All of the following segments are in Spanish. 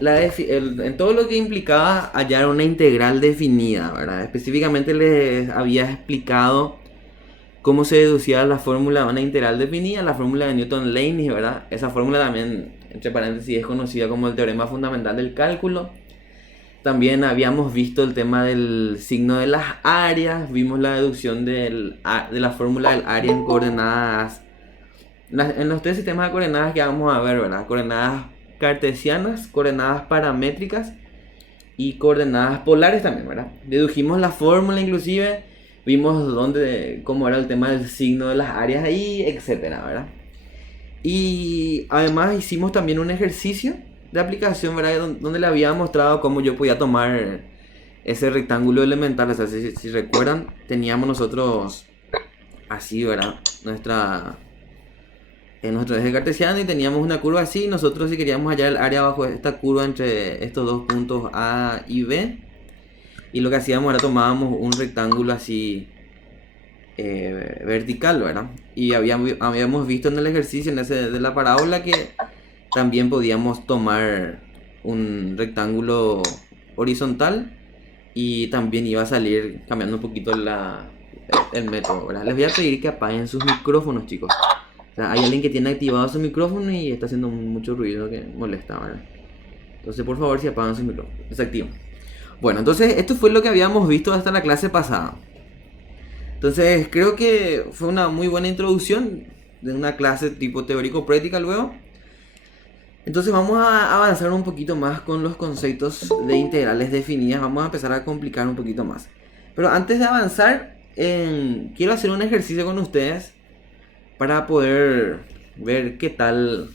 en todo lo que implicaba hallar una integral definida, ¿verdad? Específicamente les había explicado cómo se deducía la fórmula de una integral definida, la fórmula de Newton-Lane, ¿verdad? Esa fórmula también, entre paréntesis, es conocida como el teorema fundamental del cálculo. También habíamos visto el tema del signo de las áreas, vimos la deducción de la fórmula del área en coordenadas, en los tres sistemas de coordenadas que vamos a ver, ¿verdad? Coordenadas cartesianas, coordenadas paramétricas y coordenadas polares también, ¿verdad? Dedujimos la fórmula inclusive, vimos cómo era el tema del signo de las áreas ahí, etcétera, ¿verdad? Y además hicimos también un ejercicio de aplicación, ¿verdad? Donde le había mostrado cómo yo podía tomar ese rectángulo elemental. O sea, si recuerdan, teníamos nosotros así, ¿verdad? En nuestro eje cartesiano y teníamos una curva así. Nosotros si queríamos hallar el área bajo esta curva entre estos dos puntos A y B. Y lo que hacíamos era tomábamos un rectángulo así vertical, ¿verdad? Y habíamos visto en el ejercicio en ese de la parábola que también podíamos tomar un rectángulo horizontal y también iba a salir cambiando un poquito el método, ¿verdad? Les voy a pedir que apaguen sus micrófonos, chicos. O sea, hay alguien que tiene activado su micrófono y está haciendo mucho ruido que molesta, ¿verdad? Entonces, por favor, si apagan su micrófono, desactiven. Bueno, entonces esto fue lo que habíamos visto hasta la clase pasada. Entonces, creo que fue una muy buena introducción de una clase tipo teórico-práctica luego. Entonces vamos a avanzar un poquito más con los conceptos de integrales definidas. Vamos a empezar a complicar un poquito más. Pero antes de avanzar, quiero hacer un ejercicio con ustedes para poder ver qué tal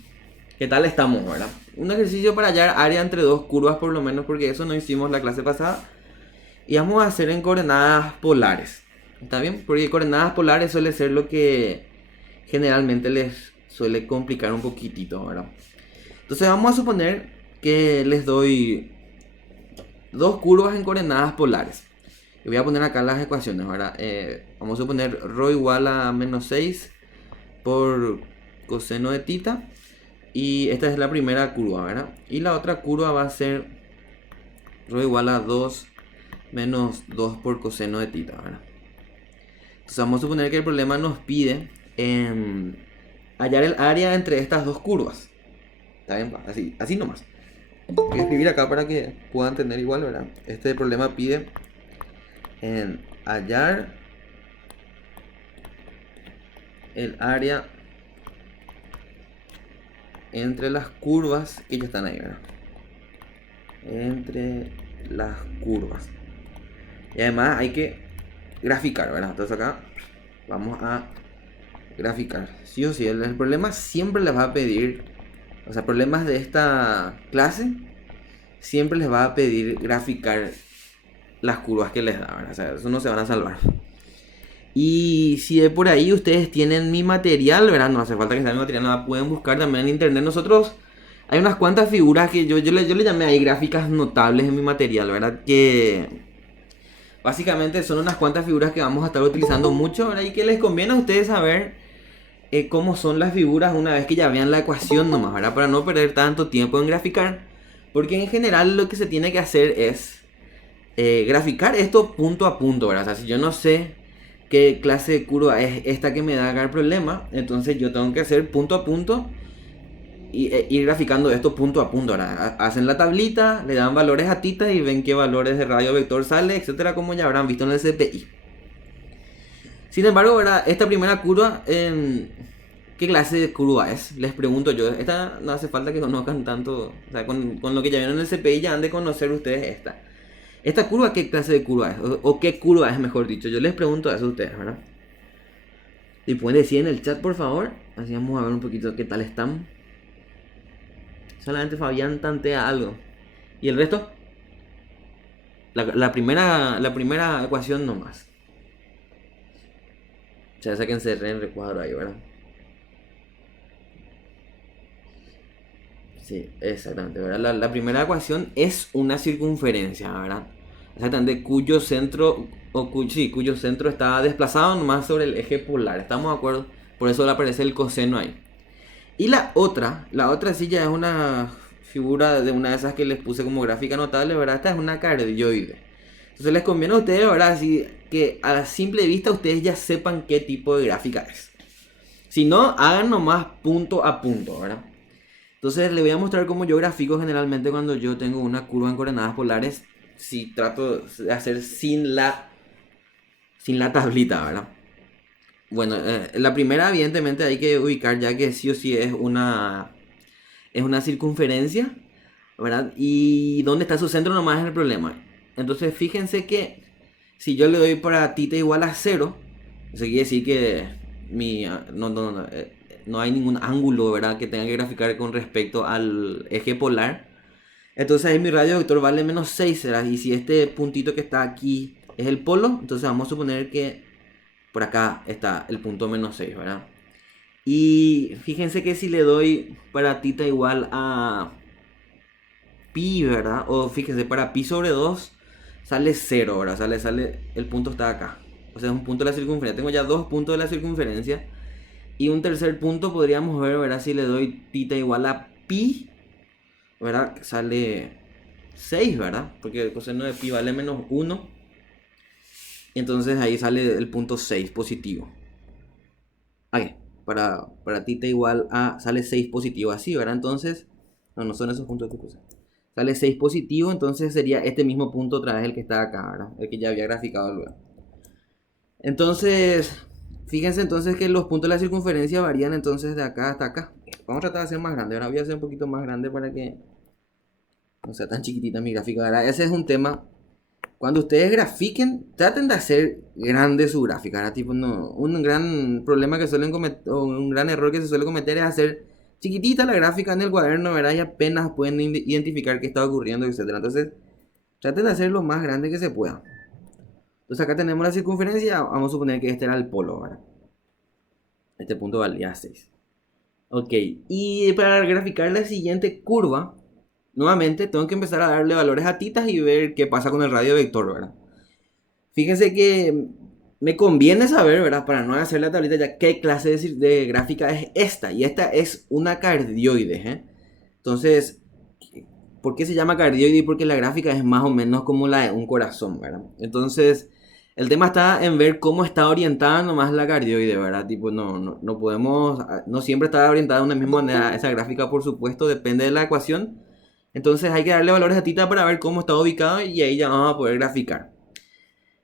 estamos, ¿verdad? Un ejercicio para hallar área entre dos curvas por lo menos, porque eso no hicimos la clase pasada. Y vamos a hacer en coordenadas polares. ¿Está bien? Porque coordenadas polares suele ser lo que generalmente les suele complicar un poquitito, ¿verdad? Entonces vamos a suponer que les doy dos curvas en coordenadas polares. Y voy a poner acá las ecuaciones, ¿verdad? Vamos a suponer ρ igual a menos 6 por coseno de tita. Y esta es la primera curva, ¿verdad? Y la otra curva va a ser ρ igual a 2 menos 2 por coseno de tita, ¿verdad? Entonces vamos a suponer que el problema nos pide hallar el área entre estas dos curvas. ¿Está bien? Así nomás. Voy a escribir acá para que puedan entender igual, ¿verdad? Este problema pide hallar el área entre las curvas que ya están ahí, ¿verdad? Entre las curvas. Y además hay que graficar, ¿verdad? Entonces acá vamos a graficar. Sí o sí, el problema siempre les va a pedir, o sea, problemas de esta clase, siempre les va a pedir graficar las curvas que les da, ¿verdad? O sea, eso no se van a salvar. Y si de por ahí ustedes tienen mi material, ¿verdad? No hace falta que sea mi material, nada, pueden buscar también en internet. Nosotros, hay unas cuantas figuras que yo le llamé ahí gráficas notables en mi material, ¿verdad? Que básicamente son unas cuantas figuras que vamos a estar utilizando mucho, ¿verdad? Y que les conviene a ustedes saber cómo son las figuras una vez que ya vean la ecuación nomás, ¿verdad? Para no perder tanto tiempo en graficar. Porque en general lo que se tiene que hacer es graficar esto punto a punto, ¿verdad? O sea, si yo no sé qué clase de curva es esta que me da acá el problema, entonces yo tengo que hacer punto a punto y ir graficando esto punto a punto, ¿verdad? Hacen la tablita, le dan valores a tita y ven qué valores de radio vector sale, etcétera, como ya habrán visto en el CPI. Sin embargo, ¿verdad? Esta primera curva, ¿qué clase de curva es? Les pregunto yo. Esta no hace falta que conozcan tanto, o sea, con lo que ya vieron en el CPI ya han de conocer ustedes esta. ¿Esta curva qué clase de curva es? O qué curva es, mejor dicho. Yo les pregunto eso a ustedes, ¿verdad? Y pueden decir en el chat, por favor. Así vamos a ver un poquito qué tal están. Solamente Fabián tantea algo. ¿Y el resto? La primera ecuación nomás. O sea, sáquense el recuadro ahí, ¿verdad? Sí, exactamente, ¿verdad? La primera ecuación es una circunferencia, ¿verdad? Exactamente, cuyo centro, cuyo centro está desplazado nomás sobre el eje polar. ¿Estamos de acuerdo? Por eso le aparece el coseno ahí. Y la otra sí ya es una figura de una de esas que les puse como gráfica notable, ¿verdad? Esta es una cardioide. Entonces les conviene a ustedes, ¿verdad? Así que a simple vista ustedes ya sepan qué tipo de gráfica es. Si no, hagan nomás punto a punto, ¿verdad? Entonces les voy a mostrar cómo yo grafico generalmente cuando yo tengo una curva en coordenadas polares. Si trato de hacer sin la tablita, ¿verdad? Bueno, la primera evidentemente hay que ubicar ya que sí o sí es una circunferencia, ¿verdad? Y dónde está su centro nomás es el problema. Entonces fíjense que si yo le doy para θ igual a 0, eso quiere decir que no hay ningún ángulo, ¿verdad?, que tenga que graficar con respecto al eje polar. Entonces ahí mi radio vector vale menos 6, ¿verdad? Y si este puntito que está aquí es el polo, entonces vamos a suponer que por acá está el punto menos 6, ¿verdad? Y fíjense que si le doy para θ igual a pi, ¿verdad? O fíjense, para pi sobre 2 sale 0, ¿verdad? Sale, el punto está acá. O sea, es un punto de la circunferencia. Tengo ya dos puntos de la circunferencia. Y un tercer punto podríamos ver, ¿verdad? Si le doy θ igual a pi, ¿verdad? Sale 6, ¿verdad? Porque el coseno de pi vale menos 1. Y entonces ahí sale el punto 6 positivo. Ahí, para θ igual a, sale 6 positivo, así, ¿verdad? Entonces, no son esos puntos que puse. Sale 6 positivo, entonces sería este mismo punto otra vez el que está acá, ¿verdad? El que ya había graficado luego. Entonces, fíjense entonces que los puntos de la circunferencia varían entonces de acá hasta acá. Vamos a tratar de hacer más grande. Ahora voy a hacer un poquito más grande para que no sea tan chiquitita mi gráfica. Ahora, ese es un tema. Cuando ustedes grafiquen, traten de hacer grande su gráfica, ¿verdad? Tipo, no, un gran problema que suelen cometer, o un gran error que se suele cometer es hacer chiquitita la gráfica en el cuaderno, ¿verdad? Y apenas pueden identificar qué está ocurriendo, etc. Entonces, traten de hacer lo más grande que se pueda. Entonces acá tenemos la circunferencia, vamos a suponer que este era el polo, ¿verdad? Este punto valía 6. Ok, y para graficar la siguiente curva, nuevamente tengo que empezar a darle valores a θ y ver qué pasa con el radio vector, ¿verdad? Fíjense que me conviene saber, ¿verdad? Para no hacer la tablita ya, qué clase de gráfica es esta. Y esta es una cardioide, ¿eh? Entonces, ¿por qué se llama cardioide? Porque la gráfica es más o menos como la de un corazón, ¿verdad? Entonces, el tema está en ver cómo está orientada nomás la cardioide, ¿verdad? Tipo, no podemos, no siempre está orientada de una misma manera. Esa gráfica, por supuesto, depende de la ecuación. Entonces hay que darle valores a θ para ver cómo está ubicado y ahí ya vamos a poder graficar.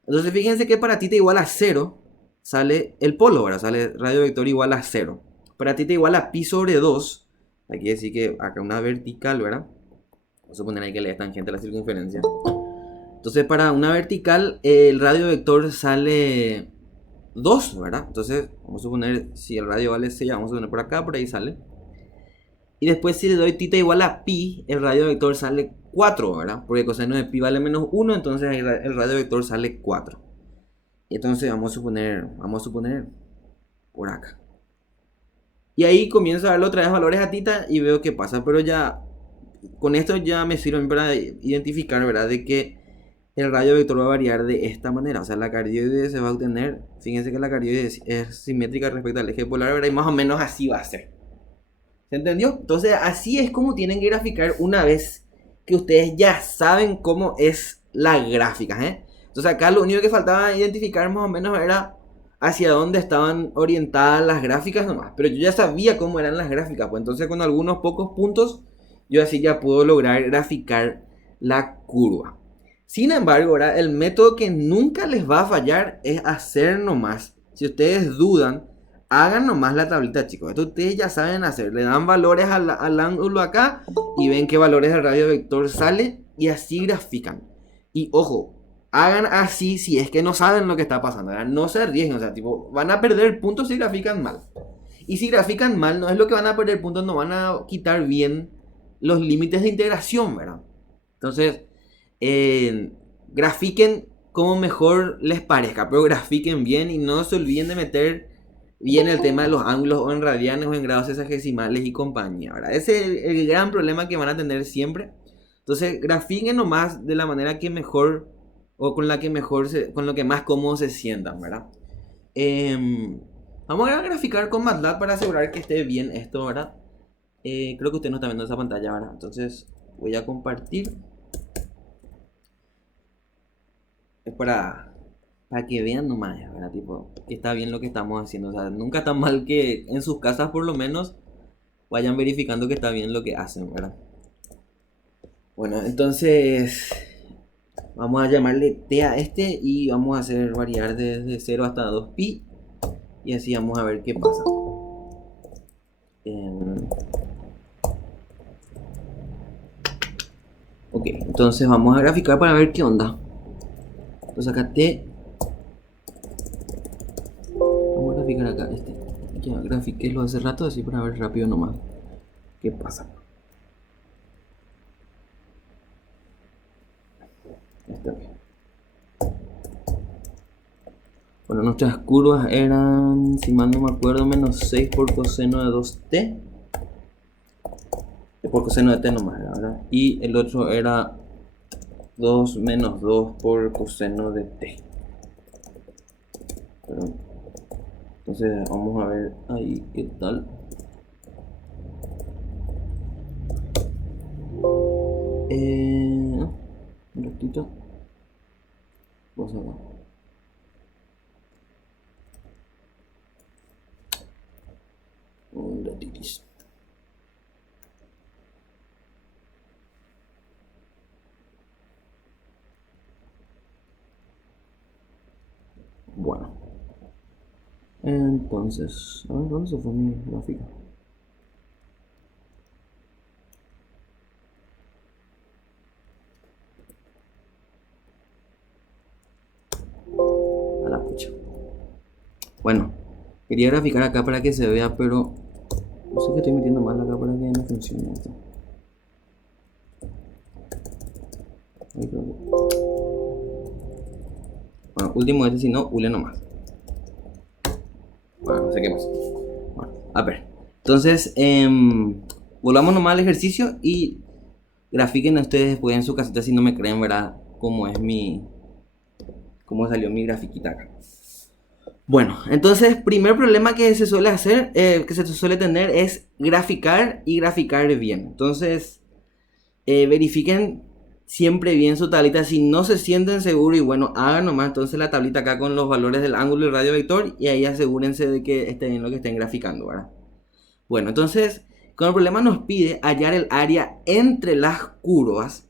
Entonces fíjense que para θ igual a 0 sale el polo, ¿verdad? Sale radio vector igual a 0. Para θ igual a pi sobre 2, hay que decir que acá una vertical, ¿verdad? Vamos a poner ahí que le es tangente a la circunferencia. Entonces para una vertical el radio vector sale 2, ¿verdad? Entonces vamos a suponer, si el radio vale 6, vamos a poner por acá, por ahí sale. Y después si le doy θ igual a pi, el radio vector sale 4, ¿verdad? Porque el coseno de pi vale menos 1, entonces el radio vector sale 4. Y entonces vamos a suponer por acá. Y ahí comienzo a darle otra vez valores a θ y veo qué pasa. Pero ya, con esto ya me sirve para identificar, ¿verdad? De que el radio vector va a variar de esta manera. O sea, la cardioide se va a obtener, fíjense que la cardioide es simétrica respecto al eje polar, ¿verdad? Y más o menos así va a ser. ¿Se entendió? Entonces así es como tienen que graficar una vez que ustedes ya saben cómo es la gráfica, ¿eh? Entonces acá lo único que faltaba identificar más o menos era hacia dónde estaban orientadas las gráficas nomás. Pero yo ya sabía cómo eran las gráficas, pues entonces con algunos pocos puntos yo así ya puedo lograr graficar la curva. Sin embargo, ahora el método que nunca les va a fallar es hacer nomás. Si ustedes dudan, hagan nomás la tablita, chicos. Esto ustedes ya saben hacer. Le dan valores al ángulo acá y ven qué valores del radio vector sale y así grafican. Y ojo, hagan así si es que no saben lo que está pasando, ¿verdad? No se arriesguen, o sea, tipo, van a perder puntos si grafican mal. Y si grafican mal, no es lo que van a perder puntos, no van a quitar bien los límites de integración, ¿verdad? Entonces, grafiquen como mejor les parezca, pero grafiquen bien y no se olviden de meter bien el tema de los ángulos o en radianes o en grados sexagesimales y compañía, ¿verdad? Ese es el gran problema que van a tener siempre. Entonces, grafiquen nomás de la manera que mejor o con la que mejor con lo que más cómodo se sientan, ¿verdad? Vamos a graficar con MATLAB para asegurar que esté bien esto, ¿verdad? Creo que usted no está viendo esa pantalla, ¿verdad? Entonces voy a compartir. Es para que vean nomás, ¿verdad? Tipo, que está bien lo que estamos haciendo. O sea, nunca está mal que en sus casas por lo menos vayan verificando que está bien lo que hacen, ¿verdad? Bueno, entonces vamos a llamarle t a este y vamos a hacer variar desde 0 hasta 2pi y así vamos a ver qué pasa. Ok, entonces vamos a graficar para ver qué onda. Entonces acá t. Vamos a graficar acá este. Ya grafiqué lo hace rato así para ver rápido nomás qué pasa. Está bien. Bueno, nuestras curvas eran, si mal no me acuerdo, menos 6 por coseno de 2t. Por coseno de t nomás, ¿verdad? Y el otro era 2 menos 2 por coseno de t. Pero, entonces vamos a ver ahí qué tal. Un ratito. Vamos a ver. Un ratito. Bueno. Entonces, a ver, ¿dónde se fue mi gráfica? A la pucha. Bueno, quería graficar acá para que se vea, pero no sé que estoy metiendo mal acá para que no funcione esto. Ahí creo que... Bueno, último este, si no, hule nomás. Bueno, no sé qué pasa. Bueno, a ver. Entonces, volvamos nomás al ejercicio y grafiquen ustedes después en su casita si no me creen, ¿verdad? Cómo salió mi grafiquita acá. Bueno, entonces, primer problema que se suele hacer, que se suele tener es graficar y graficar bien. Entonces, verifiquen siempre bien su tablita. Si no se sienten seguros, y bueno, hagan nomás entonces la tablita acá con los valores del ángulo y radio vector y ahí asegúrense de que esté bien lo que estén graficando, ¿verdad? Bueno, entonces, con el problema nos pide hallar el área entre las curvas.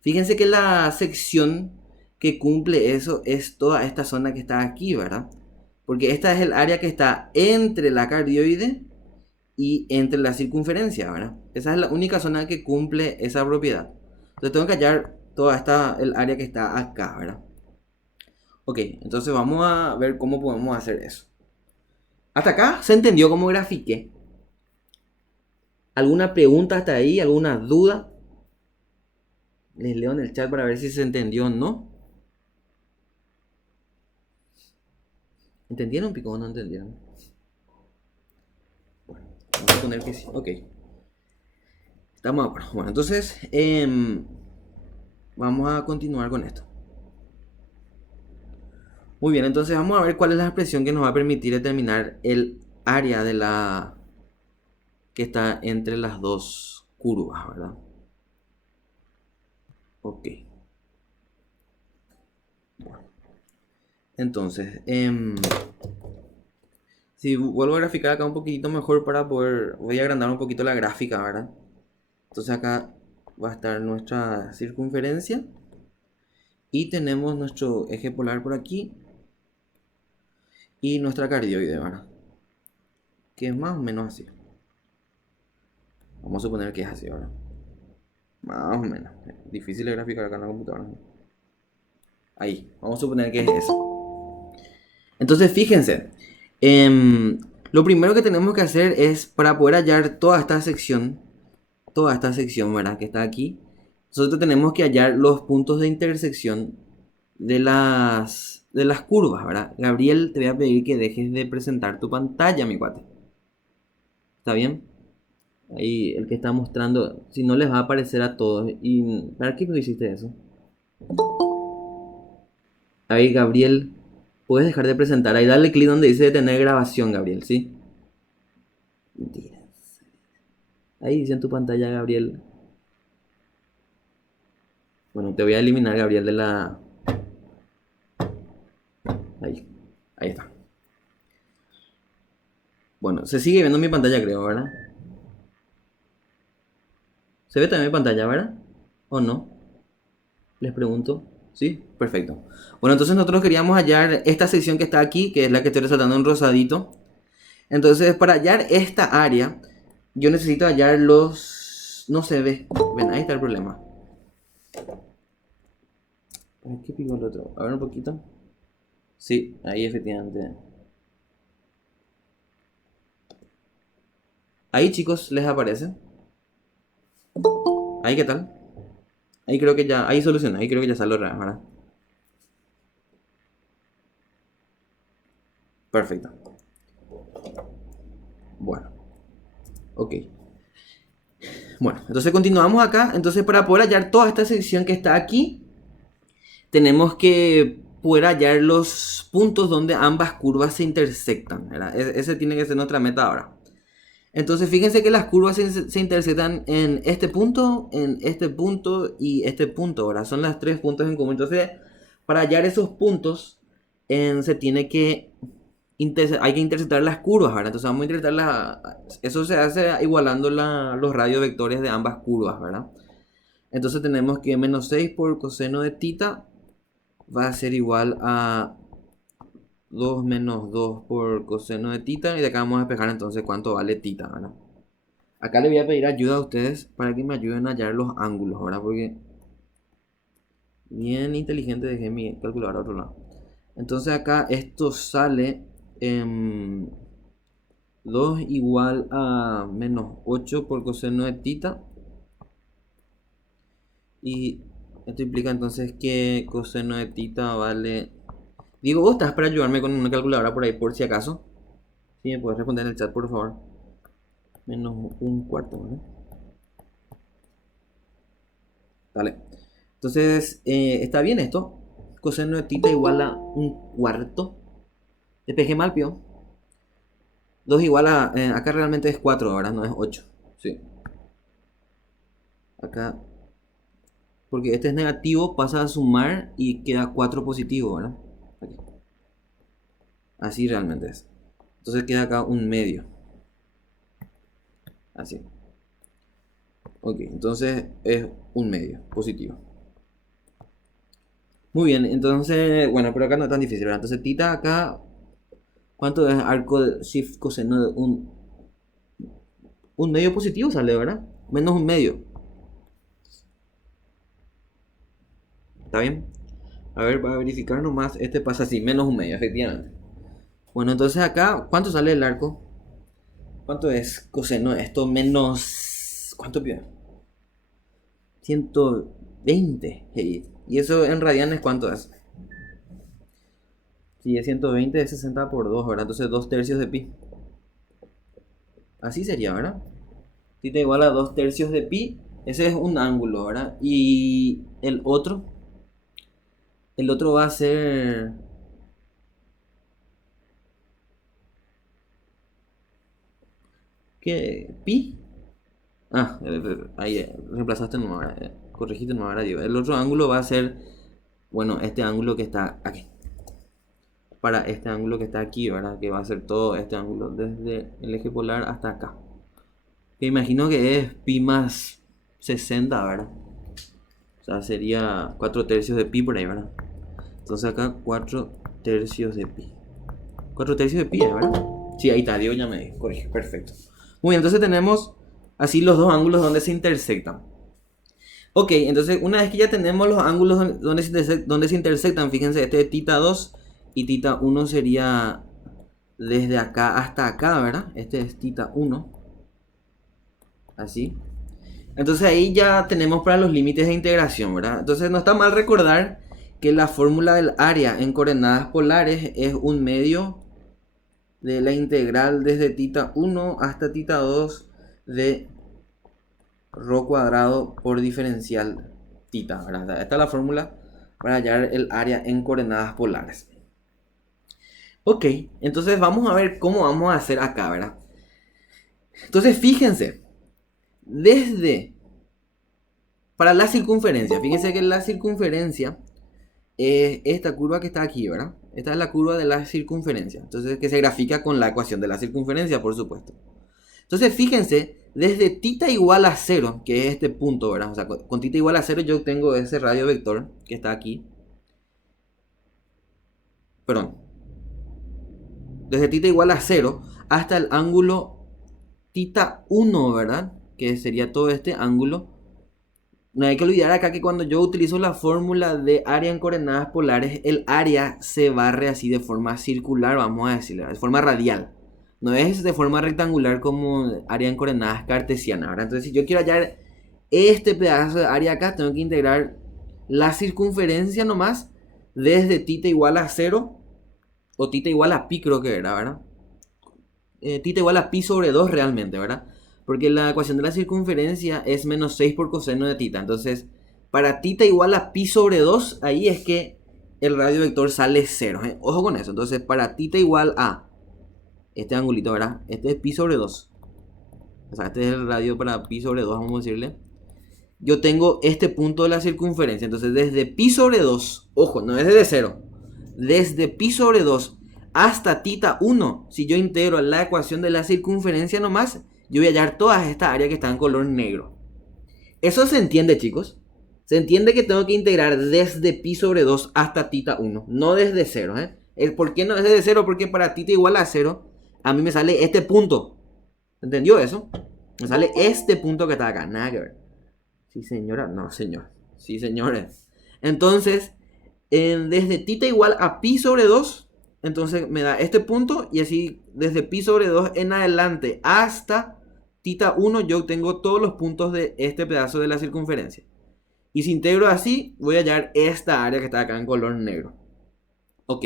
Fíjense que la sección que cumple eso es toda esta zona que está aquí, ¿verdad? Porque esta es el área que está entre la cardioide y entre la circunferencia, ¿verdad? Esa es la única zona que cumple esa propiedad. Entonces tengo que hallar el área que está acá, ¿verdad? Ok, entonces vamos a ver cómo podemos hacer eso. Hasta acá se entendió cómo grafiqué. ¿Alguna pregunta hasta ahí? ¿Alguna duda? Les leo en el chat para ver si se entendió o no. ¿Entendieron, Pico, o no entendieron? Bueno, vamos a poner que sí. Ok. Estamos de acuerdo. Bueno, entonces vamos a continuar con esto. Muy bien, entonces vamos a ver cuál es la expresión que nos va a permitir determinar el área de la que está entre las dos curvas, ¿verdad? Ok. Bueno. Entonces, si vuelvo a graficar acá un poquito mejor para poder, voy a agrandar un poquito la gráfica, ¿verdad? Entonces acá va a estar nuestra circunferencia y tenemos nuestro eje polar por aquí y nuestra cardioide, ¿verdad? Que es más o menos así. Vamos a suponer que es así, ¿verdad? Más o menos. Difícil de graficar acá en la computadora. Ahí, vamos a suponer que es eso. Entonces, fíjense. Lo primero que tenemos que hacer es, para poder hallar toda esta sección, ¿verdad? Que está aquí. Nosotros tenemos que hallar los puntos de intersección de las curvas, ¿verdad? Gabriel, te voy a pedir que dejes de presentar tu pantalla, mi cuate. ¿Está bien? Ahí el que está mostrando, si no les va a aparecer a todos. ¿Y para qué me hiciste eso? Ahí, Gabriel, puedes dejar de presentar. Ahí dale clic donde dice detener grabación, Gabriel, ¿sí? Mentira. Ahí dice en tu pantalla, Gabriel. Bueno, te voy a eliminar, Gabriel, de la... Ahí está. Bueno, se sigue viendo mi pantalla, creo, ¿verdad? ¿Se ve también mi pantalla, verdad? ¿O no? Les pregunto. ¿Sí? Perfecto. Bueno, entonces nosotros queríamos hallar esta sección que está aquí, que es la que estoy resaltando en rosadito. Entonces, para hallar esta área, yo necesito hallar los... No se ve. Ven, ahí está el problema. ¿Qué picó el otro? A ver un poquito. Sí, ahí efectivamente. Ahí, chicos, les aparece. Ahí, ¿qué tal? Ahí creo que ya... Ahí soluciona. Ahí creo que ya sale otra vez, ¿verdad? Perfecto. Bueno. Ok. Bueno, entonces continuamos acá. Entonces, para poder hallar toda esta sección que está aquí, tenemos que poder hallar los puntos donde ambas curvas se intersectan, ¿verdad? Ese tiene que ser nuestra meta ahora. Entonces, fíjense que las curvas se intersectan en este punto y este punto, ¿verdad? Son los tres puntos en común. Entonces, para hallar esos puntos, se tiene que hay que intersectar las curvas, ¿verdad? Entonces vamos a intersectar eso se hace igualando los radiovectores de ambas curvas, ¿verdad? Entonces tenemos que menos 6 por coseno de tita va a ser igual a 2 menos 2 por coseno de tita. Y de acá vamos a despejar entonces cuánto vale tita, ¿verdad? Acá le voy a pedir ayuda a ustedes para que me ayuden a hallar los ángulos, ¿verdad? Porque bien inteligente dejé mi calculadora a otro lado. Entonces acá esto sale 2 igual a menos 8 por coseno de tita. Y esto implica entonces que coseno de tita vale... Digo, vos estás para ayudarme con una calculadora por ahí por si acaso. Si me puedes responder en el chat, por favor. Menos un cuarto, ¿vale? Dale. Entonces, ¿está bien esto? Coseno de tita igual a un cuarto. Despejé mal, pío. 2 igual a... acá realmente es 4, ahora no es 8. Sí. Acá... Porque este es negativo, pasa a sumar y queda 4 positivo, ¿verdad? Aquí. Así realmente es. Entonces queda acá un medio. Así. Ok, entonces es un medio positivo. Muy bien, entonces, bueno, pero acá no es tan difícil, ¿verdad? Entonces tita acá, ¿cuánto es arco de shift coseno de un medio positivo sale, ¿verdad? Menos un medio. ¿Está bien? A ver, para verificar nomás, este pasa así, menos un medio, efectivamente. Bueno, entonces acá, ¿cuánto sale el arco? ¿Cuánto es coseno de esto? Menos... ¿Cuánto pide? 120. Hey. ¿Y eso en radianes cuánto es? Si es 120, es 60 por 2, ¿verdad? Entonces 2 tercios de pi. Así sería, ¿verdad? Tita igual a 2 tercios de pi. Ese es un ángulo, ¿verdad? Y el otro va a ser... ¿Qué? ¿Pi? Ah, ahí reemplazaste el número, corregiste el número, digo. El otro ángulo va a ser, bueno, este ángulo que está aquí. Para este ángulo que está aquí, ¿verdad? Que va a ser todo este ángulo, desde el eje polar hasta acá. Que imagino que es pi más 60, ¿verdad? O sea, sería 4 tercios de pi por ahí, ¿verdad? Entonces acá 4 tercios de pi. 4 tercios de pi, ¿verdad? Sí, ahí está, Diego ya me corrige, perfecto. Muy bien, entonces tenemos así los dos ángulos donde se intersectan. Ok, entonces una vez que ya tenemos los ángulos donde se intersectan, fíjense, este de tita 2 y tita 1 sería desde acá hasta acá, ¿verdad? Este es tita 1. Así. Entonces ahí ya tenemos para los límites de integración, ¿verdad? Entonces no está mal recordar que la fórmula del área en coordenadas polares es un medio de la integral desde tita 1 hasta tita 2 de rho cuadrado por diferencial tita, ¿verdad? Esta es la fórmula para hallar el área en coordenadas polares. Ok, entonces vamos a ver cómo vamos a hacer acá, ¿verdad? Entonces fíjense, para la circunferencia, fíjense que la circunferencia es esta curva que está aquí, ¿verdad? Esta es la curva de la circunferencia. Entonces, que se grafica con la ecuación de la circunferencia, por supuesto. Entonces, fíjense, desde θ igual a 0, que es este punto, ¿verdad? O sea, con θ igual a 0 yo tengo ese radio vector que está aquí. Perdón. Desde θ igual a 0 hasta el ángulo θ1, ¿verdad? Que sería todo este ángulo. No hay que olvidar acá que cuando yo utilizo la fórmula de área en coordenadas polares, el área se barre así de forma circular, vamos a decirlo, de forma radial. No es de forma rectangular como área en coordenadas cartesianas, ¿verdad? Entonces, si yo quiero hallar este pedazo de área acá, tengo que integrar la circunferencia nomás desde θ igual a 0 o θ igual a pi, creo que era, ¿verdad? Θ igual a pi sobre 2 realmente, ¿verdad? Porque la ecuación de la circunferencia es menos 6 por coseno de θ. Entonces, para θ igual a pi sobre 2, ahí es que el radio vector sale 0. Ojo con eso. Entonces, para θ igual a este angulito, ¿verdad? Este es pi sobre 2. O sea, este es el radio para pi sobre 2, vamos a decirle. Yo tengo este punto de la circunferencia. Entonces, desde pi sobre 2, ojo, no es desde 0. Desde pi sobre 2 hasta θ1, si yo integro la ecuación de la circunferencia nomás, yo voy a hallar todas estas áreas que están en color negro. Eso se entiende, chicos. Se entiende que tengo que integrar desde pi sobre 2 hasta θ1, no desde 0. ¿Por qué no es desde 0? Porque para θ igual a 0, a mí me sale este punto. ¿Entendió eso? Me sale este punto que está acá. Nada que ver. Sí, señora. No, señor. Sí, señores. Entonces, desde θ igual a pi sobre 2, entonces me da este punto, y así desde pi sobre 2 en adelante hasta θ1 yo tengo todos los puntos de este pedazo de la circunferencia. Y si integro así, voy a hallar esta área que está acá en color negro. Ok,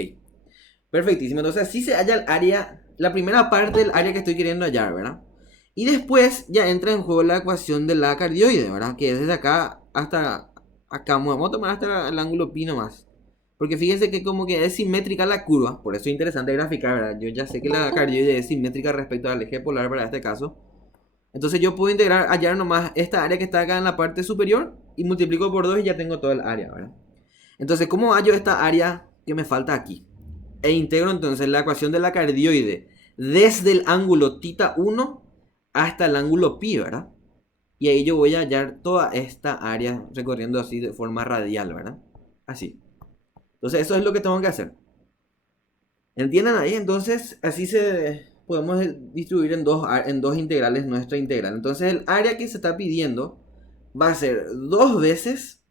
perfectísimo. Entonces así se halla el área, la primera parte del área que estoy queriendo hallar, ¿verdad? Y después ya entra en juego la ecuación de la cardioide, ¿verdad? Que es desde acá hasta acá. Vamos a tomar hasta el ángulo pi nomás. Porque fíjense que como que es simétrica la curva, por eso es interesante graficar, ¿verdad? Yo ya sé que la cardioide es simétrica respecto al eje polar para este caso. Entonces yo puedo integrar, hallar nomás esta área que está acá en la parte superior y multiplico por 2 y ya tengo toda el área, ¿verdad? Entonces, ¿cómo hallo esta área que me falta aquí? E integro entonces la ecuación de la cardioide desde el ángulo θ1 hasta el ángulo pi, ¿verdad? Y ahí yo voy a hallar toda esta área recorriendo así de forma radial, ¿verdad? Así. Entonces eso es lo que tengo que hacer. ¿Entienden ahí? Entonces así podemos distribuir en dos integrales nuestra integral. Entonces el área que se está pidiendo va a ser 2 veces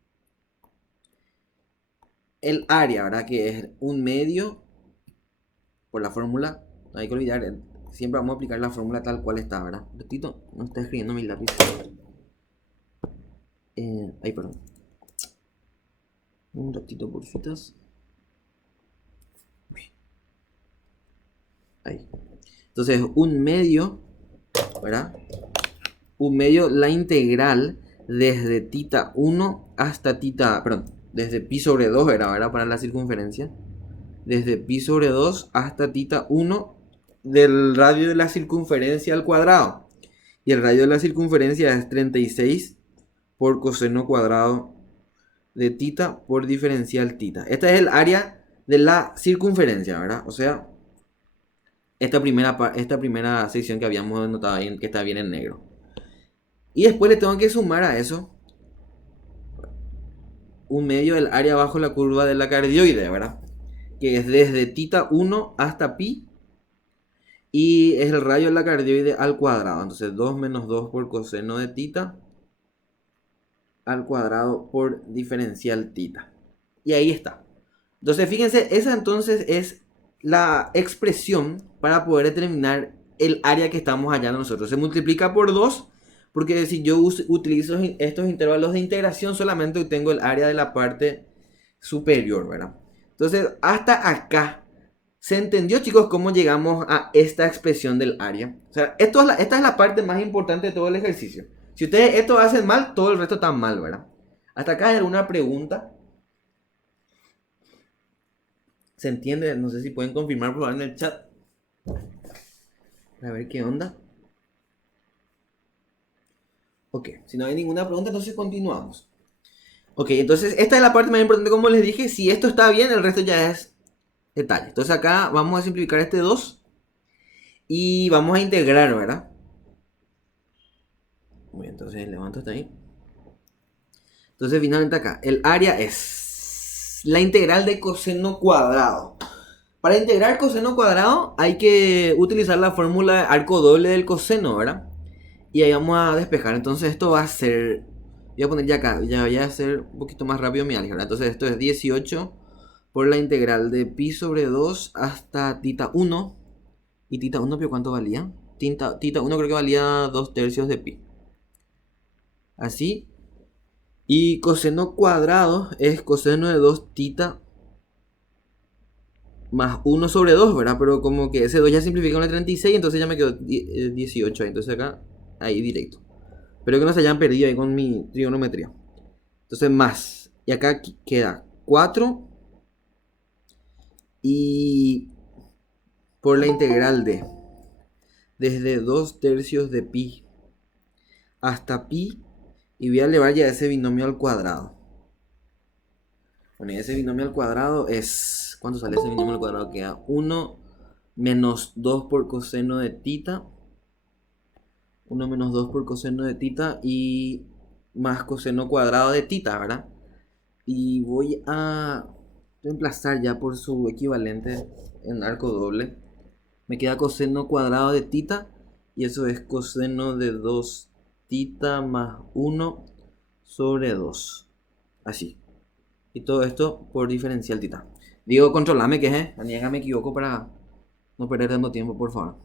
el área, ¿verdad? Que es 1/2 por la fórmula. No hay que olvidar, siempre vamos a aplicar la fórmula tal cual está, ¿verdad? Ratito, no está escribiendo mi lápiz. Ay, perdón. Un ratito, porfitas. Ahí. Entonces, 1/2, ¿verdad? 1/2 la integral desde θ1 hasta perdón, desde pi sobre 2, ¿verdad? Para la circunferencia. Desde pi sobre 2 hasta θ1 del radio de la circunferencia al cuadrado. Y el radio de la circunferencia es 36 por coseno cuadrado de θ por diferencial θ. Esta es el área de la circunferencia, ¿verdad? O sea, esta primera sección que habíamos notado ahí, que está bien en negro. Y después le tengo que sumar a eso 1/2 del área bajo la curva de la cardioide, ¿verdad? Que es desde θ1 hasta pi. Y es el radio de la cardioide al cuadrado. Entonces 2 menos 2 por coseno de θ al cuadrado por diferencial θ. Y ahí está. Entonces fíjense, esa entonces es la expresión para poder determinar el área que estamos hallando nosotros. Se multiplica por 2 porque si yo utilizo estos intervalos de integración solamente tengo el área de la parte superior, ¿verdad? Entonces hasta acá ¿se entendió, chicos, cómo llegamos a esta expresión del área? O sea, esta es la parte más importante de todo el ejercicio. Si ustedes esto hacen mal, todo el resto está mal, ¿verdad? ¿Hasta acá hay alguna pregunta? ¿Se entiende? No sé si pueden confirmar por favor en el chat. A ver qué onda. Ok, si no hay ninguna pregunta, entonces continuamos. Ok, entonces esta es la parte más importante, como les dije. Si esto está bien, el resto ya es detalle. Entonces acá vamos a simplificar este 2 y vamos a integrar, ¿verdad? Muy bien, entonces levanto hasta ahí. Entonces finalmente acá, el área es la integral de coseno cuadrado. Para integrar coseno cuadrado hay que utilizar la fórmula de arco doble del coseno, ¿verdad? Y ahí vamos a despejar. Entonces esto va a ser... Voy a poner ya acá, ya voy a hacer un poquito más rápido mi álgebra. Entonces esto es 18 por la integral de pi sobre 2 hasta tita 1. ¿Y tita 1, pero cuánto valía? Tita 1 creo que valía 2 tercios de pi. Así. Y coseno cuadrado es coseno de 2 tita más 1 sobre 2, ¿verdad? Pero como que ese 2 ya simplificó en el 36, entonces ya me quedó 18. Entonces acá, ahí directo. Espero que no se hayan perdido ahí con mi trigonometría. Entonces más. Y acá queda 4. Y por la integral de desde 2 tercios de pi hasta pi. Y voy a elevar ya ese binomio al cuadrado. Bueno, y ese binomio al cuadrado es... ¿Cuánto sale ese binomio al cuadrado? Queda 1 menos 2 por coseno de tita. 1 menos 2 por coseno de tita y más coseno cuadrado de tita, ¿verdad? Y voy a reemplazar ya por su equivalente en arco doble. Me queda coseno cuadrado de tita y eso es coseno de 2 tita más 1 sobre 2. Así. Y todo esto por diferencial tita. Digo, controlame que es, me equivoco para no perder tanto tiempo, por favor.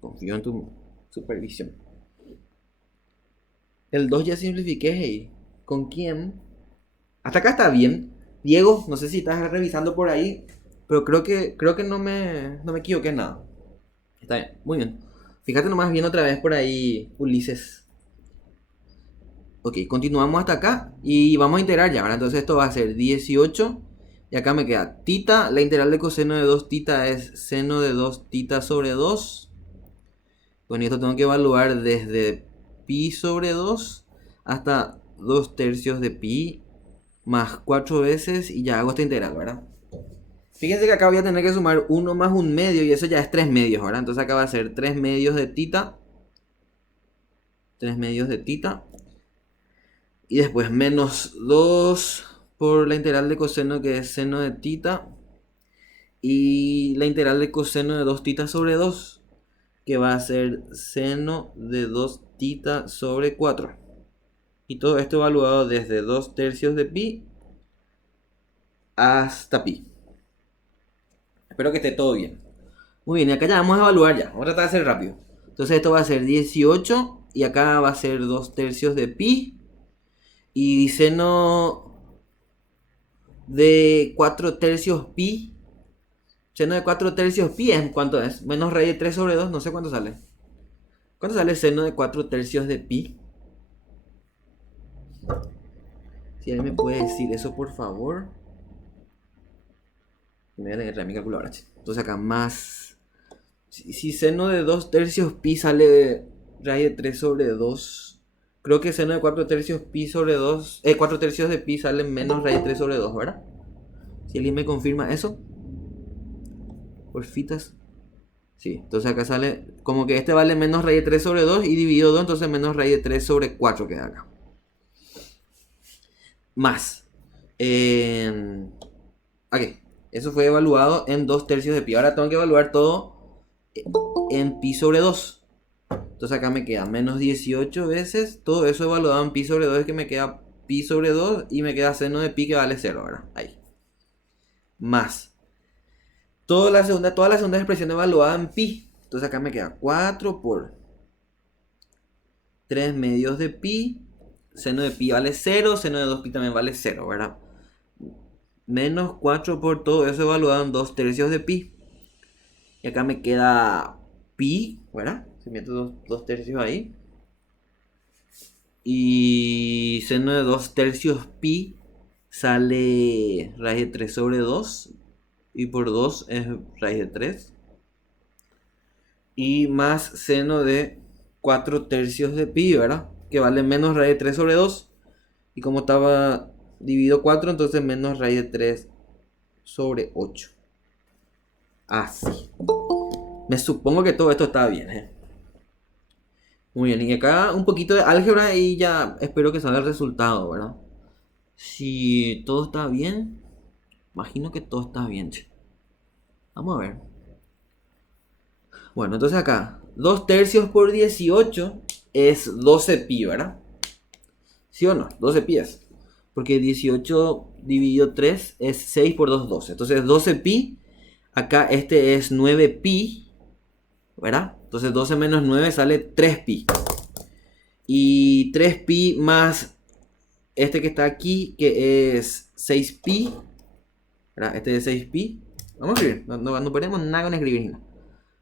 Confío en tu supervisión. El 2 ya simplifiqué, hey. ¿Con quién? Hasta acá está bien. Diego, no sé si estás revisando por ahí, pero creo que no me equivoqué en nada. Está bien, muy bien. Fíjate nomás bien otra vez por ahí, Ulises. Ok, continuamos hasta acá y vamos a integrar ya, ¿verdad? Entonces esto va a ser 18 y acá me queda tita. La integral de coseno de 2 tita es seno de 2 tita sobre 2. Bueno, y esto tengo que evaluar desde pi sobre 2 hasta 2 tercios de pi más 4 veces y ya hago esta integral, ¿verdad? Fíjense que acá voy a tener que sumar 1 más 1 medio y eso ya es 3 medios, ¿verdad? Entonces acá va a ser 3 medios de tita. 3 medios de tita. Y después menos 2 por la integral de coseno que es seno de tita. Y la integral de coseno de 2 tita sobre 2 que va a ser seno de 2 tita sobre 4. Y todo esto evaluado desde 2 tercios de pi hasta pi. Espero que esté todo bien. Muy bien, y acá ya vamos a evaluar ya. Vamos a tratar de hacer rápido. Entonces esto va a ser 18 y acá va a ser 2 tercios de pi. Y seno de 4 tercios pi. Seno de 4 tercios pi es ¿cuánto es? Menos raíz de 3 sobre 2, no sé cuánto sale. ¿Cuánto sale seno de 4 tercios de pi? Si alguien me puede decir eso, por favor. Me voy a tener que traer mi calculadora. Entonces acá más... Si seno de 2 tercios pi sale raíz de 3 sobre 2. Creo que seno de 4 tercios pi sobre 2... 4 tercios de pi sale menos raíz de 3 sobre 2, ¿verdad? Si alguien me confirma eso. Porfitas. Sí, entonces acá sale... Como que este vale menos raíz de 3 sobre 2 y dividido 2, entonces menos raíz de 3 sobre 4 queda acá. Más. Ok. Eso fue evaluado en 2 tercios de pi. Ahora tengo que evaluar todo en pi sobre 2. Entonces acá me queda menos 18 veces. Todo eso evaluado en pi sobre 2 es que me queda pi sobre 2 y me queda seno de pi que vale 0, ¿verdad? Ahí. Más. Toda la segunda expresión evaluada en pi. Entonces acá me queda 4 por 3 medios de pi. Seno de pi vale 0. Seno de 2 pi también vale 0, ¿verdad? Menos 4 por todo eso evaluado en 2 tercios de pi. Y acá me queda pi, ¿verdad? Se meto 2 tercios ahí. Y seno de 2 tercios pi sale raíz de 3 sobre 2. Y por 2 es raíz de 3. Y más seno de 4 tercios de pi, ¿verdad? Que vale menos raíz de 3 sobre 2. Y como estaba dividido 4, entonces menos raíz de 3 sobre 8. Así. Me supongo que todo esto está bien, ¿eh? Muy bien, y acá un poquito de álgebra y ya espero que salga el resultado, ¿verdad? Si todo está bien, imagino que todo está bien, che. Vamos a ver. Bueno, entonces acá, 2 tercios por 18 es 12 pi, ¿verdad? ¿Sí o no? 12 pi es. Porque 18 dividido 3 es 6 por 2, 12. Entonces 12 pi, acá este es 9 pi, ¿verdad? Entonces 12 menos 9 sale 3 pi. Y 3 pi más este que está aquí, que es 6 pi, ¿verdad? Este es 6 pi. Vamos a escribir, no ponemos nada con escribir.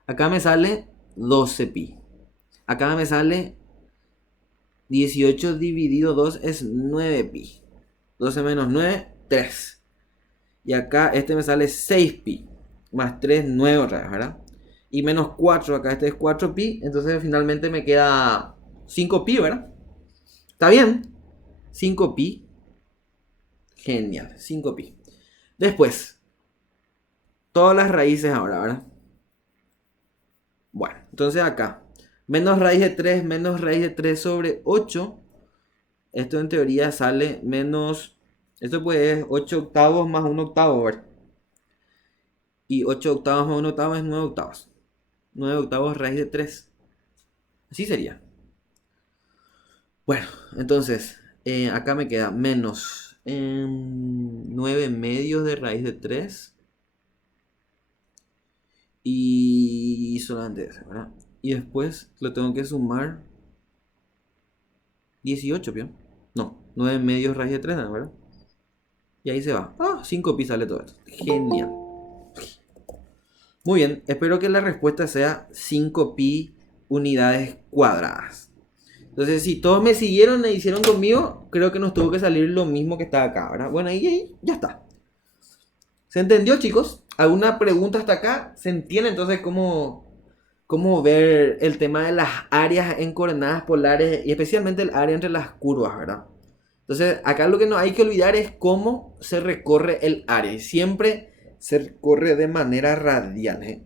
Acá me sale 12 pi. Acá me sale 18 dividido 2 es 9 pi. 12 menos 9, 3. Y acá este me sale 6 pi. Más 3, 9 otra vez, ¿verdad? Y menos 4, acá este es 4 pi. Entonces finalmente me queda 5 pi, ¿verdad? ¿Está bien? 5 pi. Genial, 5 pi. Después, todas las raíces ahora, ¿verdad? Bueno, entonces acá, menos raíz de 3, menos raíz de 3 sobre 8. Esto en teoría sale menos, esto pues es 8 octavos más 1 octavo, ¿verdad? Y 8 octavos más 1 octavo es 9 octavos. 9 octavos raíz de 3. Así sería. Bueno, entonces, acá me queda menos 9 medios de raíz de 3. Y solamente eso, ¿verdad? Y después lo tengo que sumar 18, ¿bien? No, 9 medios raíz de 3, ¿verdad? Y ahí se va. 5 pi sale todo esto. Genial. Muy bien, espero que la respuesta sea 5 pi unidades cuadradas. Entonces, si todos me siguieron e hicieron conmigo, creo que nos tuvo que salir lo mismo que está acá, ¿verdad? Bueno, ahí ya está. ¿Se entendió, chicos? ¿Alguna pregunta hasta acá? ¿Se entiende entonces cómo ver el tema de las áreas en coordenadas polares y especialmente el área entre las curvas, ¿verdad? Entonces, acá lo que no hay que olvidar es cómo se recorre el área. Y siempre se recorre de manera radial, ¿eh?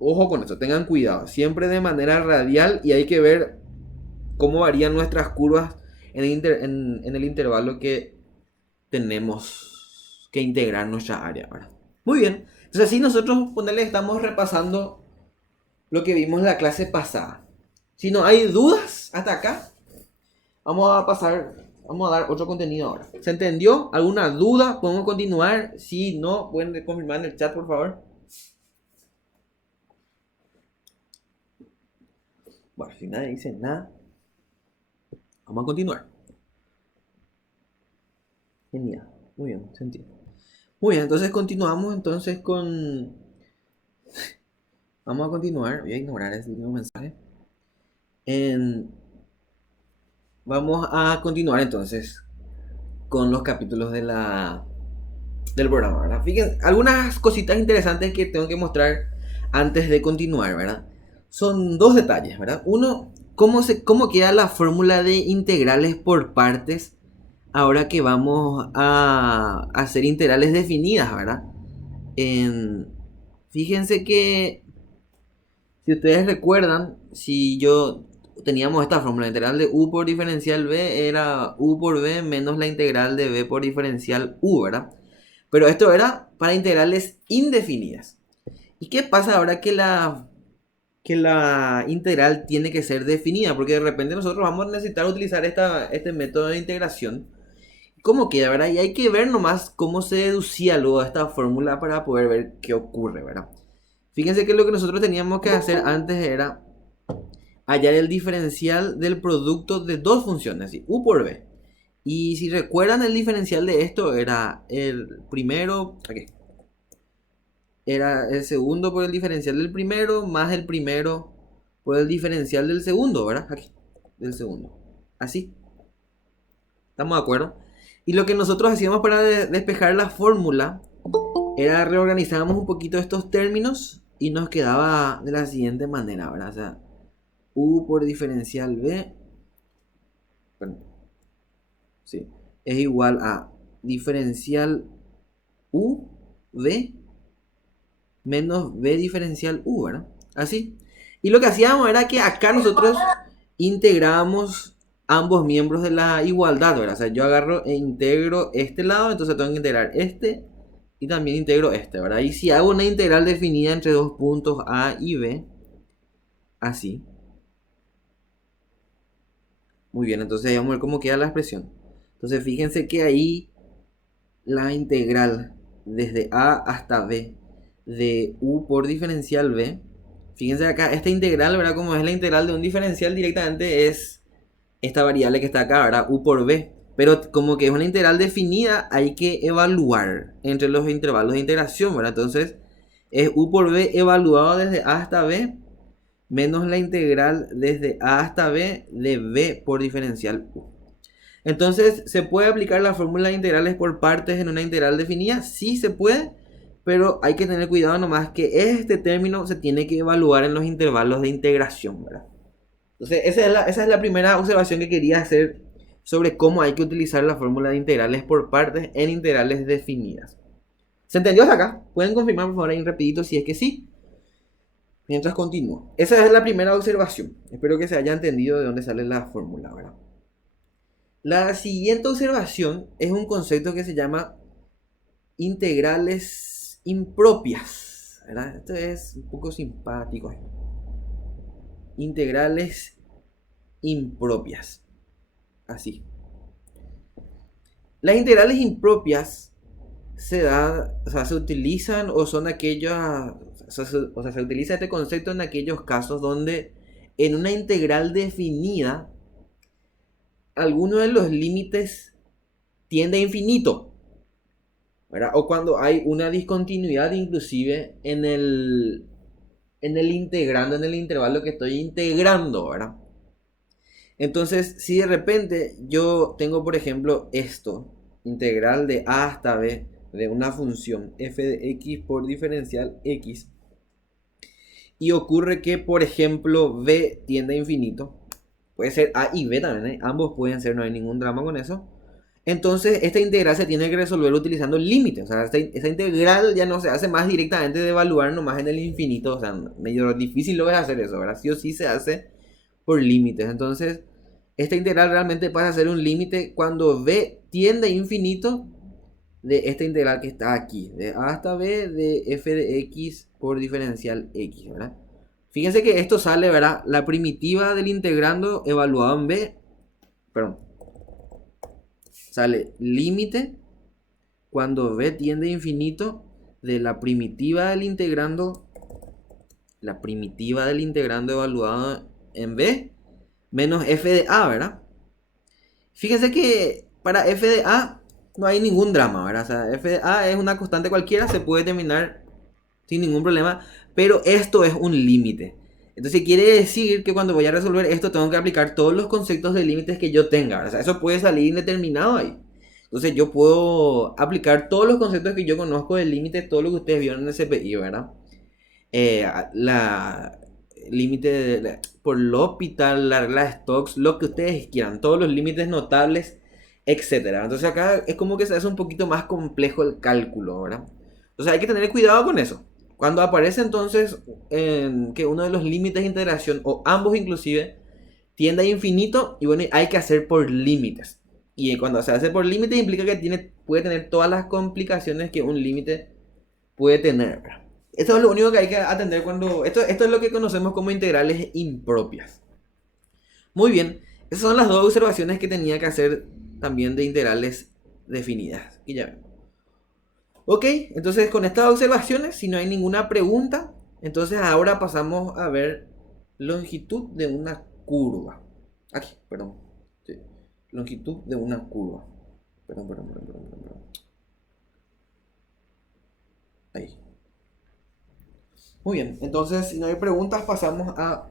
Ojo con eso, tengan cuidado. Siempre de manera radial y hay que ver cómo varían nuestras curvas en el intervalo que tenemos que integrar nuestra área, ¿verdad? Muy bien. Entonces así nosotros estamos repasando lo que vimos en la clase pasada. Si no hay dudas hasta acá, vamos a dar otro contenido ahora. ¿Se entendió? ¿Alguna duda? ¿Podemos continuar? Si no, pueden confirmar en el chat, por favor. Bueno, si nadie dice nada, vamos a continuar. Genial. Muy bien, se entiende. Muy bien, entonces continuamos entonces con... Vamos a continuar. Voy a ignorar ese último mensaje. Vamos a continuar entonces con los capítulos del programa, ¿verdad? Fíjense, algunas cositas interesantes que tengo que mostrar antes de continuar, ¿verdad? Son dos detalles, ¿verdad? Uno, cómo queda la fórmula de integrales por partes ahora que vamos a hacer integrales definidas, ¿verdad? Fíjense que si ustedes recuerdan, si yo teníamos esta fórmula, la integral de u por diferencial b era u por b menos la integral de b por diferencial u, ¿verdad? Pero esto era para integrales indefinidas. ¿Y qué pasa ahora que la integral tiene que ser definida? Porque de repente nosotros vamos a necesitar utilizar este método de integración. ¿Cómo queda, verdad? Y hay que ver nomás cómo se deducía luego esta fórmula para poder ver qué ocurre, ¿verdad? Fíjense que lo que nosotros teníamos que hacer antes era hallar el diferencial del producto de dos funciones, ¿sí? U por b. Y si recuerdan, el diferencial de esto era el primero, aquí, era el segundo por el diferencial del primero, más el primero por el diferencial del segundo, ¿verdad? Aquí, del segundo. Así. ¿Estamos de acuerdo? Y lo que nosotros hacíamos para despejar la fórmula era reorganizábamos un poquito estos términos y nos quedaba de la siguiente manera, ¿verdad? O sea, U por diferencial B, perdón, sí, es igual a diferencial U, B, menos B diferencial U, ¿verdad? Así. Y lo que hacíamos era que acá nosotros integrábamos ambos miembros de la igualdad, ¿verdad? O sea, yo agarro e integro este lado, entonces tengo que integrar este y también integro este, ¿verdad? Y si hago una integral definida entre dos puntos A y B, así. Muy bien, entonces vamos a ver cómo queda la expresión. Entonces fíjense que ahí la integral desde A hasta B de U por diferencial B. Fíjense acá, esta integral, ¿verdad? Como es la integral de un diferencial directamente es esta variable que está acá, ¿verdad? U por B. Pero como que es una integral definida, hay que evaluar entre los intervalos de integración, ¿verdad? Entonces es U por B evaluado desde A hasta B menos la integral desde A hasta B de B por diferencial U. Entonces, ¿se puede aplicar la fórmula de integrales por partes en una integral definida? Sí se puede, pero hay que tener cuidado nomás que este término se tiene que evaluar en los intervalos de integración, ¿verdad? Entonces, esa es la primera observación que quería hacer sobre cómo hay que utilizar la fórmula de integrales por partes en integrales definidas. ¿Se entendió hasta acá? ¿Pueden confirmar por favor ahí rapidito si es que sí? Mientras continúo. Esa es la primera observación. Espero que se haya entendido de dónde sale la fórmula, ¿verdad? La siguiente observación es un concepto que se llama integrales impropias, ¿verdad? Esto es un poco simpático. Integrales impropias. Así. Las integrales impropias se utilizan o son aquellas, se utiliza este concepto en aquellos casos donde en una integral definida alguno de los límites tiende a infinito, ¿verdad? O cuando hay una discontinuidad inclusive en el integrando, en el intervalo que estoy integrando, ¿verdad? Entonces, si de repente yo tengo, por ejemplo, esto, integral de A hasta B de una función f de x por diferencial x, y ocurre que, por ejemplo, b tiende a infinito, puede ser a y b también, ¿eh? Ambos pueden ser, no hay ningún drama con eso. Entonces, esta integral se tiene que resolver utilizando límites. O sea, esta integral ya no se hace más directamente de evaluar nomás en el infinito. O sea, medio difícil lo es hacer eso, ¿verdad? Sí o sí se hace por límites. Entonces, esta integral realmente pasa a ser un límite cuando b tiende a infinito de esta integral que está aquí, de a hasta b de f de x por diferencial x, ¿verdad? Fíjense que esto sale, ¿verdad? La primitiva del integrando evaluado en b, perdón, sale límite cuando b tiende a infinito de la primitiva del integrando evaluado en b menos f de a, ¿verdad? Fíjense que para f de a no hay ningún drama, ¿verdad? O sea, f de a es una constante cualquiera, se puede determinar sin ningún problema, pero esto es un límite. Entonces quiere decir que cuando voy a resolver esto tengo que aplicar todos los conceptos de límites que yo tenga, ¿verdad? O sea, eso puede salir indeterminado ahí. Entonces yo puedo aplicar todos los conceptos que yo conozco de límites, todo lo que ustedes vieron en el CPI, ¿verdad? La límite por L'Hopital, la regla de Stokes, lo que ustedes quieran, todos los límites notables, etcétera. Entonces acá es como que se hace un poquito más complejo el cálculo, ¿verdad? Entonces hay que tener cuidado con eso. Cuando aparece entonces que uno de los límites de integración, o ambos inclusive, tiende a infinito, y bueno, hay que hacer por límites. Y cuando se hace por límites implica que puede tener todas las complicaciones que un límite puede tener, ¿verdad? Esto es lo único que hay que atender cuando... Esto es lo que conocemos como integrales impropias. Muy bien, esas son las dos observaciones que tenía que hacer también de integrales definidas. Y ya ven. Ok, entonces con estas observaciones, si no hay ninguna pregunta, entonces ahora pasamos a ver longitud de una curva. Aquí, perdón. Sí. Longitud de una curva. Perdón. Ahí. Muy bien, entonces si no hay preguntas pasamos a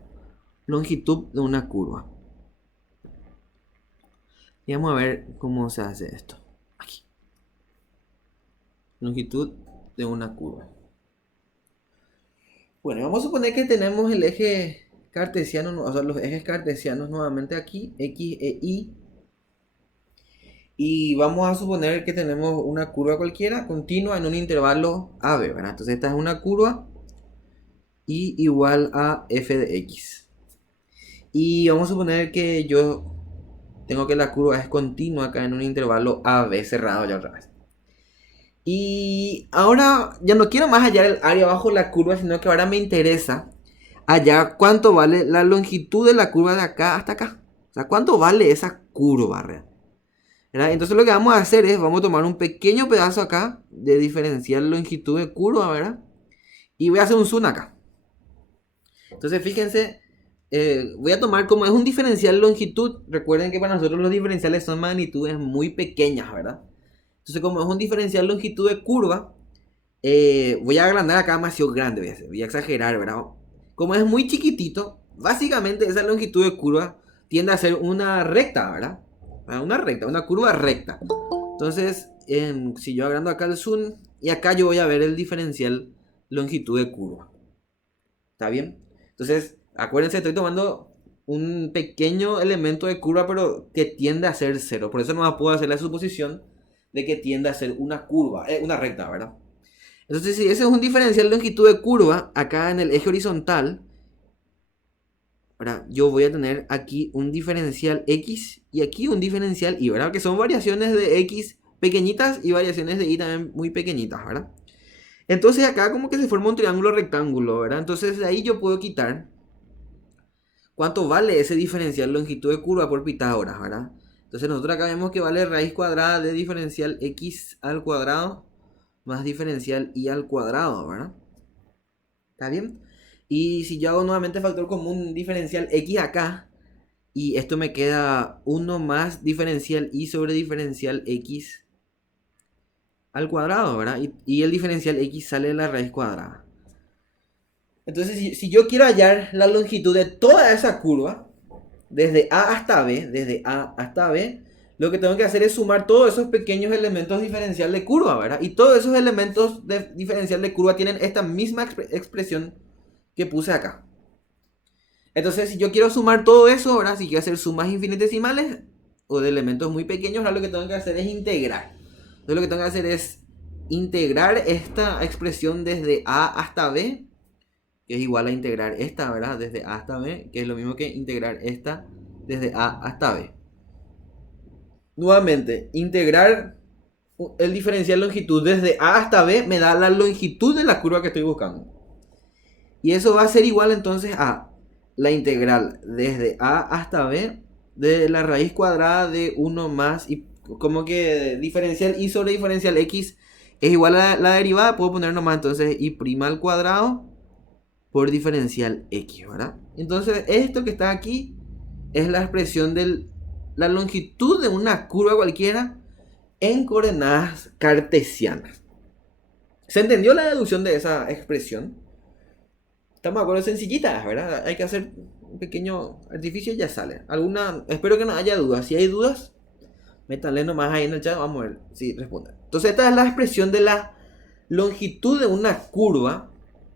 longitud de una curva. Y vamos a ver cómo se hace esto. Aquí. Longitud de una curva. Bueno, vamos a suponer que tenemos el eje cartesianos, o sea, los ejes cartesianos nuevamente aquí, X e Y. Y vamos a suponer que tenemos una curva cualquiera continua en un intervalo AB, ¿verdad? Entonces esta es una curva y igual a f de x. Y vamos a suponer que yo tengo que la curva es continua acá en un intervalo AB cerrado ya otra vez. Y ahora ya no quiero más hallar el área bajo la curva, sino que ahora me interesa hallar cuánto vale la longitud de la curva de acá hasta acá. O sea, cuánto vale esa curva, ¿verdad? Entonces lo que vamos a hacer es, vamos a tomar un pequeño pedazo acá de diferencial longitud de curva, ¿verdad? Y voy a hacer un zoom acá. Entonces fíjense, voy a tomar como es un diferencial longitud. Recuerden que para nosotros los diferenciales son magnitudes muy pequeñas, ¿verdad? Entonces como es un diferencial longitud de curva, voy a agrandar acá demasiado grande, voy a exagerar, ¿verdad? Como es muy chiquitito, básicamente esa longitud de curva tiende a ser una recta, ¿verdad? Una recta, una curva recta. Entonces, si yo agrando acá el zoom, y acá yo voy a ver el diferencial longitud de curva. ¿Está bien? Entonces, acuérdense, estoy tomando un pequeño elemento de curva, pero que tiende a ser cero. Por eso no puedo hacer la suposición de que tiende a ser una curva, una recta, ¿verdad? Entonces, si ese es un diferencial longitud de curva, acá en el eje horizontal, ¿verdad? Yo voy a tener aquí un diferencial X y aquí un diferencial Y, ¿verdad? Que son variaciones de X pequeñitas y variaciones de Y también muy pequeñitas, ¿verdad? Entonces acá como que se forma un triángulo rectángulo, ¿verdad? Entonces de ahí yo puedo quitar cuánto vale ese diferencial longitud de curva por Pitágoras, ¿verdad? Entonces nosotros acá vemos que vale raíz cuadrada de diferencial X al cuadrado más diferencial Y al cuadrado, ¿verdad? ¿Está bien? Y si yo hago nuevamente factor común diferencial X acá, y esto me queda 1 más diferencial Y sobre diferencial X al cuadrado, ¿verdad? Y el diferencial X sale de la raíz cuadrada. Entonces, si yo quiero hallar la longitud de toda esa curva, desde A hasta B, lo que tengo que hacer es sumar todos esos pequeños elementos diferencial de curva, ¿verdad? Y todos esos elementos de diferencial de curva tienen esta misma expresión que puse acá. Entonces, si yo quiero sumar todo eso, ahora si quiero hacer sumas infinitesimales o de elementos muy pequeños, ahora lo que tengo que hacer es integrar. Entonces, lo que tengo que hacer es integrar esta expresión desde A hasta B, que es igual a integrar esta, ¿verdad? Desde A hasta B, que es lo mismo que integrar esta desde A hasta B. Nuevamente, integrar el diferencial longitud desde A hasta B me da la longitud de la curva que estoy buscando. Y eso va a ser igual entonces a la integral desde A hasta B de la raíz cuadrada de 1 más, y como que diferencial Y sobre diferencial X es igual a la derivada, puedo poner nomás entonces Y' al cuadrado por diferencial X, ¿verdad? Entonces esto que está aquí es la expresión de la longitud de una curva cualquiera en coordenadas cartesianas. ¿Se entendió la deducción de esa expresión? Estamos de acuerdo, sencillitas, ¿verdad? Hay que hacer un pequeño artificio y ya sale. Espero que no haya dudas. Si hay dudas, métanle nomás ahí en el chat, vamos a ver si responden. Entonces esta es la expresión de la longitud de una curva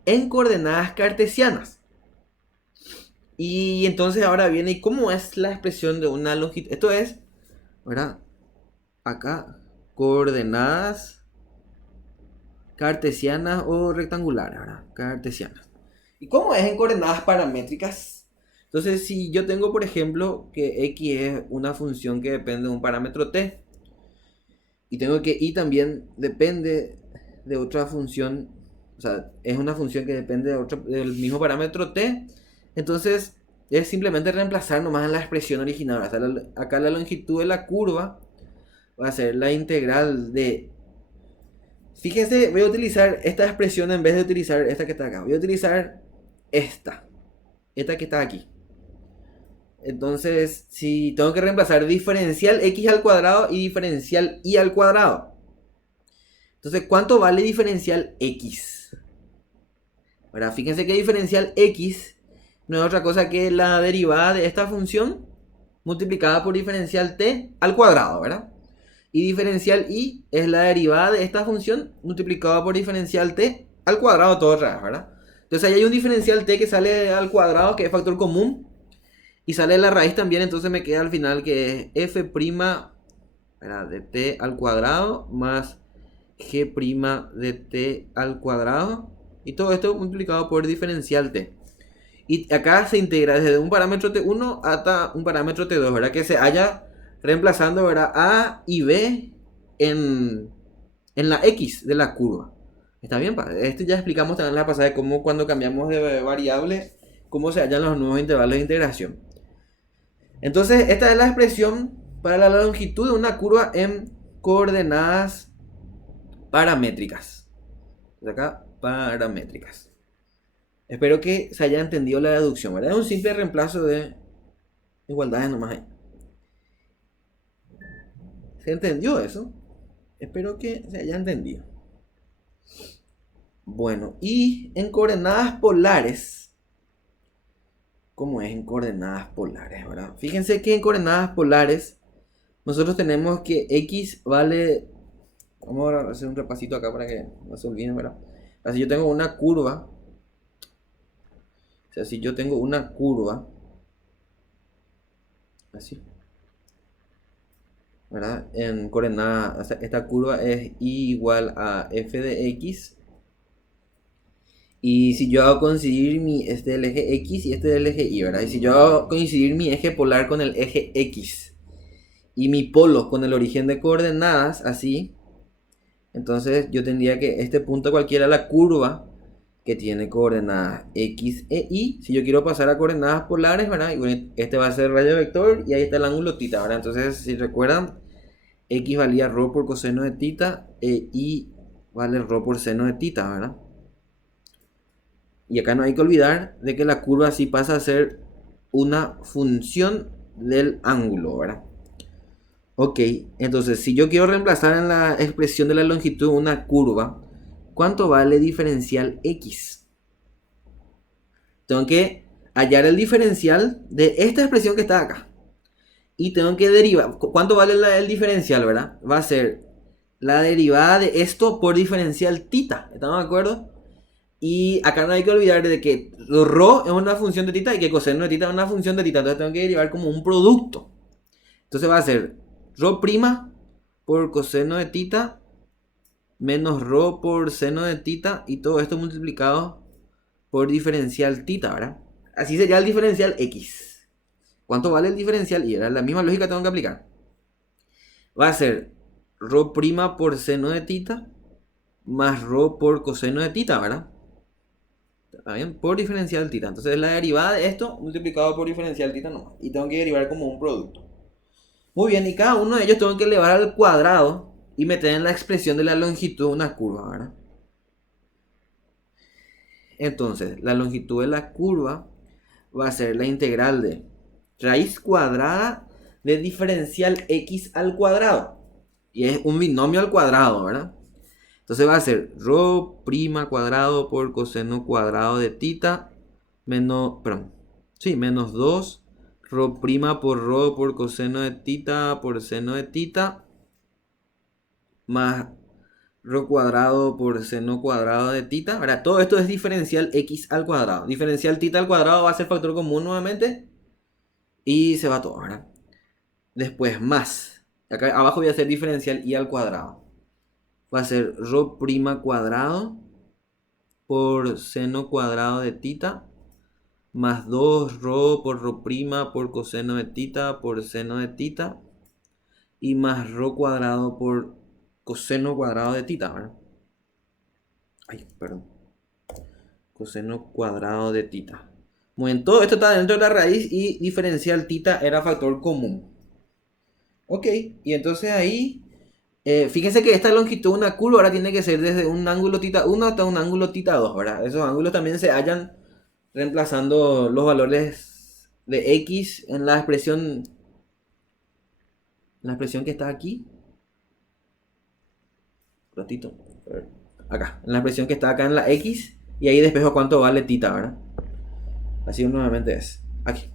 en coordenadas cartesianas. Y entonces ahora viene, ¿y cómo es la expresión de una longitud? Esto es, ¿verdad? Acá, coordenadas cartesianas o rectangulares, ¿verdad? Cartesianas. ¿Y cómo es en coordenadas paramétricas? Entonces, si yo tengo, por ejemplo, que X es una función que depende de un parámetro t, y tengo que Y también depende de otra función, o sea, es una función que depende del mismo parámetro t, entonces es simplemente reemplazar nomás en la expresión original. O sea, acá la longitud de la curva va a ser la integral de... Fíjense, voy a utilizar esta expresión en vez de utilizar esta que está acá. Voy a utilizar esta que está aquí. Entonces, si tengo que reemplazar diferencial X al cuadrado y diferencial Y al cuadrado. Entonces, ¿cuánto vale diferencial X? Ahora, fíjense que diferencial X no es otra cosa que la derivada de esta función multiplicada por diferencial t al cuadrado, ¿verdad? Y diferencial y es la derivada de esta función multiplicada por diferencial t al cuadrado todo otra vez, ¿verdad? Entonces ahí hay un diferencial t que sale al cuadrado, que es factor común. Y sale la raíz también, entonces me queda al final que es f' de t al cuadrado más g' de t al cuadrado. Y todo esto multiplicado por diferencial t. Y acá se integra desde un parámetro t1 hasta un parámetro t2, ¿verdad? Que se haya reemplazando, ¿verdad? A y b en la x de la curva. ¿Está bien? Esto ya explicamos también la pasada de cómo cuando cambiamos de variable, cómo se hallan los nuevos intervalos de integración. Entonces, esta es la expresión para la longitud de una curva en coordenadas paramétricas. De acá, paramétricas. Espero que se haya entendido la deducción, ¿verdad? Es un simple reemplazo de igualdades nomás ahí. ¿Se entendió eso? Espero que se haya entendido. Bueno, y en coordenadas polares, ¿cómo es en coordenadas polares, verdad? Fíjense que en coordenadas polares nosotros tenemos que x vale... Vamos a hacer un repasito acá para que no se olviden, ¿verdad? Así yo tengo una curva. O sea, si yo tengo una curva, así, ¿verdad? En coordenada, o sea, esta curva es y igual a f de x. Y si yo hago coincidir este del eje x y este del eje y, ¿verdad? Y si yo hago coincidir mi eje polar con el eje x y mi polo con el origen de coordenadas, así, entonces yo tendría que este punto cualquiera la curva que tiene coordenadas x e y, si yo quiero pasar a coordenadas polares, ¿verdad? Y bueno, este va a ser el radio vector y ahí está el ángulo θ, ¿verdad? Entonces, si recuerdan, x valía ρ por coseno de θ e y vale ρ por seno de θ, ¿verdad? Y acá no hay que olvidar de que la curva sí pasa a ser una función del ángulo, ¿verdad? Ok, entonces si yo quiero reemplazar en la expresión de la longitud una curva, ¿cuánto vale diferencial x? Tengo que hallar el diferencial de esta expresión que está acá. Y tengo que derivar. ¿Cuánto vale el diferencial, verdad? Va a ser la derivada de esto por diferencial θ. ¿Estamos de acuerdo? Y acá no hay que olvidar de que ρ es una función de θ y que coseno de θ es una función de θ. Entonces tengo que derivar como un producto. Entonces va a ser ρ' por coseno de θ menos ρ por seno de θ y todo esto multiplicado por diferencial θ, ¿verdad? Así sería el diferencial x. ¿Cuánto vale el diferencial y? Era la misma lógica que tengo que aplicar. Va a ser ρ' por seno de θ más ρ por coseno de θ, ¿verdad? ¿Está bien? Por diferencial θ. Entonces la derivada de esto multiplicado por diferencial θ nomás. Y tengo que derivar como un producto. Muy bien, y cada uno de ellos tengo que elevar al cuadrado y meter en la expresión de la longitud de una curva, ¿verdad? Entonces, la longitud de la curva va a ser la integral de raíz cuadrada de diferencial x al cuadrado. Y es un binomio al cuadrado, ¿verdad? Entonces va a ser ρ' cuadrado por coseno cuadrado de θ menos 2 ρ' por ρ por coseno de θ por seno de θ más ρ cuadrado por seno cuadrado de θ. Ahora, todo esto es diferencial x al cuadrado. Diferencial θ al cuadrado va a ser factor común nuevamente y se va todo, ¿verdad? Después más. Acá abajo voy a hacer diferencial y al cuadrado. Va a ser ρ' cuadrado por seno cuadrado de θ más 2 ρ por ρ' por coseno de θ por seno de θ y más ρ cuadrado por coseno cuadrado de θ, ¿verdad? Ay, perdón. Coseno cuadrado de θ. Muy bien, todo esto está dentro de la raíz y diferencial θ era factor común. Ok, y entonces ahí, fíjense que esta longitud de una curva ahora tiene que ser desde un ángulo θ1 hasta un ángulo θ2, ¿verdad? Esos ángulos también se hallan reemplazando los valores de x en la expresión que está aquí. Ratito. Acá, en la expresión que está acá en la x y ahí despejo cuánto vale θ, ¿verdad? Así nuevamente es aquí.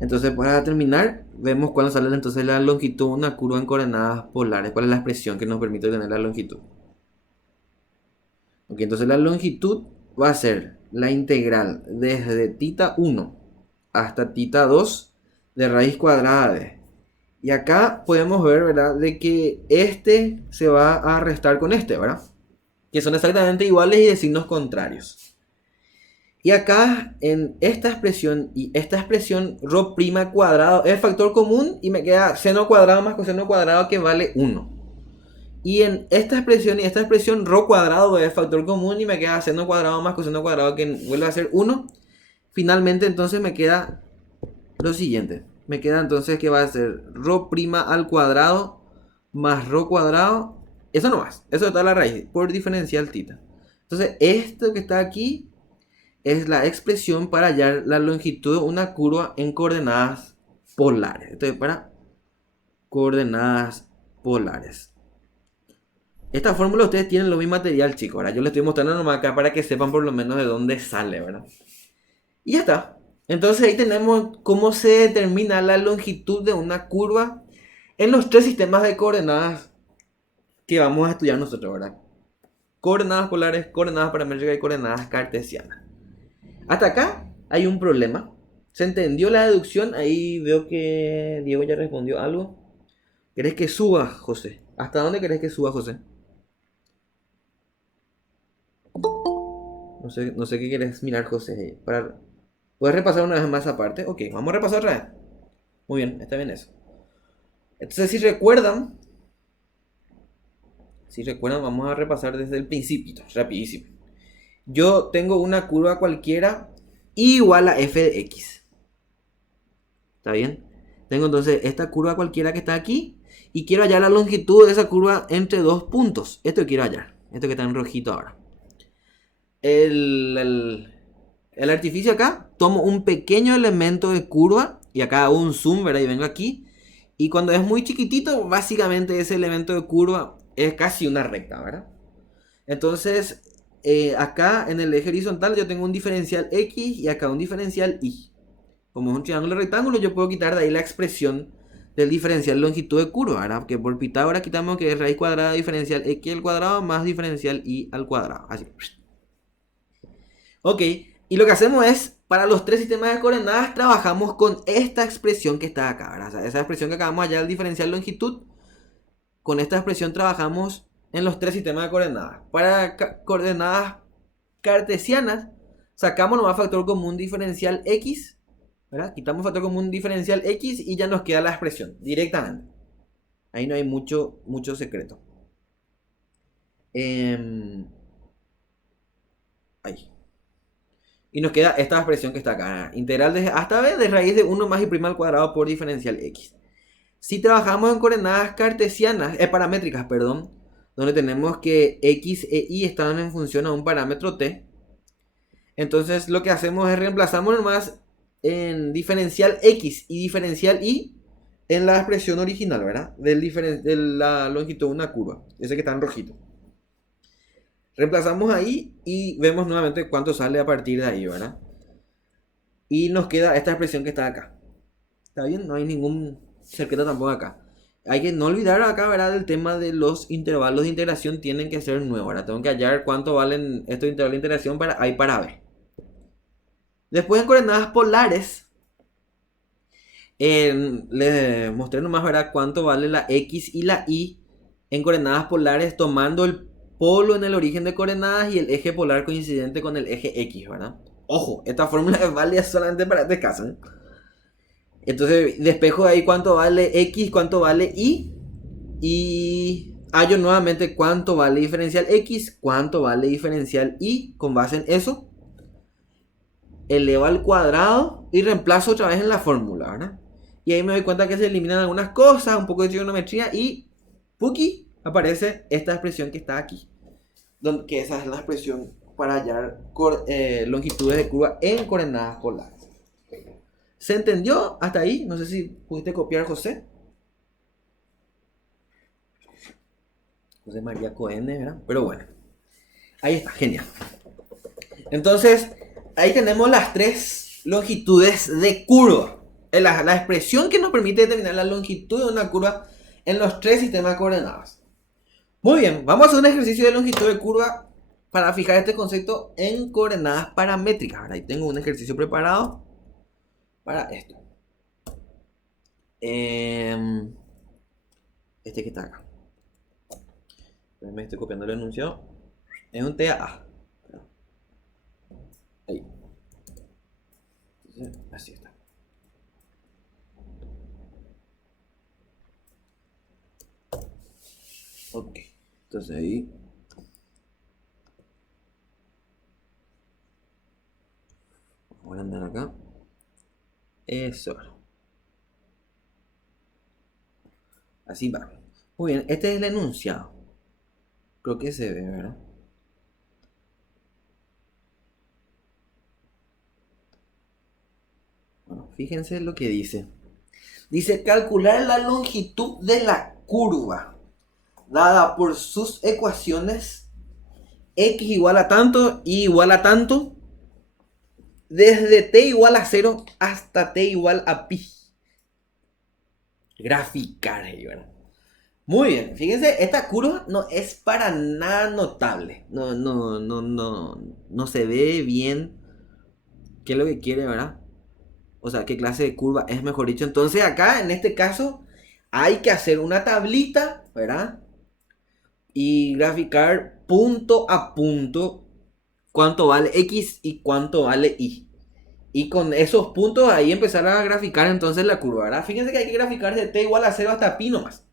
Entonces, para terminar, vemos cuál sale entonces la longitud de una curva en coordenadas polares. ¿Cuál es la expresión que nos permite tener la longitud? Ok, entonces la longitud va a ser la integral desde tita 1 hasta tita 2 de raíz cuadrada de. Y acá podemos ver, ¿verdad? De que este se va a restar con este, ¿verdad? Que son exactamente iguales y de signos contrarios. Y acá en esta expresión y esta expresión ρ' cuadrado es factor común y me queda seno cuadrado más coseno cuadrado que vale 1. Y en esta expresión y esta expresión ρ cuadrado es factor común y me queda seno cuadrado más coseno cuadrado que vuelve a ser 1. Finalmente entonces me queda lo siguiente. Me queda entonces que va a ser ρ' al cuadrado más ρ cuadrado. Eso no más. Eso está la raíz por diferencial tita. Entonces esto que está aquí es la expresión para hallar la longitud de una curva en coordenadas polares. Entonces para coordenadas polares. Esta fórmula ustedes tienen lo mismo material, chicos. Ahora yo les estoy mostrando nomás acá para que sepan por lo menos de dónde sale, ¿verdad? Y ya está. Entonces ahí tenemos cómo se determina la longitud de una curva en los tres sistemas de coordenadas que vamos a estudiar nosotros, ¿verdad? Coordenadas polares, coordenadas paramétricas y coordenadas cartesianas. Hasta acá hay un problema. ¿Se entendió la deducción? Ahí veo que Diego ya respondió algo. ¿Querés que suba, José? ¿Hasta dónde querés que suba, José? No sé qué querés mirar, José. ¿Puedes repasar una vez más aparte? Ok, vamos a repasar otra vez. Muy bien, está bien eso. Entonces, si recuerdan, vamos a repasar desde el principio, rapidísimo. Yo tengo una curva cualquiera igual a f de x. ¿Está bien? Tengo entonces esta curva cualquiera que está aquí y quiero hallar la longitud de esa curva entre dos puntos. Esto quiero hallar. Esto que está en rojito ahora. El artificio acá, tomo un pequeño elemento de curva y acá hago un zoom, ¿verdad? Y vengo aquí. Y cuando es muy chiquitito, básicamente ese elemento de curva es casi una recta, ¿verdad? Entonces, acá en el eje horizontal yo tengo un diferencial x y acá un diferencial y. Como es un triángulo rectángulo, yo puedo quitar de ahí la expresión del diferencial longitud de curva, ¿verdad? Que por Pitágoras quitamos que es raíz cuadrada diferencial x al cuadrado más diferencial y al cuadrado. Así. Ok, y lo que hacemos es, para los tres sistemas de coordenadas, trabajamos con esta expresión que está acá, ¿verdad? O sea, esa expresión que acabamos de hallar, el diferencial longitud, con esta expresión trabajamos en los tres sistemas de coordenadas. Para coordenadas cartesianas, sacamos nomás factor común diferencial x, ¿verdad? Quitamos factor común diferencial x y ya nos queda la expresión directamente. Ahí no hay mucho secreto. Ahí. Y nos queda esta expresión que está acá. Integral de hasta b de raíz de 1 más y prima al cuadrado por diferencial x. Si trabajamos en coordenadas cartesianas, paramétricas, perdón, donde tenemos que x e y están en función a un parámetro t, entonces lo que hacemos es reemplazamos nomás en diferencial x y diferencial y en la expresión original, ¿verdad? De la longitud de una curva, ese que está en rojito. Reemplazamos ahí y vemos nuevamente cuánto sale a partir de ahí, ¿verdad? Y nos queda esta expresión que está acá. ¿Está bien? No hay ningún secreto tampoco acá. Hay que no olvidar acá, ¿verdad? El tema de los intervalos de integración tienen que ser nuevos. Ahora tengo que hallar cuánto valen estos intervalos de integración para A y para B. Después en coordenadas polares, les mostré nomás, ¿verdad? Cuánto vale la X y la Y en coordenadas polares tomando el polo en el origen de coordenadas y el eje polar coincidente con el eje X, ¿verdad? Ojo, esta fórmula es válida solamente para este caso, ¿eh? Entonces despejo ahí cuánto vale X, cuánto vale Y. Y hallo nuevamente cuánto vale diferencial X, cuánto vale diferencial Y. Con base en eso, elevo al cuadrado y reemplazo otra vez en la fórmula, ¿verdad? Y ahí me doy cuenta que se eliminan algunas cosas, un poco de trigonometría y ¡puki! Aparece esta expresión que está aquí. Que esa es la expresión para hallar longitudes de curva en coordenadas polares. ¿Se entendió hasta ahí? No sé si pudiste copiar, José. José María Cohen, ¿verdad? Pero bueno. Ahí está, genial. Entonces, ahí tenemos las tres longitudes de curva. La expresión que nos permite determinar la longitud de una curva en los tres sistemas de coordenadas. Muy bien, vamos a hacer un ejercicio de longitud de curva para fijar este concepto en coordenadas paramétricas. Ahora ahí tengo un ejercicio preparado para esto. Este que está acá. Me estoy copiando el enunciado. Es un TAA. Ahí. Entonces, así está. Ok. Entonces ahí. Voy a andar acá. Eso. Así va. Muy bien, este es el enunciado. Creo que se ve, ¿verdad? Bueno, fíjense lo que dice. Dice calcular la longitud de la curva dada por sus ecuaciones x igual a tanto, y igual a tanto, desde t igual a 0 hasta t igual a pi. Graficar, ¿verdad? Muy bien, fíjense, esta curva no es para nada notable. No se ve bien qué es lo que quiere, ¿verdad? O sea, qué clase de curva es, mejor dicho. Entonces acá, en este caso, hay que hacer una tablita, ¿verdad? Y graficar punto a punto cuánto vale X y cuánto vale Y. Y con esos puntos ahí empezar a graficar entonces la curva, ¿verdad? Fíjense que hay que graficar de t igual a 0 hasta pi nomás.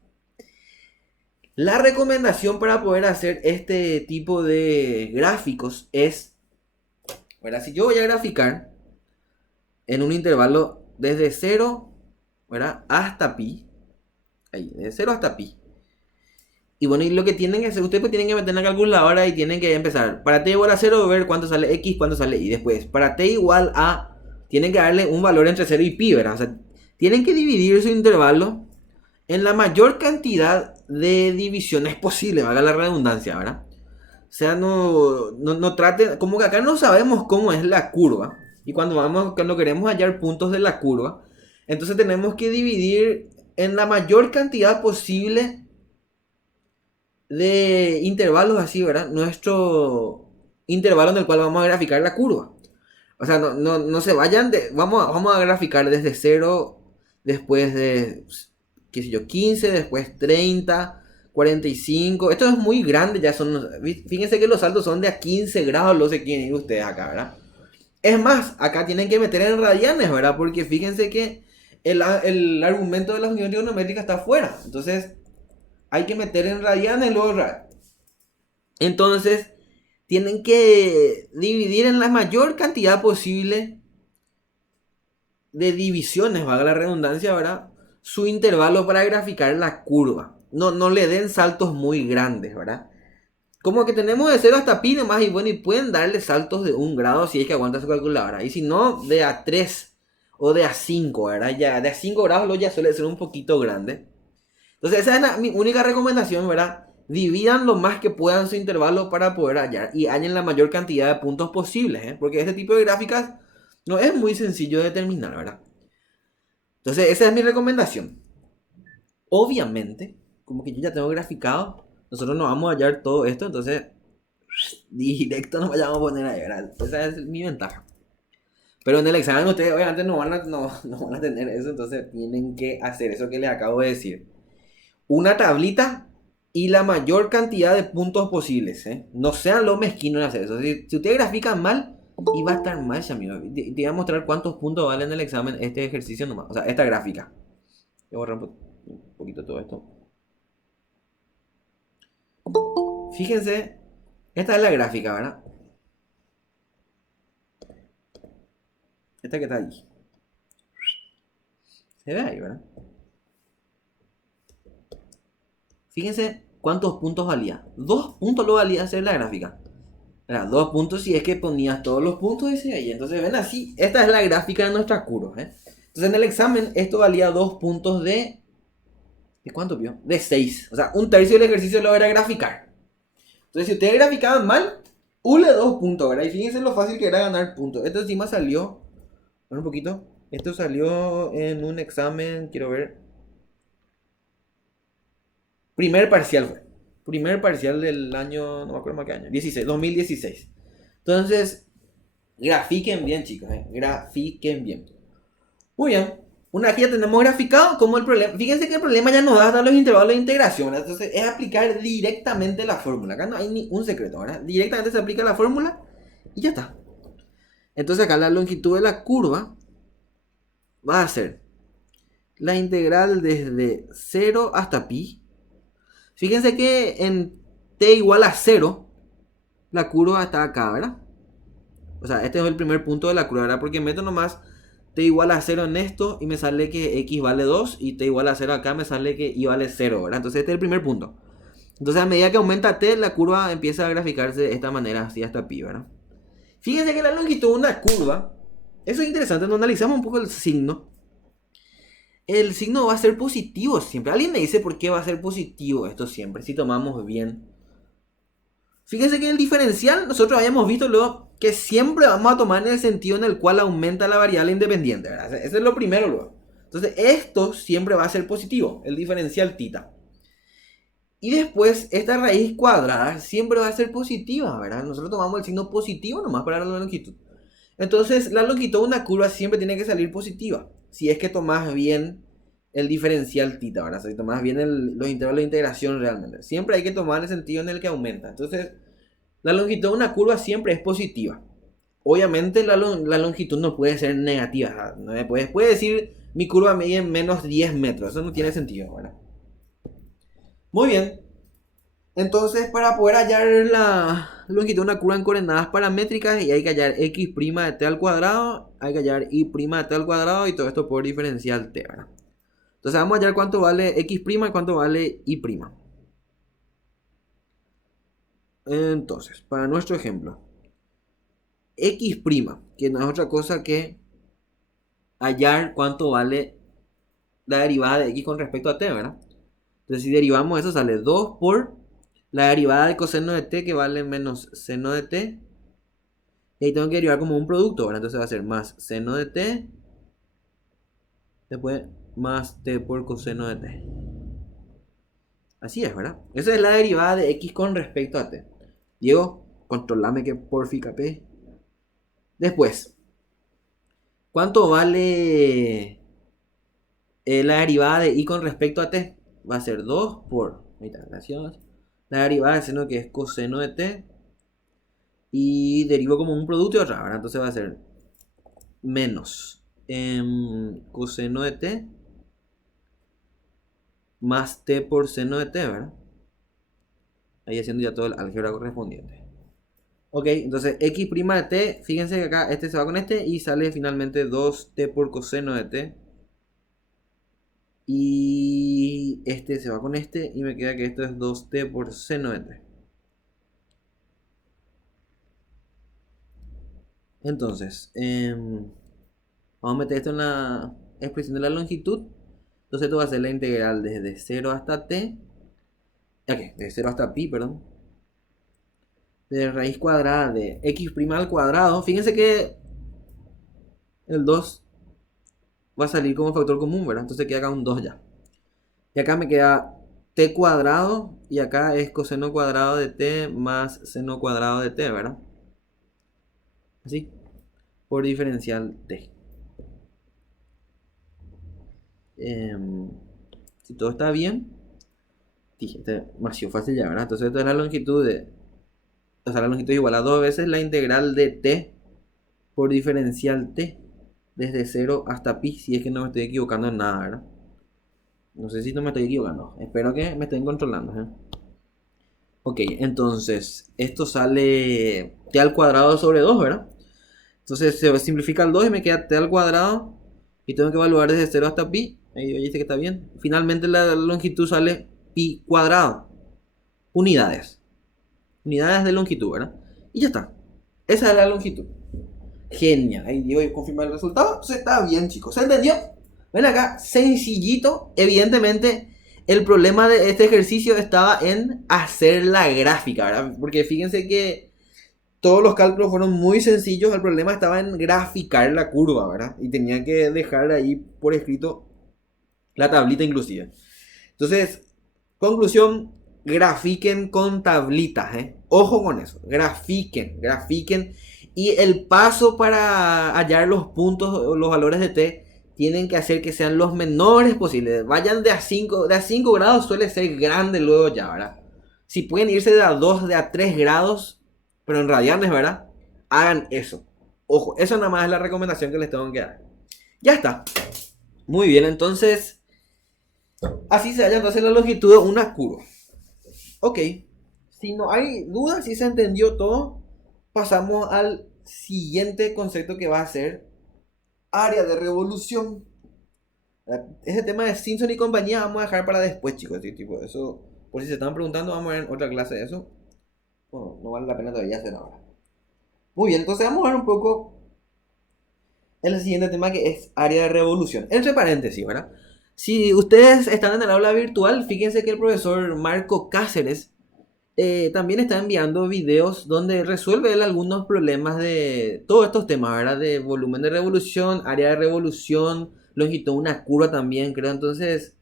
La recomendación para poder hacer este tipo de gráficos es, ¿verdad? Si yo voy a graficar en un intervalo desde 0, ¿verdad? Hasta pi, ahí, de 0 hasta pi. Y bueno, y lo que tienen que hacer, ustedes pues tienen que meter en la calculadora y tienen que empezar. Para t igual a 0, ver cuánto sale x, cuánto sale y. Después, para t igual a, tienen que darle un valor entre 0 y pi, ¿verdad? O sea, tienen que dividir su intervalo en la mayor cantidad de divisiones posible, valga la redundancia, ¿verdad? O sea, no traten, como que acá no sabemos cómo es la curva. Y cuando queremos hallar puntos de la curva, entonces tenemos que dividir en la mayor cantidad posible de intervalos así, ¿verdad? Nuestro intervalo en el cual vamos a graficar la curva. O sea, no se vayan de... Vamos a graficar desde 0, después de, qué sé yo, 15, después 30, 45. Esto es muy grande, ya son... Fíjense que los saltos son de a 15 grados, lo se quieren ir ustedes acá, ¿verdad? Es más, acá tienen que meter en radianes, ¿verdad? Porque fíjense que el argumento de las unidades trigonométricas está afuera. Entonces, hay que meter en radianes luego. Entonces, tienen que dividir en la mayor cantidad posible de divisiones, valga la redundancia, ¿verdad? Su intervalo para graficar la curva. No le den saltos muy grandes, ¿verdad? Como que tenemos de 0 hasta pi nomás, y bueno, y pueden darle saltos de 1 grado si es que aguanta su calculadora. Y si no, de a 3 o de a 5, ¿verdad? Ya de a 5 grados lo ya suele ser un poquito grande. Entonces esa es mi única recomendación, ¿verdad? Dividan lo más que puedan su intervalo para poder hallar y hallen la mayor cantidad de puntos posibles, ¿eh? Porque este tipo de gráficas no es muy sencillo de determinar, ¿verdad? Entonces esa es mi recomendación. Obviamente, como que yo ya tengo graficado, nosotros no vamos a hallar todo esto, entonces directo nos vayamos a poner ahí, ¿verdad? Esa es mi ventaja. Pero en el examen ustedes obviamente no van a tener eso, entonces tienen que hacer eso que les acabo de decir. Una tablita y la mayor cantidad de puntos posibles, ¿eh? No sean los mezquinos en hacer eso. Si ustedes grafican mal, y va a estar mal, amigo. Te voy a mostrar cuántos puntos vale en el examen este ejercicio nomás. O sea, esta gráfica. Voy a borrar un poquito todo esto. Fíjense, esta es la gráfica, ¿verdad? Esta que está ahí. Se ve ahí, ¿verdad? Fíjense cuántos puntos valía. 2 puntos lo valía hacer la gráfica. Era 2 puntos si es que ponías todos los puntos ese ahí. Entonces ven así, esta es la gráfica de nuestra curva, ¿eh? Entonces en el examen esto valía 2 puntos de... ¿De cuánto, vio? De 6. O sea, un tercio del ejercicio lo era graficar. Entonces si ustedes graficaban mal, hule 2 puntos, ¿verdad? Y fíjense lo fácil que era ganar puntos. Esto encima salió... Un poquito. Esto salió en un examen, quiero ver. Primer parcial fue. primer parcial del año, no me acuerdo más qué año, 2016. Entonces, grafiquen bien, chicos, grafiquen bien. Muy bien. Una vez que ya tenemos graficado, como el problema, fíjense que el problema ya nos da hasta los intervalos de integración, ¿verdad? Entonces es aplicar directamente la fórmula. Acá no hay ningún secreto, ¿verdad? Directamente se aplica la fórmula y ya está. Entonces acá la longitud de la curva va a ser la integral desde 0 hasta pi. Fíjense que en t igual a 0, la curva está acá, ¿verdad? O sea, este es el primer punto de la curva, ¿verdad? Porque meto nomás t igual a 0 en esto y me sale que x vale 2 y t igual a 0 acá me sale que y vale 0, ¿verdad? Entonces este es el primer punto. Entonces a medida que aumenta t, la curva empieza a graficarse de esta manera, así hasta pi, ¿verdad? Fíjense que la longitud de una curva, eso es interesante, nos analizamos un poco el signo. El signo va a ser positivo siempre. ¿Alguien me dice por qué va a ser positivo esto siempre? Si tomamos bien. Fíjense que el diferencial, nosotros habíamos visto luego que siempre vamos a tomar en el sentido en el cual aumenta la variable independiente, ¿verdad? Eso es lo primero luego. Entonces esto siempre va a ser positivo, el diferencial tita. Y después esta raíz cuadrada siempre va a ser positiva, ¿verdad? Nosotros tomamos el signo positivo nomás para la longitud. Entonces la longitud de una curva siempre tiene que salir positiva. Si es que tomas bien el diferencial tita, ¿verdad? Si tomas bien los intervalos de integración realmente. Siempre hay que tomar el sentido en el que aumenta. Entonces la longitud de una curva siempre es positiva. Obviamente la longitud no puede ser negativa. No puede decir mi curva mide menos 10 metros. Eso no tiene sentido, ¿verdad? Muy bien. Entonces para poder hallar la longitud de una curva en coordenadas paramétricas y hay que hallar x' de t al cuadrado, hay que hallar y' de t al cuadrado y todo esto por diferencial t, ¿verdad? Entonces vamos a hallar cuánto vale x' y cuánto vale y'. Entonces, para nuestro ejemplo, x', que no es otra cosa que hallar cuánto vale la derivada de x con respecto a t, ¿verdad? Entonces si derivamos eso sale 2 por la derivada de coseno de t que vale menos seno de t. Y ahí tengo que derivar como un producto, ¿verdad? Entonces va a ser más seno de t. Después más t por coseno de t. Así es, ¿verdad? Esa es la derivada de x con respecto a t. Diego, controlame que porfi capé. Después, ¿cuánto vale la derivada de y con respecto a t? Va a ser 2 por, gracias, la derivada de seno que es coseno de t. Y derivo como un producto y otra, ¿verdad? Entonces va a ser menos coseno de t más t por seno de t, ¿verdad? Ahí haciendo ya todo el álgebra correspondiente. Ok, entonces x' de t, fíjense que acá este se va con este y sale finalmente 2t por coseno de t. Y este se va con este y me queda que esto es 2t por seno de t. Entonces, vamos a meter esto en la expresión de la longitud. Entonces esto va a ser la integral desde 0 hasta t. Ok, de 0 hasta pi, perdón. De raíz cuadrada de x' al cuadrado. Fíjense que el 2 va a salir como factor común, ¿verdad? Entonces queda acá un 2 ya. Y acá me queda t cuadrado. Y acá es coseno cuadrado de t más seno cuadrado de t, ¿verdad? Así. Por diferencial t. Si todo está bien. Dije, este es demasiado fácil ya, ¿verdad? Entonces esta es la longitud de... O sea, la longitud es igual a 2 veces la integral de t por diferencial t. Desde 0 hasta pi, si es que no me estoy equivocando en nada, ¿verdad? No sé si no me estoy equivocando. Espero que me estén controlando, ¿eh? Ok, entonces, esto sale t al cuadrado sobre 2, ¿verdad? Entonces se simplifica el 2 y me queda t al cuadrado. Y tengo que evaluar desde 0 hasta pi. Ahí dice que está bien. Finalmente la longitud sale pi cuadrado. Unidades. Unidades de longitud, ¿verdad? Y ya está. Esa es la longitud. Genial. Ahí digo y confirmar el resultado. Entonces está bien, chicos. ¿Se entendió? Ven acá, sencillito. Evidentemente, el problema de este ejercicio estaba en hacer la gráfica, ¿verdad? Porque fíjense que todos los cálculos fueron muy sencillos. El problema estaba en graficar la curva, ¿verdad? Y tenía que dejar ahí por escrito la tablita inclusive. Entonces, conclusión, grafiquen con tablitas, Ojo con eso, grafiquen. Y el paso para hallar los puntos o los valores de t tienen que hacer que sean los menores posibles. Vayan de a 5 grados, suele ser grande luego ya, ¿verdad? Si pueden irse de a 2, de a 3 grados, pero en radianes, ¿verdad? Hagan eso. Ojo, eso nada más es la recomendación que les tengo que dar. Ya está. Muy bien, entonces así se halla entonces la longitud de una curva. Ok, si no hay dudas, si se entendió todo, pasamos al siguiente concepto que va a ser área de revolución. Ese tema de Simpson y compañía vamos a dejar para después, chicos. Tipo, eso, por si se están preguntando, vamos a ver en otra clase de eso. No vale la pena todavía hacer ahora. Muy bien, entonces vamos a ver un poco el siguiente tema, que es área de revolución. Entre paréntesis, ¿verdad? Si ustedes están en el aula virtual, fíjense que el profesor Marco Cáceres también está enviando videos donde resuelve él algunos problemas de todos estos temas, ¿verdad? De volumen de revolución, área de revolución, longitud de una curva también, creo. Entonces,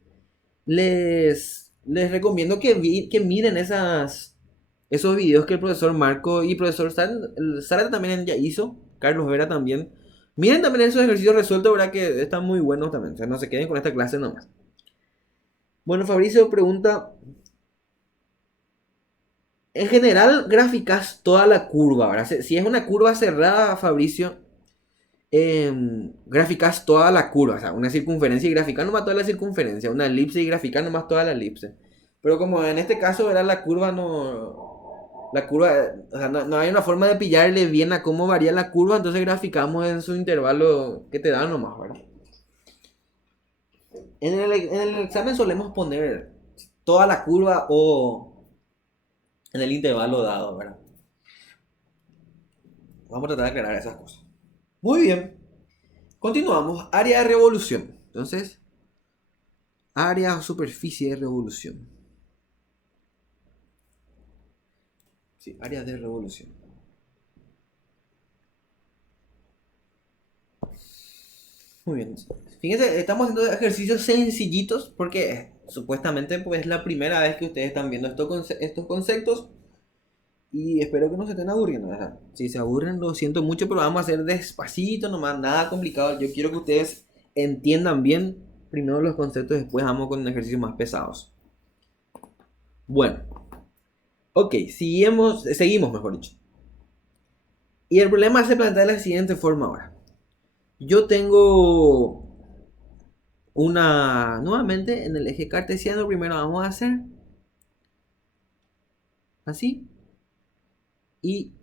les recomiendo que miren esos videos que el profesor Marco y el profesor Zárate también ya hizo, Carlos Vera también. Miren también esos ejercicios resueltos, ¿verdad? Que están muy buenos también. O sea, no se queden con esta clase nomás. Bueno, Fabricio pregunta: en general, graficas toda la curva, ¿verdad? Si es una curva cerrada, Fabricio, graficas toda la curva. O sea, una circunferencia y graficar nomás toda la circunferencia. Una elipse y graficar nomás toda la elipse. Pero como en este caso, ¿verdad? La curva no... La curva, o sea, no hay una forma de pillarle bien a cómo varía la curva, entonces graficamos en su intervalo que te da nomás, ¿verdad? En el examen solemos poner toda la curva o en el intervalo dado, ¿verdad? Vamos a tratar de aclarar esas cosas. Muy bien. Continuamos. Área de revolución. Entonces, área o superficie de revolución. Sí, área de revolución. Muy bien. Fíjense, estamos haciendo ejercicios sencillitos porque supuestamente pues es la primera vez que ustedes están viendo estos conceptos. Y espero que no se estén aburriendo, ¿verdad? Si se aburren, lo siento mucho, pero vamos a hacer despacito nomás, nada complicado. Yo quiero que ustedes entiendan bien primero los conceptos, después vamos con ejercicios más pesados. Bueno, ok, seguimos, mejor dicho. Y el problema se plantea de la siguiente forma ahora. Yo tengo nuevamente en el eje cartesiano, primero vamos a hacer así. Y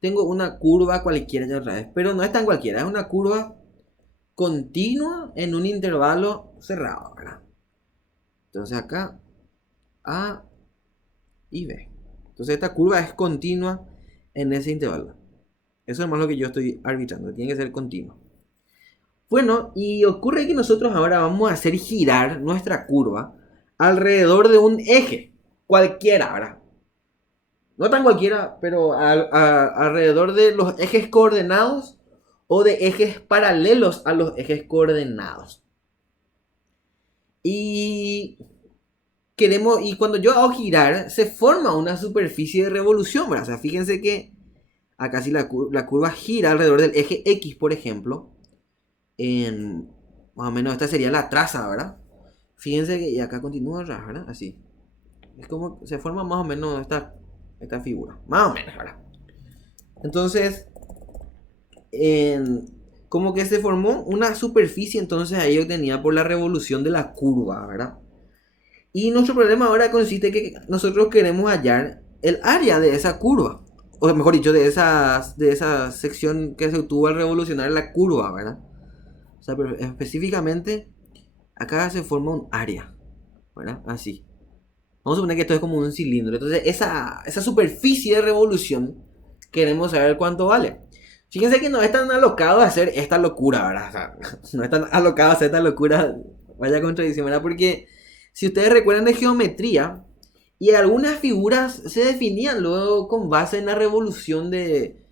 tengo una curva cualquiera ya otra vez, pero no es tan cualquiera, es una curva continua en un intervalo cerrado, ¿verdad? Entonces acá A y B. Entonces esta curva es continua en ese intervalo. Eso es más lo que yo estoy arbitrando, tiene que ser continua. Bueno, y ocurre que nosotros ahora vamos a hacer girar nuestra curva alrededor de un eje, cualquiera, ¿verdad? No tan cualquiera, pero alrededor de los ejes coordenados o de ejes paralelos a los ejes coordenados. Y cuando yo hago girar, se forma una superficie de revolución, ¿verdad? O sea, fíjense que acá si la curva gira alrededor del eje X, por ejemplo, más o menos esta sería la traza, ¿verdad? Fíjense que y acá continúa, ¿verdad? Así. Es como se forma más o menos esta figura, más o menos, ¿verdad? Entonces, como que se formó una superficie entonces ahí obtenida por la revolución de la curva, ¿verdad? Y nuestro problema ahora consiste en que nosotros queremos hallar el área de esa curva, o mejor dicho, de esa sección que se obtuvo al revolucionar la curva, ¿verdad? O sea, pero específicamente acá se forma un área, ¿verdad? Así. Vamos a suponer que esto es como un cilindro. Entonces esa superficie de revolución queremos saber cuánto vale. Fíjense que no es tan alocado a hacer esta locura, ¿verdad? O sea, no es tan alocado a hacer esta locura. Vaya contradicción, ¿verdad? Porque si ustedes recuerdan de geometría, y algunas figuras se definían luego con base en la revolución de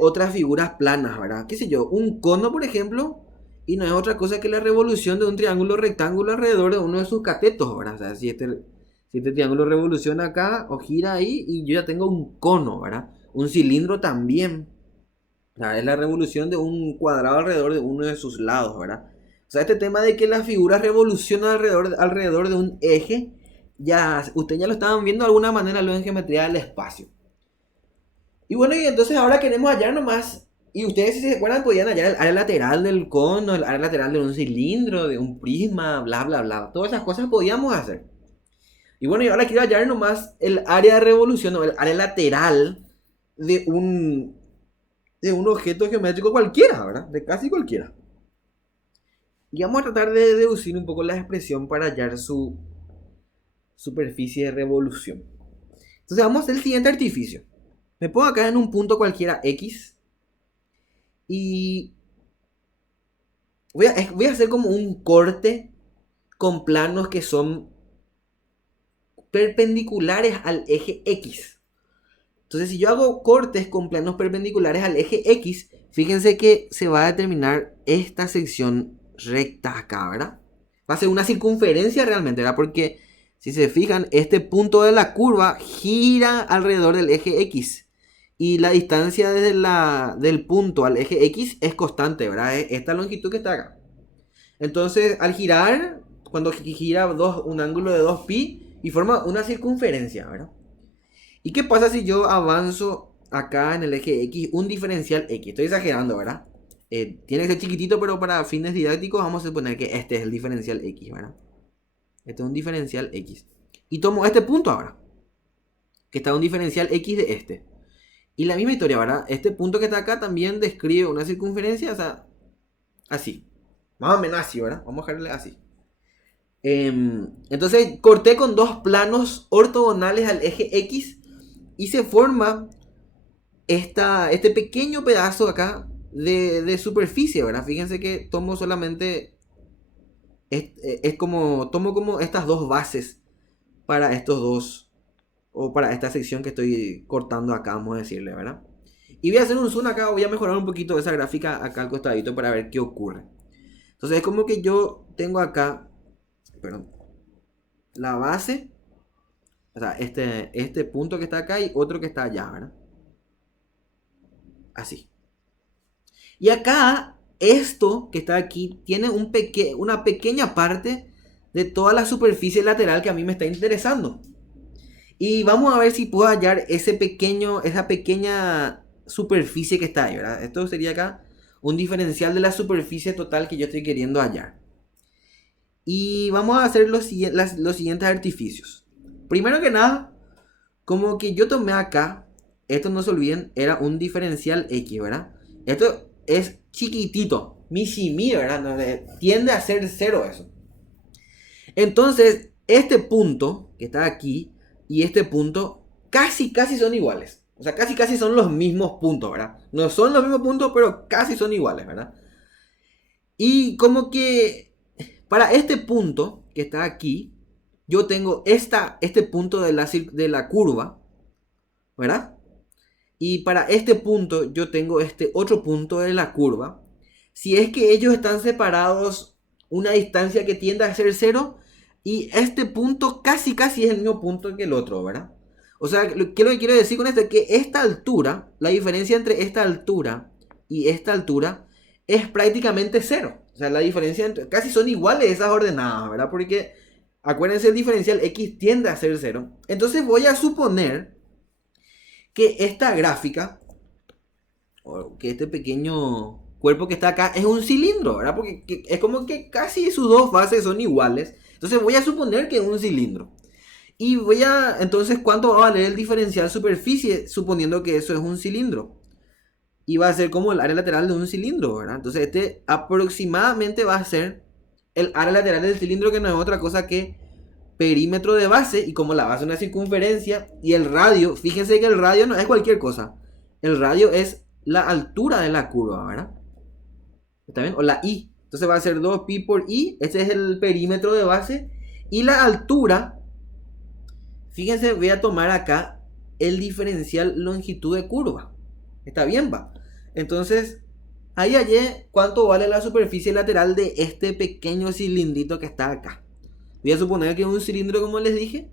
otras figuras planas, ¿verdad? ¿Qué sé yo? Un cono, por ejemplo, y no es otra cosa que la revolución de un triángulo rectángulo alrededor de uno de sus catetos, ¿verdad? O sea, si Si este triángulo revoluciona acá o gira ahí y yo ya tengo un cono, ¿verdad? Un cilindro también. Es la revolución de un cuadrado alrededor de uno de sus lados, ¿verdad? O sea, este tema de que las figuras revolucionan alrededor de un eje, ya, ustedes ya lo estaban viendo de alguna manera luego en geometría del espacio. Y bueno, y entonces ahora queremos hallar nomás, y ustedes si se acuerdan podían hallar el área lateral del cono, el área lateral de un cilindro, de un prisma, bla, bla, bla. Todas esas cosas podíamos hacer. Y bueno, y ahora quiero hallar nomás el área de revolución, o el área lateral de un objeto geométrico cualquiera, ¿verdad? De casi cualquiera. Y vamos a tratar de deducir un poco la expresión para hallar su superficie de revolución. Entonces vamos a hacer el siguiente artificio. Me pongo acá en un punto cualquiera X y voy a hacer como un corte con planos que son perpendiculares al eje X. Entonces, si yo hago cortes con planos perpendiculares al eje X, fíjense que se va a determinar esta sección recta acá, ¿verdad? Va a ser una circunferencia realmente, ¿verdad? Porque si se fijan, este punto de la curva gira alrededor del eje X. Y la distancia desde del punto al eje X es constante, ¿verdad? Es esta longitud que está acá. Entonces, al girar, cuando gira un ángulo de 2pi y forma una circunferencia, ¿verdad? ¿Y qué pasa si yo avanzo acá en el eje X un diferencial X? Estoy exagerando, ¿verdad? Tiene que ser chiquitito, pero para fines didácticos vamos a suponer que este es el diferencial X, ¿verdad? Este es un diferencial X. Y tomo este punto ahora, que está un diferencial X de este. Y la misma historia, ¿verdad? Este punto que está acá también describe una circunferencia, o sea, así. Más o menos así, ¿verdad? Vamos a dejarle así. Entonces corté con dos planos ortogonales al eje X y se forma este pequeño pedazo acá de superficie, ¿verdad? Fíjense que tomo solamente, tomo como estas dos bases para estos dos, o para esta sección que estoy cortando acá, vamos a decirle, ¿verdad? Y voy a hacer un zoom acá, voy a mejorar un poquito esa gráfica acá al costadito para ver qué ocurre. Entonces es como que yo tengo acá, perdón, la base, o sea, este punto que está acá y otro que está allá, ¿verdad? Así. Y acá, esto que está aquí, tiene una pequeña parte de toda la superficie lateral que a mí me está interesando. Y vamos a ver si puedo hallar esa pequeña superficie que está ahí, ¿verdad? Esto sería acá un diferencial de la superficie total que yo estoy queriendo hallar. Y vamos a hacer los siguientes artificios. Primero que nada, como que yo tomé acá, esto no se olviden, era un diferencial X, ¿verdad? Esto es chiquitito, mi, ¿verdad? No, tiende a ser cero eso. Entonces, este punto que está aquí y este punto casi son iguales. O sea, casi son los mismos puntos, ¿verdad? No son los mismos puntos, pero casi son iguales, ¿verdad? Y como que para este punto que está aquí, yo tengo este punto de la curva, ¿verdad? Y para este punto yo tengo este otro punto de la curva. Si es que ellos están separados una distancia que tiende a ser cero, y este punto casi es el mismo punto que el otro, ¿verdad? O sea, lo que quiero decir con esto es que esta altura, la diferencia entre esta altura y esta altura es prácticamente cero. O sea, la diferencia casi son iguales esas ordenadas, ¿verdad? Porque acuérdense, el diferencial X tiende a ser cero. Entonces voy a suponer que esta gráfica, o que este pequeño cuerpo que está acá es un cilindro, ¿verdad? Porque es como que casi sus dos fases son iguales. Entonces voy a suponer que es un cilindro. Y entonces, ¿cuánto va a valer el diferencial superficie suponiendo que eso es un cilindro? Y va a ser como el área lateral de un cilindro, ¿verdad? Entonces este aproximadamente va a ser el área lateral del cilindro, que no es otra cosa que perímetro de base, y como la base es una circunferencia, y el radio, fíjense que el radio no es cualquier cosa. El radio es la altura de la curva, ¿verdad? ¿Está bien? O la I. Entonces va a ser 2pi por I. Este es el perímetro de base. Y la altura, fíjense, voy a tomar acá el diferencial longitud de curva. ¿Está bien, va? Entonces, ahí hallé cuánto vale la superficie lateral de este pequeño cilindrito que está acá. Voy a suponer que es un cilindro, como les dije.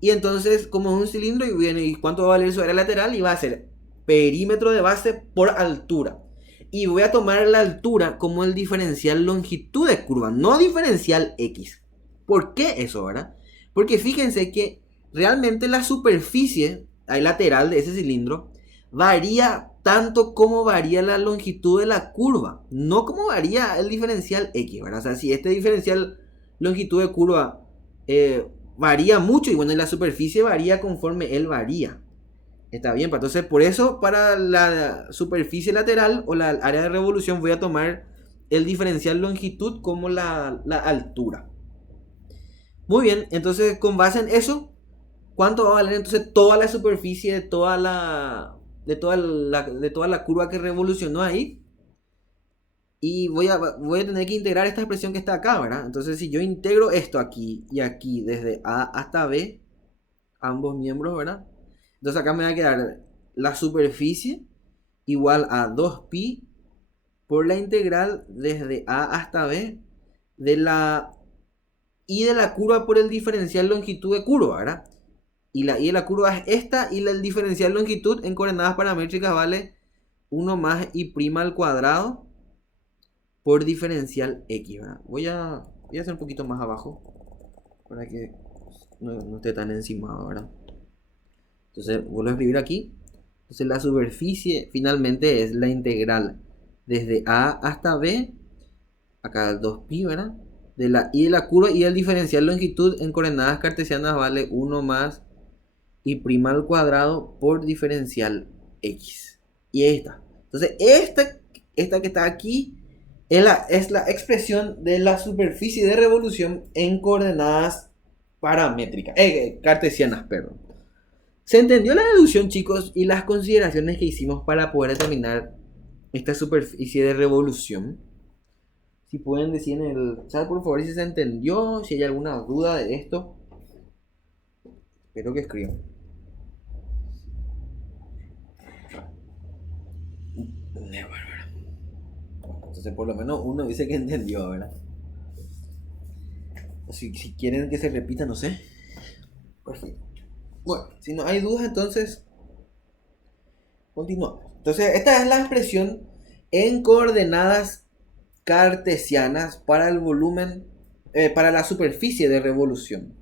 Y entonces, como es un cilindro, y viene, ¿y cuánto va a valer su área lateral? Y va a ser perímetro de base por altura. Y voy a tomar la altura como el diferencial longitud de curva, no diferencial X. ¿Por qué eso, verdad? Porque fíjense que realmente la superficie lateral de ese cilindro varía tanto como varía la longitud de la curva, no como varía el diferencial X, ¿verdad? O sea, si este diferencial longitud de curva varía mucho, y bueno, la superficie varía conforme él varía. Está bien, entonces por eso para la superficie lateral o la área de revolución voy a tomar el diferencial longitud como la altura. Muy bien, entonces con base en eso, ¿cuánto va a valer entonces toda la superficie de toda la curva que revolucionó ahí? Y voy a tener que integrar esta expresión que está acá, ¿verdad? Entonces si yo integro esto aquí y aquí desde A hasta B, ambos miembros, ¿verdad? Entonces acá me va a quedar la superficie igual a 2pi por la integral desde A hasta B de la y de la curva por el diferencial longitud de curva, ¿verdad? Y la y de la curva es esta, y el diferencial longitud en coordenadas paramétricas vale 1 más y' al cuadrado por diferencial x, ¿verdad? Voy a hacer un poquito más abajo para que no esté tan encimado, ¿verdad? Entonces vuelvo a escribir aquí. Entonces la superficie finalmente es la integral desde A hasta B, acá 2pi, ¿verdad? De la y de la curva, y el diferencial longitud en coordenadas cartesianas vale 1 más y' al cuadrado por diferencial x. Y ahí está. Entonces esta que está aquí es la expresión de la superficie de revolución en coordenadas paramétricas, cartesianas, perdón. ¿Se entendió la deducción, chicos, y las consideraciones que hicimos para poder determinar esta superficie de revolución? Si pueden decir en el chat, por favor, si se entendió, si hay alguna duda de esto. Espero que escriban. Entonces por lo menos uno dice que entendió, ¿verdad? Si quieren que se repita, no sé. Perfecto. Bueno, si no hay dudas, entonces continuamos. Entonces esta es la expresión en coordenadas cartesianas para el volumen, para la superficie de revolución.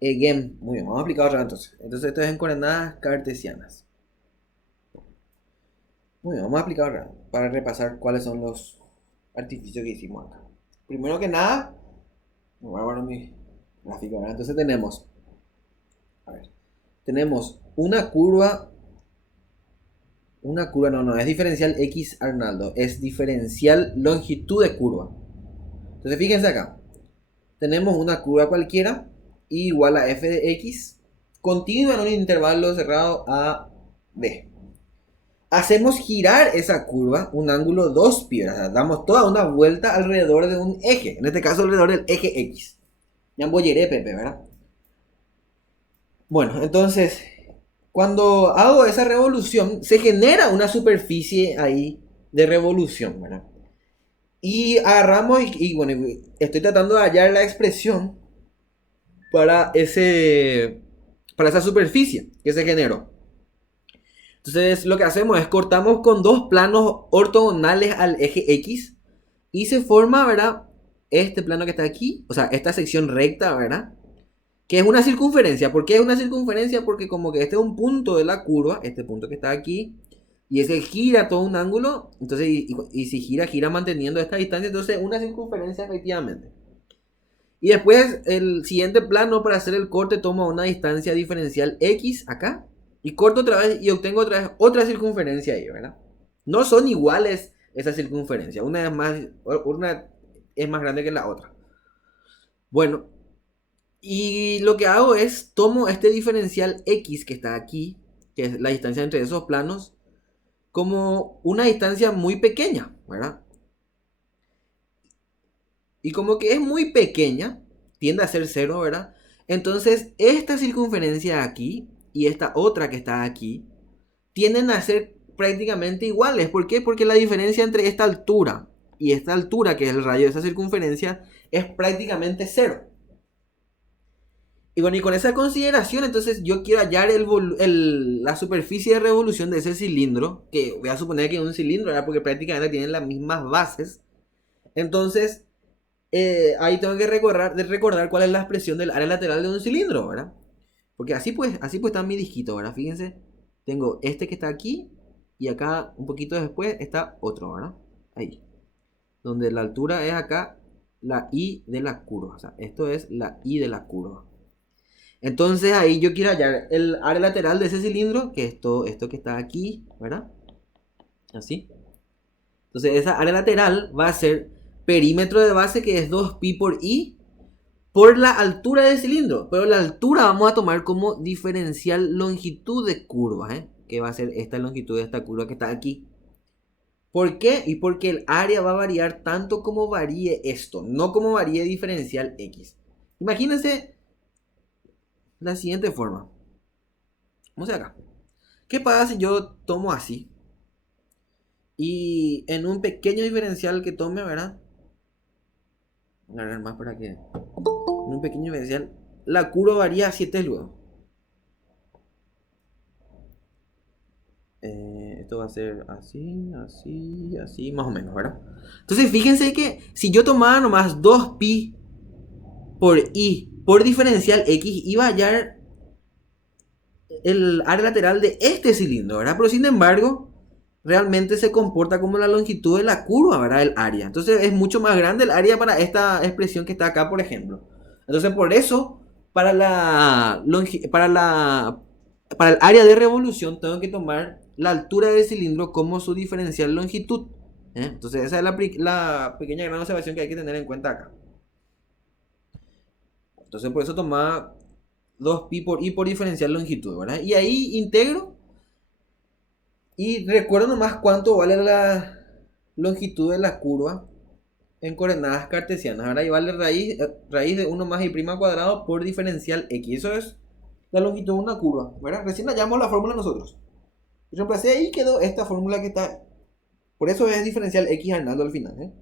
Again, muy bien, vamos a aplicar otra entonces. Entonces esto es en coordenadas cartesianas. Muy bien, vamos a aplicar otra para repasar cuáles son los artificios que hicimos acá. Primero que nada, voy a guardar mi gráfico, ¿verdad? Entonces tenemos una curva, no, es diferencial x, Arnaldo, es diferencial longitud de curva. Entonces fíjense acá, tenemos una curva cualquiera igual a f de x continua en un intervalo cerrado a b. Hacemos girar esa curva un ángulo 2pi, o sea, damos toda una vuelta alrededor de un eje, en este caso alrededor del eje x. Ya embolleré, Pepe, ¿verdad? Bueno, entonces, cuando hago esa revolución, se genera una superficie ahí de revolución, ¿verdad? Y agarramos y bueno, estoy tratando de hallar la expresión para esa superficie que se generó. Entonces lo que hacemos es cortamos con dos planos ortogonales al eje X y se forma, ¿verdad? Este plano que está aquí, o sea, esta sección recta, ¿verdad? Que es una circunferencia. ¿Por qué es una circunferencia? Porque como que este es un punto de la curva, este punto que está aquí, y ese gira todo un ángulo, entonces, y si gira manteniendo esta distancia, entonces una circunferencia efectivamente. Y después el siguiente plano para hacer el corte toma una distancia diferencial X acá, y corto otra vez y obtengo otra circunferencia ahí, ¿verdad? No son iguales esas circunferencias, una es más grande que la otra. Bueno, y lo que hago es tomo este diferencial X que está aquí, que es la distancia entre esos planos, como una distancia muy pequeña, ¿verdad? Y como que es muy pequeña, tiende a ser 0, ¿verdad? Entonces esta circunferencia aquí y esta otra que está aquí tienden a ser prácticamente iguales. ¿Por qué? Porque la diferencia entre esta altura y esta altura, que es el radio de esa circunferencia, es prácticamente 0. Y bueno, y con esa consideración, entonces yo quiero hallar la superficie de revolución de ese cilindro, que voy a suponer que es un cilindro, ¿verdad? Porque prácticamente tienen las mismas bases. Entonces, ahí tengo que recordar cuál es la expresión del área lateral de un cilindro, ¿verdad? Porque así pues está mi disquito, ¿verdad? Fíjense, tengo este que está aquí y acá un poquito después está otro, ¿verdad? Ahí. Donde la altura es acá la I de la curva. O sea, esto es la I de la curva. Entonces ahí yo quiero hallar el área lateral de ese cilindro, que es todo esto que está aquí, ¿verdad? Así. Entonces esa área lateral va a ser perímetro de base, que es 2pi por I, por la altura del cilindro. Pero la altura vamos a tomar como diferencial longitud de curva, ¿eh? Que va a ser esta longitud de esta curva que está aquí. ¿Por qué? Y porque el área va a variar tanto como varíe esto, no como varíe diferencial X. Imagínense la siguiente forma. Vamos a ver acá. ¿Qué pasa si yo tomo así? Y en un pequeño diferencial que tome, ¿verdad? Voy a ver más para que... En un pequeño diferencial, la curva varía a 7 luego. Esto va a ser así, así, así, más o menos, ¿verdad? Entonces fíjense que si yo tomaba nomás 2pi por I por diferencial X, iba a hallar el área lateral de este cilindro, ¿verdad? Pero sin embargo, realmente se comporta como la longitud de la curva, ¿verdad? El área. Entonces es mucho más grande el área para esta expresión que está acá, por ejemplo. Entonces por eso, para el área de revolución tengo que tomar la altura del cilindro como su diferencial longitud. Entonces esa es la pequeña gran observación que hay que tener en cuenta acá. Entonces por eso tomaba 2pi por I por diferencial longitud, ¿verdad? Y ahí integro y recuerdo nomás cuánto vale la longitud de la curva en coordenadas cartesianas. Ahora ahí vale raíz de 1 más I prima cuadrado por diferencial X. Eso es la longitud de una curva, ¿verdad? Recién hallamos la fórmula nosotros. Y reemplacé ahí y quedó esta fórmula que está. Por eso es diferencial X Arnaldo al final, ¿eh?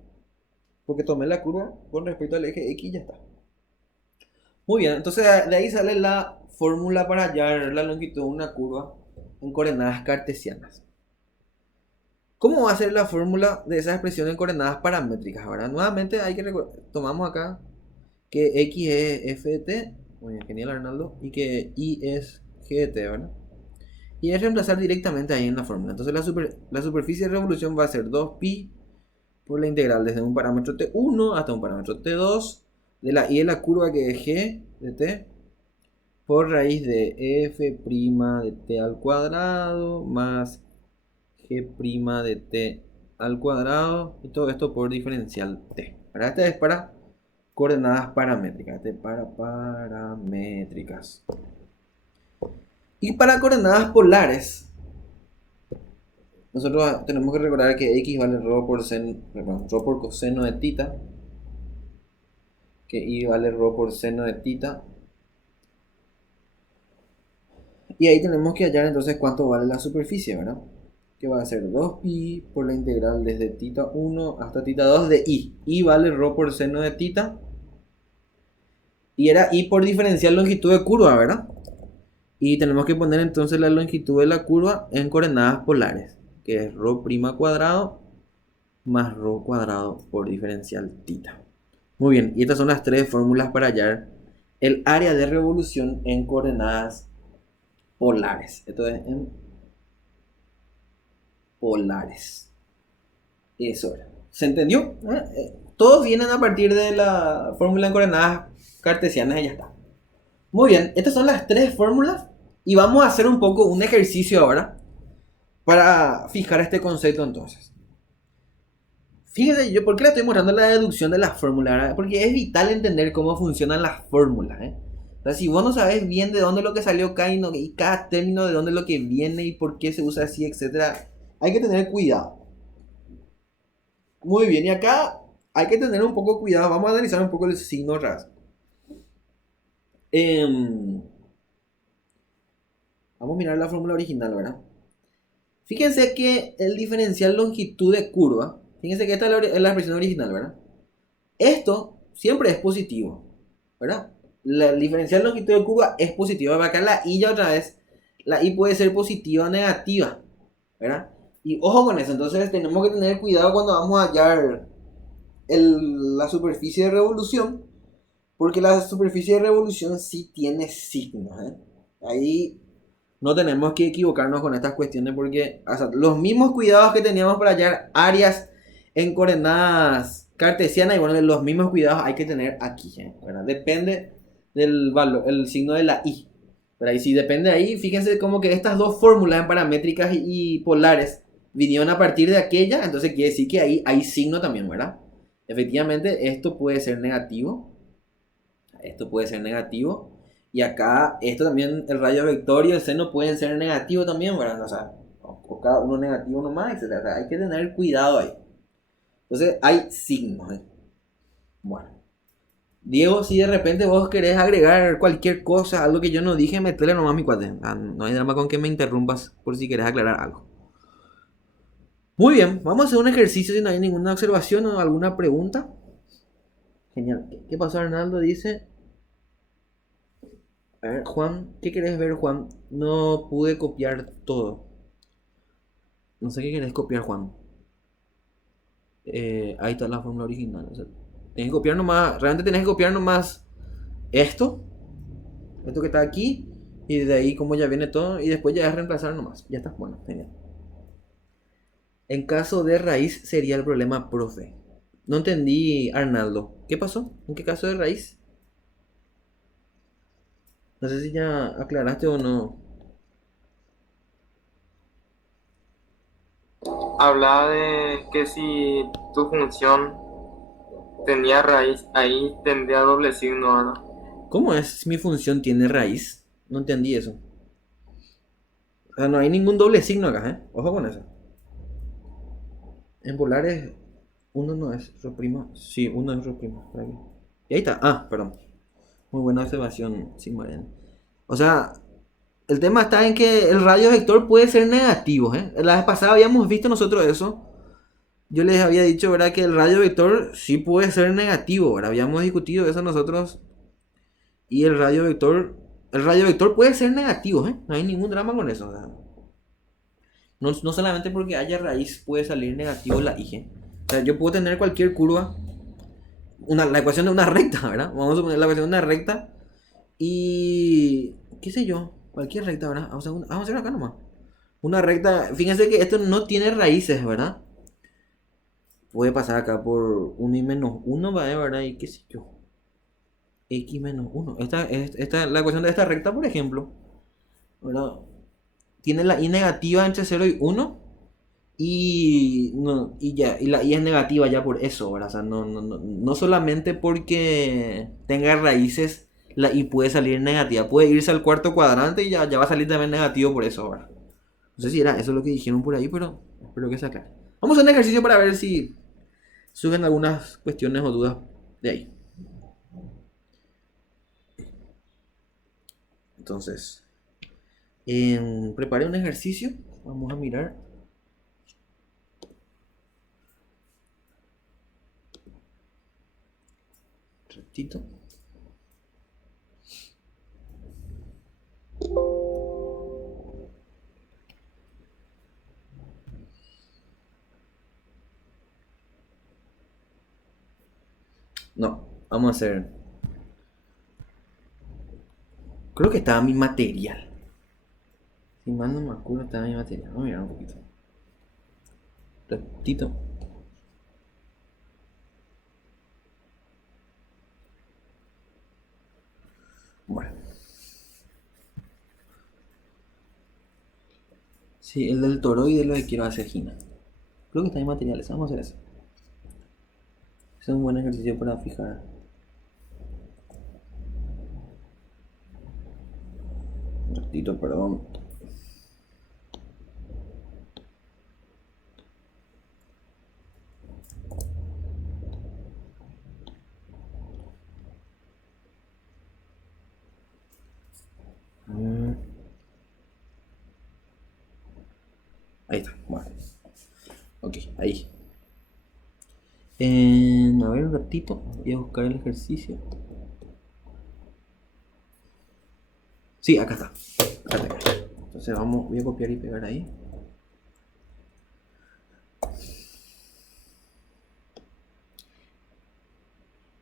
Porque tomé la curva con respecto al eje X y ya está. Muy bien, entonces de ahí sale la fórmula para hallar la longitud de una curva en coordenadas cartesianas. ¿Cómo va a ser la fórmula de esa expresión en coordenadas paramétricas? ¿Verdad? Nuevamente hay que tomamos acá que X es f de t, muy bien, genial Arnaldo, y que Y es g de t, ¿verdad? Y es reemplazar directamente ahí en la fórmula. Entonces la superficie de revolución va a ser 2pi por la integral desde un parámetro t1 hasta un parámetro t2 de la y de la curva que es g de t por raíz de f' de t al cuadrado más g' de t al cuadrado y todo esto por diferencial t. Ahora este es para coordenadas paramétricas. Este es para paramétricas. Y para coordenadas polares, nosotros tenemos que recordar que x vale rho por coseno de tita, que y vale rho por seno de tita. Y ahí tenemos que hallar entonces cuánto vale la superficie, ¿verdad? Que va a ser 2pi por la integral desde tita 1 hasta tita 2 de i. I vale rho por seno de tita. Y era i por diferencial longitud de curva, ¿verdad? Y tenemos que poner entonces la longitud de la curva en coordenadas polares, que es rho' cuadrado más rho cuadrado por diferencial tita. Muy bien, y estas son las tres fórmulas para hallar el área de revolución en coordenadas polares. Esto es en polares. Eso era. ¿Se entendió? Todos vienen a partir de la fórmula en coordenadas cartesianas y ya está. Muy bien, estas son las tres fórmulas y vamos a hacer un poco un ejercicio ahora para fijar este concepto entonces. Fíjense, yo por qué le estoy mostrando la deducción de las fórmulas, ¿verdad? Porque es vital entender cómo funcionan las fórmulas, ¿eh? O sea, si vos no sabes bien de dónde es lo que salió acá y cada término de dónde es lo que viene y por qué se usa así, etc., hay que tener cuidado. Muy bien, y acá hay que tener un poco cuidado. Vamos a analizar un poco el signo RAS. Vamos a mirar la fórmula original, ¿verdad? Fíjense que el diferencial longitud de curva, fíjense que esta es la expresión original, ¿verdad? Esto siempre es positivo, ¿verdad? la diferencial longitud de curva es positiva. Acá la y ya otra vez, la y puede ser positiva o negativa, ¿verdad? Y ojo con eso, entonces tenemos que tener cuidado cuando vamos a hallar la superficie de revolución, porque la superficie de revolución sí tiene signos, ¿eh? Ahí no tenemos que equivocarnos con estas cuestiones porque, o sea, los mismos cuidados que teníamos para hallar áreas en coordenadas cartesianas, y bueno, los mismos cuidados hay que tener aquí, ¿verdad? Depende del valor, el signo de la y, ¿verdad? Y si depende de ahí, fíjense como que estas dos fórmulas en paramétricas y polares vinieron a partir de aquella, entonces quiere decir que ahí hay signo también, ¿verdad? Efectivamente, esto puede ser negativo, esto puede ser negativo. Y acá, esto también, el radio vector y el seno pueden ser negativos también, ¿verdad? O sea, o cada uno negativo nomás, etc. O sea, hay que tener cuidado ahí. Entonces, hay signos, ¿eh? Bueno. Diego, si de repente vos querés agregar cualquier cosa, algo que yo no dije, metele nomás a mi cuate. No hay drama con que me interrumpas por si querés aclarar algo. Muy bien, vamos a hacer un ejercicio si no hay ninguna observación o alguna pregunta. Genial. ¿Qué pasó, Arnaldo? Dice... A ver, Juan, ¿qué querés ver, Juan? No pude copiar todo. No sé qué querés copiar, Juan. Ahí está la fórmula original. O sea, tenés que copiar nomás. Realmente tenés que copiar nomás esto. Esto que está aquí. Y de ahí como ya viene todo. Y después ya es reemplazar nomás. Ya está. Bueno, genial. En caso de raíz sería el problema, profe. No entendí, Arnaldo. ¿Qué pasó? ¿En qué caso de raíz? No sé si ya aclaraste o no. Hablaba de que si tu función tenía raíz, ahí tendría doble signo, ¿verdad? ¿Cómo es mi función tiene raíz? No entendí eso. O sea, no hay ningún doble signo acá, ¿eh? Ojo con eso. En polares, uno no es rho'. Sí, uno es rho'. Y ahí está. Ah, perdón. Muy buena observación, sí, Mariana. O sea, el tema está en que el radio vector puede ser negativo, ¿eh? La vez pasada habíamos visto nosotros eso. Yo les había dicho, ¿verdad? Que el radio vector sí puede ser negativo, ¿verdad? Habíamos discutido eso nosotros. Y el radio vector puede ser negativo, ¿eh? No hay ningún drama con eso. O sea, no solamente porque haya raíz puede salir negativo la I. O sea, yo puedo tener cualquier curva, la ecuación de una recta, ¿verdad? Vamos a poner la ecuación de una recta y qué sé yo, cualquier recta, ¿verdad? Vamos a hacer acá nomás. Una recta, fíjense que esto no tiene raíces, ¿verdad? Puede pasar acá por 1 y menos 1, ¿verdad? Y qué sé yo. X menos 1. La ecuación de esta recta, por ejemplo, ¿verdad? Tiene la y negativa entre 0 y 1. Y, no, y la y es negativa ya por eso, ¿verdad? O sea, no solamente porque tenga raíces, la y puede salir negativa. Puede irse al cuarto cuadrante y ya va a salir también negativo por eso, ¿verdad? No sé si era eso lo que dijeron por ahí, pero espero que sea claro. Vamos a hacer un ejercicio para ver si surgen algunas cuestiones o dudas de ahí. Entonces, preparé un ejercicio. Vamos a mirar. Un ratito. No, vamos a hacer. Creo que estaba mi material. Si mal no me acuerdo, estaba mi material. Vamos a mirar un poquito. Un ratito. Bueno. Sí, el del toroide lo que quiero hacer Gina. Creo que está en materiales. Vamos a hacer eso. Es un buen ejercicio para fijar. Un ratito, perdón. Ahí está. Bueno. Ok, ahí. A ver un ratito. Voy a buscar el ejercicio. Sí, acá está. Entonces voy a copiar y pegar ahí.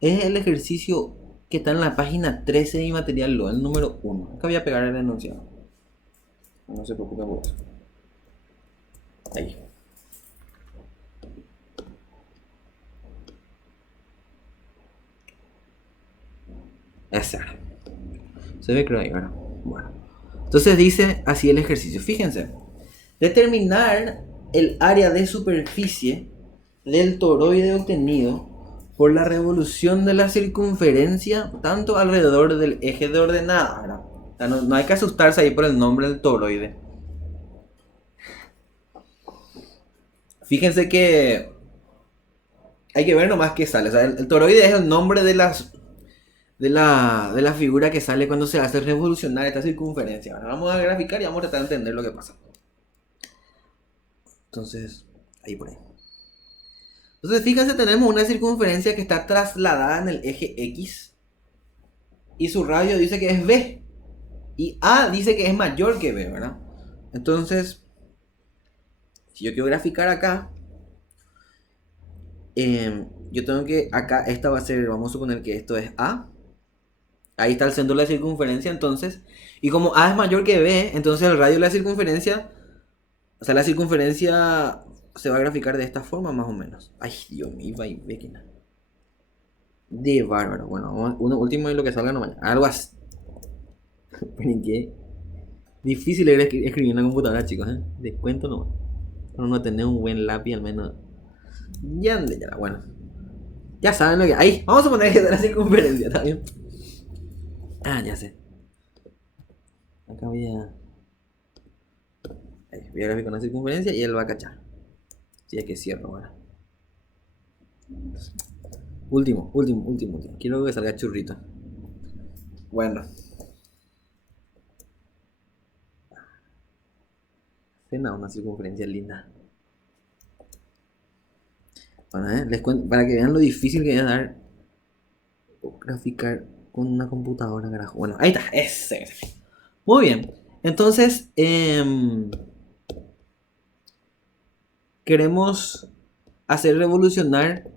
Es el ejercicio que está en la página 13 de mi material, el número 1. Acá voy a pegar el enunciado. No se preocupe por eso. Ahí. Ese. Se ve creo ahí, ¿verdad? Bueno. Entonces dice así el ejercicio. Fíjense. Determinar el área de superficie del toroide obtenido por la revolución de la circunferencia tanto alrededor del eje de ordenada, ¿verdad? O sea, no hay que asustarse ahí por el nombre del toroide. Fíjense que hay que ver nomás qué sale. O sea, el toroide es el nombre de la figura que sale cuando se hace revolucionar esta circunferencia. Ahora vamos a graficar y vamos a tratar de entender lo que pasa. Entonces, ahí por ahí. Entonces, fíjense, tenemos una circunferencia que está trasladada en el eje X. Y su radio dice que es B. Y A dice que es mayor que B, ¿verdad? Entonces, si yo quiero graficar acá, yo tengo que, acá, esta va a ser, vamos a suponer que esto es A. Ahí está el centro de la circunferencia, entonces. Y como A es mayor que B, entonces el radio de la circunferencia, o sea, la circunferencia se va a graficar de esta forma más o menos. Ay, Dios mío, de bárbaro. Bueno, uno último y lo que salga no mañana. Algo así. Miren que difícil era escribir en la computadora, chicos, ¿eh? Descuento no. Pero no tener un buen lápiz al menos. Ya, bueno. Ya saben lo que. Ahí, vamos a poner que es la circunferencia, ¿está bien? Ah, ya sé. Acá voy a graficar una circunferencia y él va a cachar. Si es que cierro ahora. Último. Quiero que salga churrito. Bueno. Una circunferencia linda. Bueno, les cuento, para que vean lo difícil que es dar graficar con una computadora, carajo. Bueno, ahí está, ese. Muy bien. Entonces, queremos hacer revolucionar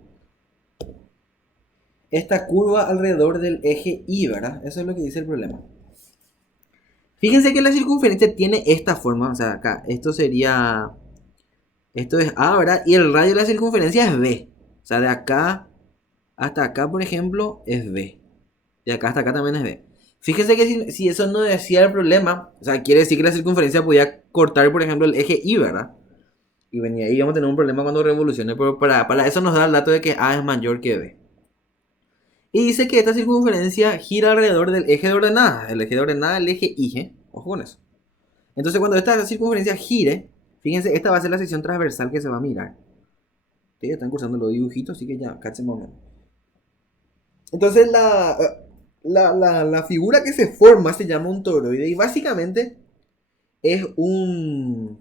esta curva alrededor del eje Y, ¿verdad? Eso es lo que dice el problema. Fíjense que la circunferencia tiene esta forma, o sea, acá, esto sería, esto es A, ¿verdad? Y el radio de la circunferencia es B. O sea, de acá hasta acá, por ejemplo, es B. De acá hasta acá también es B. Fíjense que si eso no decía el problema, o sea, quiere decir que la circunferencia podía cortar, por ejemplo, el eje Y, ¿verdad? Y venía ahí, vamos a tener un problema cuando revolucione, pero para eso nos da el dato de que A es mayor que B. Y dice que esta circunferencia gira alrededor del eje de ordenada. El eje de ordenada, el eje Y. Ojo con eso. Entonces, cuando esta circunferencia gire, fíjense, esta va a ser la sección transversal que se va a mirar. Ustedes están cursando los dibujitos, así que ya, cachen más o menos. Entonces, la figura que se forma se llama un toroide. Y básicamente es una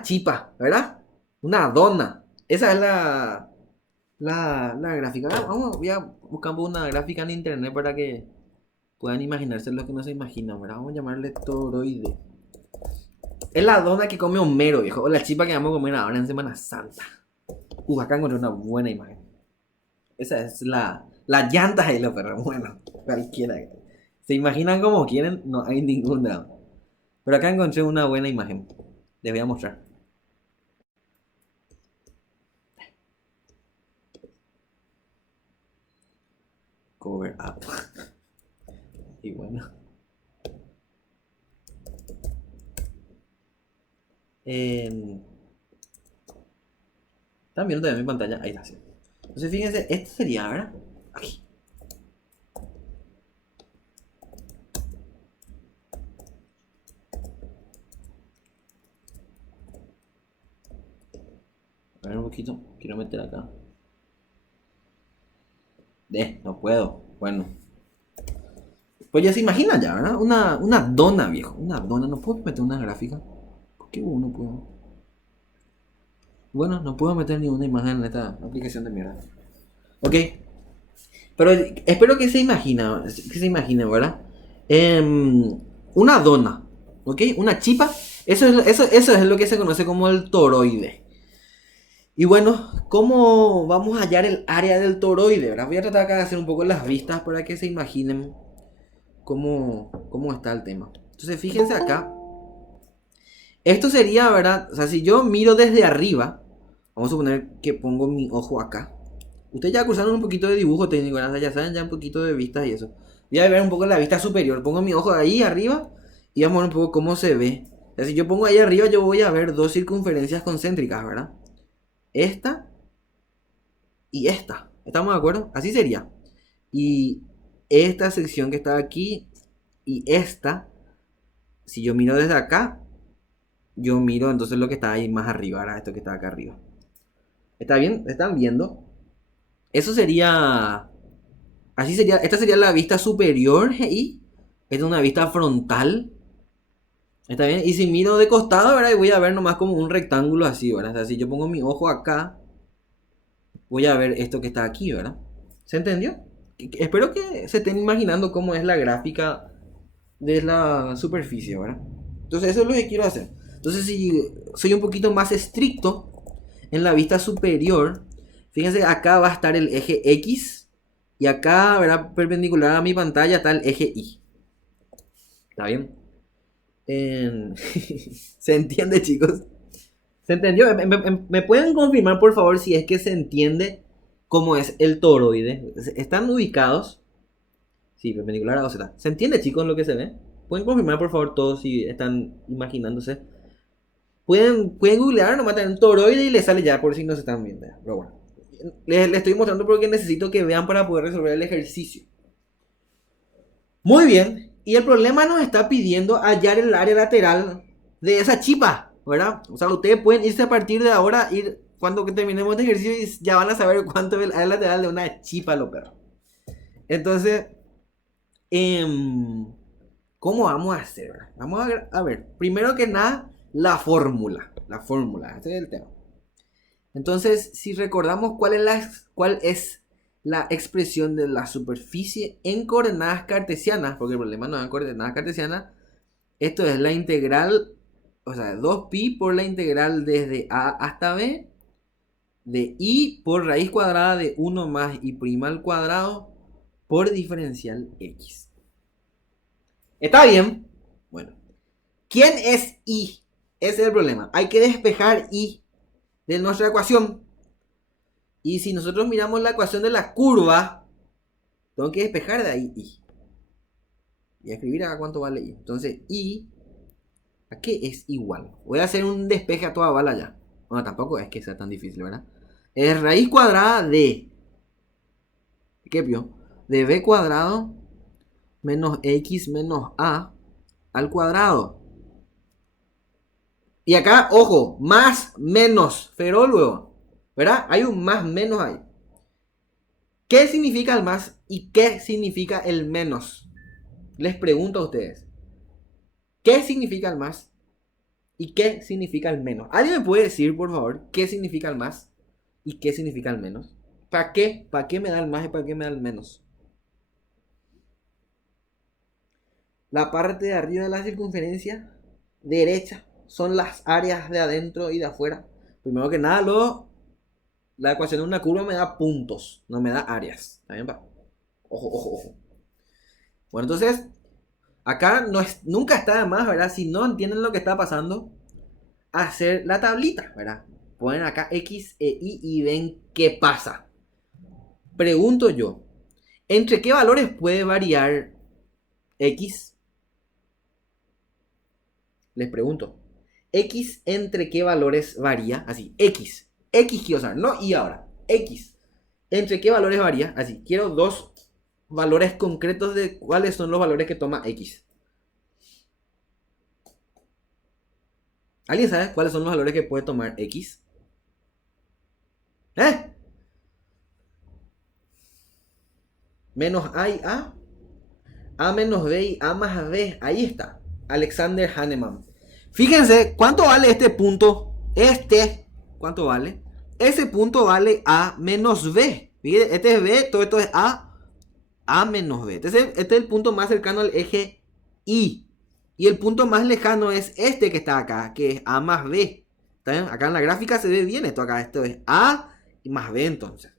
chipa, ¿verdad? Una dona. Esa es la gráfica. Voy a buscar una gráfica en internet para que puedan imaginarse lo que no se imaginan, ¿verdad? Vamos a llamarle toroide. Es la dona que come Homero, viejo. O la chipa que vamos a comer ahora en Semana Santa. Acá encontré una buena imagen. Esa es la llanta de los perros. Bueno, cualquiera. ¿Se imaginan como quieren? No hay ninguna. Pero acá encontré una buena imagen. Les voy a mostrar. Cover up. Y bueno. Están viendo también mi pantalla. Ahí está. Entonces fíjense, esto sería, ¿verdad? Aquí. A ver un poquito. Quiero meter acá. No puedo. Bueno. Pues ya se imagina ya, ¿verdad? Una dona, viejo. Una dona. No puedo meter una gráfica. ¿Por qué uno puedo? Bueno, no puedo meter ni una imagen en esta aplicación de mierda. Ok. Pero espero que se imaginen, ¿verdad? Una dona, ¿ok? Una chipa. Eso es lo que se conoce como el toroide. Y bueno, ¿cómo vamos a hallar el área del toroide? ¿Verdad? Voy a tratar acá de hacer un poco las vistas para que se imaginen cómo está el tema. Entonces, fíjense acá. Esto sería, ¿verdad? O sea, si yo miro desde arriba, vamos a suponer que pongo mi ojo acá. Ustedes ya cursaron un poquito de dibujo técnico, ¿verdad? Ya saben ya un poquito de vistas y eso. Voy a ver un poco la vista superior. Pongo mi ojo ahí arriba y vamos a ver un poco cómo se ve. O sea, si yo pongo ahí arriba, yo voy a ver dos circunferencias concéntricas, ¿verdad? Esta y esta. ¿Estamos de acuerdo? Así sería. Y esta sección que está aquí y esta, si yo miro desde acá, yo miro entonces lo que está ahí más arriba, ¿verdad? Esto que está acá arriba. ¿Está bien? ¿Están viendo? Eso sería... Así sería, esta sería la vista superior y esta es una vista frontal. ¿Está bien? Y si miro de costado, ¿verdad? Y voy a ver nomás como un rectángulo así, ¿verdad? O sea, si yo pongo mi ojo acá, voy a ver esto que está aquí, ¿verdad? ¿Se entendió? Espero que se estén imaginando cómo es la gráfica de la superficie, ¿verdad? Entonces eso es lo que quiero hacer. Entonces si soy un poquito más estricto en la vista superior, fíjense, acá va a estar el eje X y acá, ¿verdad? Perpendicular a mi pantalla está el eje Y. ¿Está bien? ¿Se entiende, chicos? ¿Se entendió? ¿Me pueden confirmar, por favor, si es que se entiende cómo es el toroide? ¿Están ubicados? Sí, perpendicular a OZ. ¿Se entiende, chicos, lo que se ve? ¿Pueden confirmar, por favor, todos si están imaginándose? Pueden googlear, nomás tener un toroide y les sale ya, por si no se están viendo. Pero bueno, les estoy mostrando porque necesito que vean para poder resolver el ejercicio. Muy bien. Y el problema nos está pidiendo hallar el área lateral de esa chipa, ¿verdad? O sea, ustedes pueden irse a partir de ahora, cuando terminemos este ejercicio y ya van a saber cuánto es el área lateral de una chipa, lo perro. Entonces, ¿cómo vamos a hacer? Vamos a ver, primero que nada, la fórmula. La fórmula, ese es el tema. Entonces, si recordamos cuál es la expresión de la superficie en coordenadas cartesianas, porque el problema no es en coordenadas cartesianas, esto es la integral, o sea, 2pi por la integral desde a hasta b de y por raíz cuadrada de 1 más y prima al cuadrado por diferencial x. ¿Está bien? Bueno. ¿Quién es y? Ese es el problema. Hay que despejar y de nuestra ecuación. Y si nosotros miramos la ecuación de la curva, tengo que despejar de ahí y. Y escribir acá cuánto vale y. Entonces, y, ¿a qué es igual? Voy a hacer un despeje a toda bala ya. Bueno, tampoco es que sea tan difícil, ¿verdad? Es raíz cuadrada de... ¿Qué pio? De b cuadrado menos x menos a al cuadrado. Y acá, ojo, más, menos, pero luego, ¿verdad? Hay un más, menos ahí. ¿Qué significa el más y qué significa el menos? Les pregunto a ustedes. ¿Qué significa el más y qué significa el menos? ¿Alguien me puede decir, por favor, qué significa el más y qué significa el menos? ¿Para qué? ¿Para qué me da el más y para qué me da el menos? La parte de arriba de la circunferencia derecha son las áreas de adentro y de afuera. Primero que nada, la ecuación de una curva me da puntos, no me da áreas. ¿Está bien, pa? Ojo, ojo, ojo. Bueno, entonces, acá nunca está de más, ¿verdad? Si no entienden lo que está pasando, hacer la tablita, ¿verdad? Ponen acá X e Y y ven qué pasa. Pregunto yo, ¿entre qué valores puede variar X? Les pregunto. X entre qué valores varía, así, X quiero saber, no y ahora, X, entre qué valores varía, así, quiero dos valores concretos de cuáles son los valores que toma X. ¿Alguien sabe cuáles son los valores que puede tomar X? Menos A y A menos B y A más B, ahí está, Alexander Hahnemann. Fíjense, ¿cuánto vale este punto? ¿Cuánto vale? Ese punto vale A menos B. Fíjense, este es B, todo esto es A. A menos B. Este es el punto más cercano al eje Y. Y el punto más lejano es este que está acá, que es A más B. ¿Está bien? Acá en la gráfica se ve bien esto acá. Esto es A y más B entonces.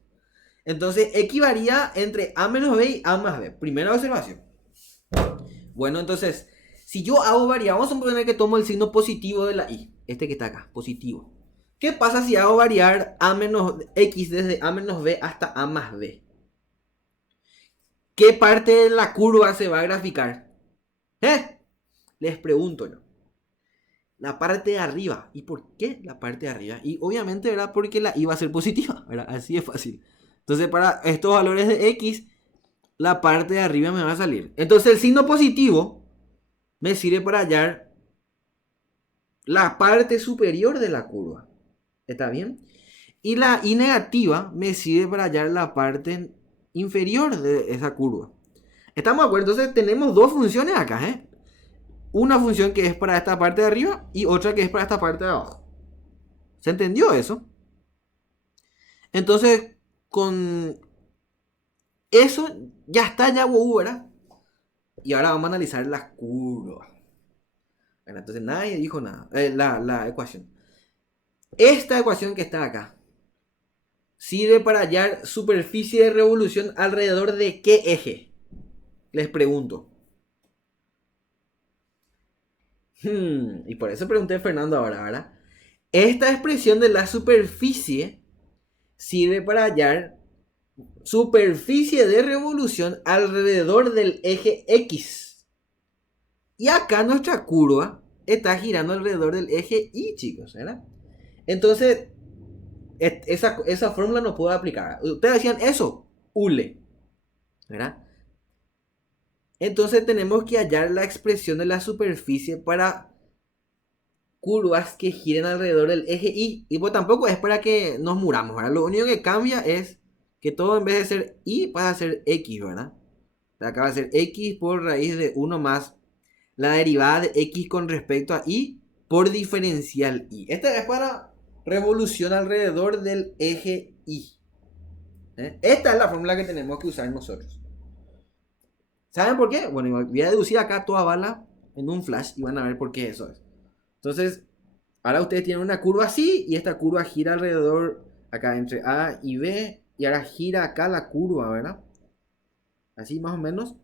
Entonces X varía entre A menos B y A más B. Primera observación. Bueno, entonces, si yo hago variar, vamos a suponer que tomo el signo positivo de la Y. Este que está acá, positivo. ¿Qué pasa si hago variar A menos X desde A menos B hasta A más B? ¿Qué parte de la curva se va a graficar? Les pregunto yo. La parte de arriba. ¿Y por qué la parte de arriba? Y obviamente, ¿verdad? Porque la Y va a ser positiva, ¿verdad? Así es fácil. Entonces, para estos valores de X, la parte de arriba me va a salir. Entonces, el signo positivo me sirve para hallar la parte superior de la curva. ¿Está bien? Y la Y negativa me sirve para hallar la parte inferior de esa curva. ¿Estamos de acuerdo? Entonces, tenemos dos funciones acá, ¿eh? Una función que es para esta parte de arriba y otra que es para esta parte de abajo. ¿Se entendió eso? Entonces, con eso ya está ya ¿verdad? Y ahora vamos a analizar las curvas. Entonces nadie dijo nada. La ecuación. Esta ecuación que está acá sirve para hallar superficie de revolución alrededor de ¿qué eje? Les pregunto. Y por eso pregunté a Fernando ahora, ¿verdad? Esta expresión de la superficie sirve para hallar superficie de revolución alrededor del eje X. Y acá nuestra curva está girando alrededor del eje Y, chicos, ¿verdad? Entonces, esa fórmula no puedo aplicar. Ustedes decían eso, hule, ¿verdad? Entonces tenemos que hallar la expresión de la superficie para curvas que giren alrededor del eje Y. Y pues tampoco es para que nos muramos, ¿verdad? Lo único que cambia es que todo en vez de ser Y pasa a ser X, ¿verdad? Acá va a ser X por raíz de 1 más la derivada de X con respecto a Y por diferencial Y. Esta es para revolución alrededor del eje Y. Esta es la fórmula que tenemos que usar nosotros. ¿Saben por qué? Bueno, voy a deducir acá toda bala en un flash y van a ver por qué eso es. Entonces, ahora ustedes tienen una curva así y esta curva gira alrededor acá entre A y B y ahora gira acá la curva, ¿verdad? Así más o menos.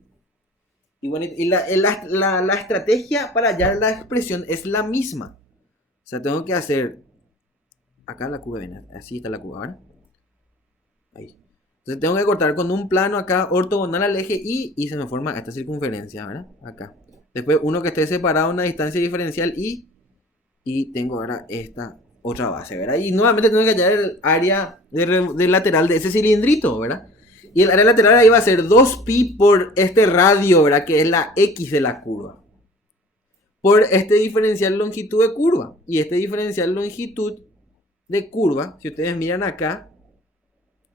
Y bueno, y la estrategia para hallar la expresión es la misma. O sea, tengo que hacer acá la curva, ¿verdad? Así está la curva, ¿verdad? Ahí. Entonces tengo que cortar con un plano acá ortogonal al eje Y se me forma esta circunferencia, ¿verdad? Acá. Después uno que esté separado a una distancia diferencial y tengo ahora esta otra base, ¿verdad? Y nuevamente tengo que hallar el área de lateral de ese cilindrito, ¿verdad? Y el área lateral ahí va a ser 2pi por este radio, ¿verdad? Que es la X de la curva. Por este diferencial longitud de curva. Y este diferencial longitud de curva, si ustedes miran acá,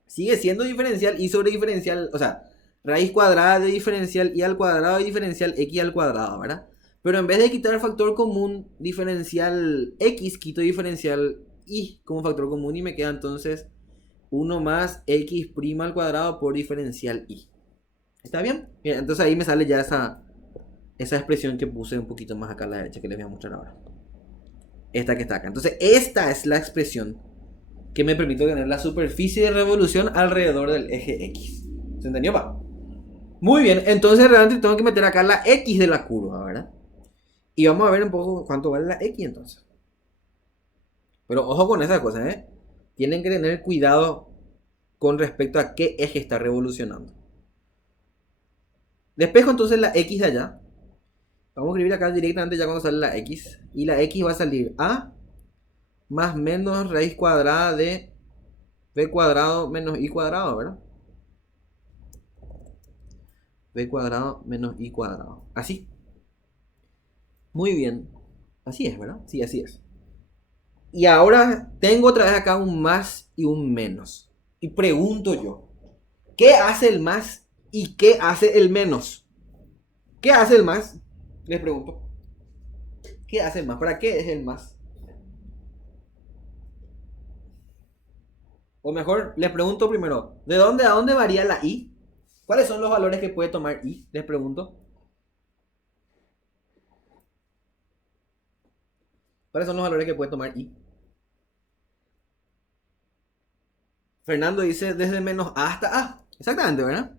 sigue siendo diferencial y sobre diferencial, o sea, raíz cuadrada de diferencial y al cuadrado de diferencial X al cuadrado, ¿verdad? Pero en vez de quitar el factor común diferencial X, quito diferencial Y como factor común y me queda entonces 1 más X' al cuadrado por diferencial Y. ¿Está bien? Bien, entonces ahí me sale ya esa expresión que puse un poquito más acá a la derecha que les voy a mostrar ahora. Esta que está acá. Entonces esta es la expresión que me permite tener la superficie de revolución alrededor del eje X. ¿Se entendió, pa? Muy bien, entonces realmente tengo que meter acá la X de la curva, ¿verdad? Y vamos a ver un poco cuánto vale la X entonces. Pero ojo con esas cosas, ¿eh? Tienen que tener cuidado con respecto a qué eje está revolucionando. Despejo entonces la X de allá. Vamos a escribir acá directamente ya cuando sale la X. Y la X va a salir A más menos raíz cuadrada de B cuadrado menos Y cuadrado, ¿verdad? B cuadrado menos Y cuadrado. Así. Muy bien. Así es, ¿verdad? Sí, así es. Y ahora tengo otra vez acá un más y un menos. Y pregunto yo, ¿qué hace el más y qué hace el menos? ¿Qué hace el más? Les pregunto. ¿Qué hace el más? ¿Para qué es el más? O mejor, les pregunto primero, ¿de dónde a dónde varía la Y? ¿Cuáles son los valores que puede tomar i? Les pregunto. ¿Cuáles son los valores que puede tomar i? Fernando dice desde menos a hasta a. Exactamente, ¿verdad?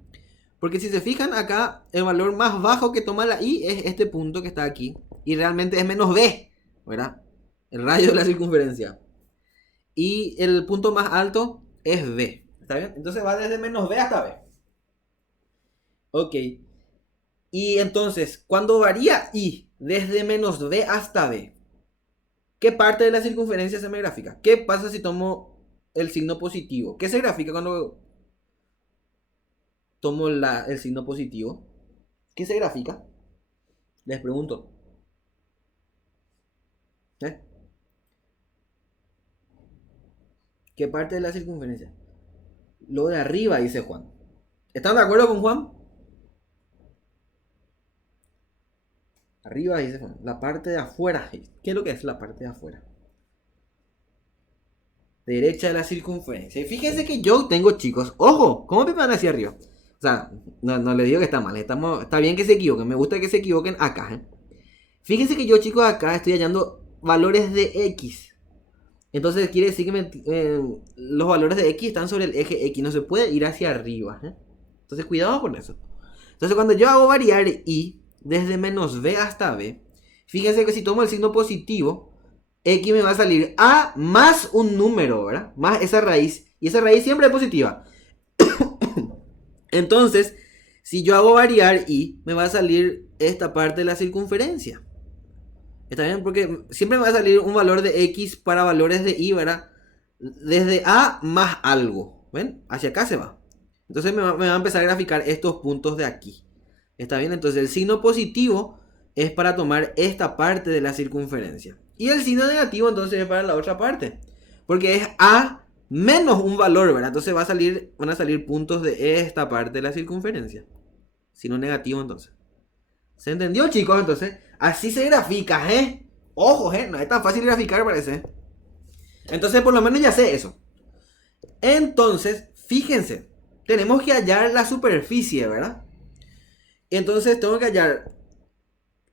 Porque si se fijan acá, el valor más bajo que toma la i es este punto que está aquí. Y realmente es menos b, ¿verdad? El radio de la circunferencia. Y el punto más alto es b. ¿Está bien? Entonces va desde menos b hasta b. Ok. Y entonces, cuando varía i desde menos b hasta b, ¿qué parte de la circunferencia se me grafica? ¿Qué pasa si tomo el signo positivo? ¿Qué se grafica cuando tomo el signo positivo? ¿Qué se grafica? Les pregunto. ¿Eh? ¿Qué parte de la circunferencia? Lo de arriba, dice Juan. ¿Están de acuerdo con Juan? Arriba, dice Juan. La parte de afuera. ¿Qué es lo que es la parte de afuera? Derecha de la circunferencia. Y fíjense que yo tengo, chicos, ojo, ¿cómo me van hacia arriba? O sea, no les digo que está mal, está bien que se equivoquen, me gusta que se equivoquen acá, ¿eh? Fíjense que yo, chicos, acá estoy hallando valores de x. Entonces quiere decir que los valores de x están sobre el eje x, no se puede ir hacia arriba, ¿eh? Entonces cuidado con eso. Entonces cuando yo hago variar y desde menos b hasta b, fíjense que si tomo el signo positivo, x me va a salir a más un número, ¿verdad? Más esa raíz. Y esa raíz siempre es positiva. Entonces, si yo hago variar y, me va a salir esta parte de la circunferencia. ¿Está bien? Porque siempre me va a salir un valor de x para valores de y, ¿verdad? Desde a más algo. ¿Ven? Hacia acá se va. Entonces me va a empezar a graficar estos puntos de aquí. ¿Está bien? Entonces el signo positivo es para tomar esta parte de la circunferencia. Y el signo negativo entonces es para la otra parte. Porque es a menos un valor, ¿verdad? Entonces van a salir puntos de esta parte de la circunferencia. Signo negativo entonces. ¿Se entendió, chicos? Entonces, así se grafica, ¿eh? Ojo, ¿eh? No es tan fácil graficar, parece. Entonces, por lo menos ya sé eso. Entonces, fíjense. Tenemos que hallar la superficie, ¿verdad? Entonces, tengo que hallar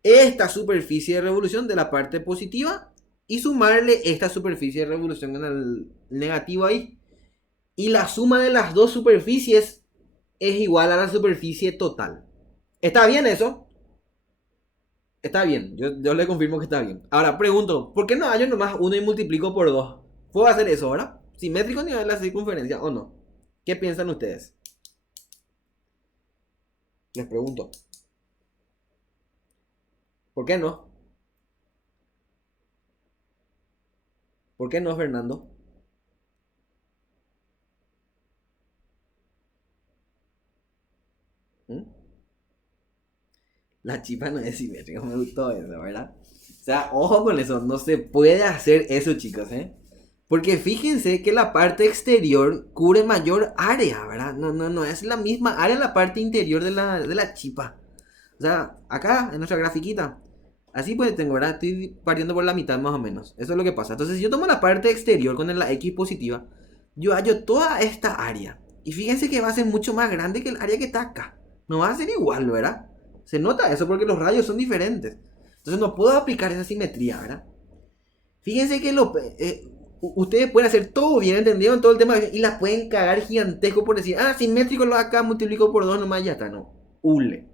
esta superficie de revolución de la parte positiva y sumarle esta superficie de revolución en el negativo ahí. Y la suma de las dos superficies es igual a la superficie total. ¿Está bien eso? Está bien, yo le confirmo que está bien. Ahora pregunto, ¿por qué no hallo nomás 1 y multiplico por 2? ¿Puedo hacer eso ahora? ¿Simétrico a nivel de la circunferencia o no? ¿Qué piensan ustedes? Les pregunto. ¿Por qué no? ¿Por qué no, Fernando? ¿Mm? La chipa no es simétrica, me gustó eso, ¿verdad? O sea, ojo con eso, no se puede hacer eso, chicos, ¿eh? Porque fíjense que la parte exterior cubre mayor área, ¿verdad? No es la misma área en la parte interior de la chipa. O sea, acá, en nuestra grafiquita, así pues tengo, ¿verdad? Estoy partiendo por la mitad más o menos. Eso es lo que pasa. Entonces, si yo tomo la parte exterior con la X positiva, yo hallo toda esta área. Y fíjense que va a ser mucho más grande que el área que está acá. No va a ser igual, ¿verdad? Se nota eso porque los rayos son diferentes. Entonces no puedo aplicar esa simetría, ¿verdad? Fíjense que ustedes pueden hacer todo bien entendido en todo el tema y la pueden cagar gigantesco por decir, simétrico lo acá multiplico por 2 nomás ya está, no. Hule.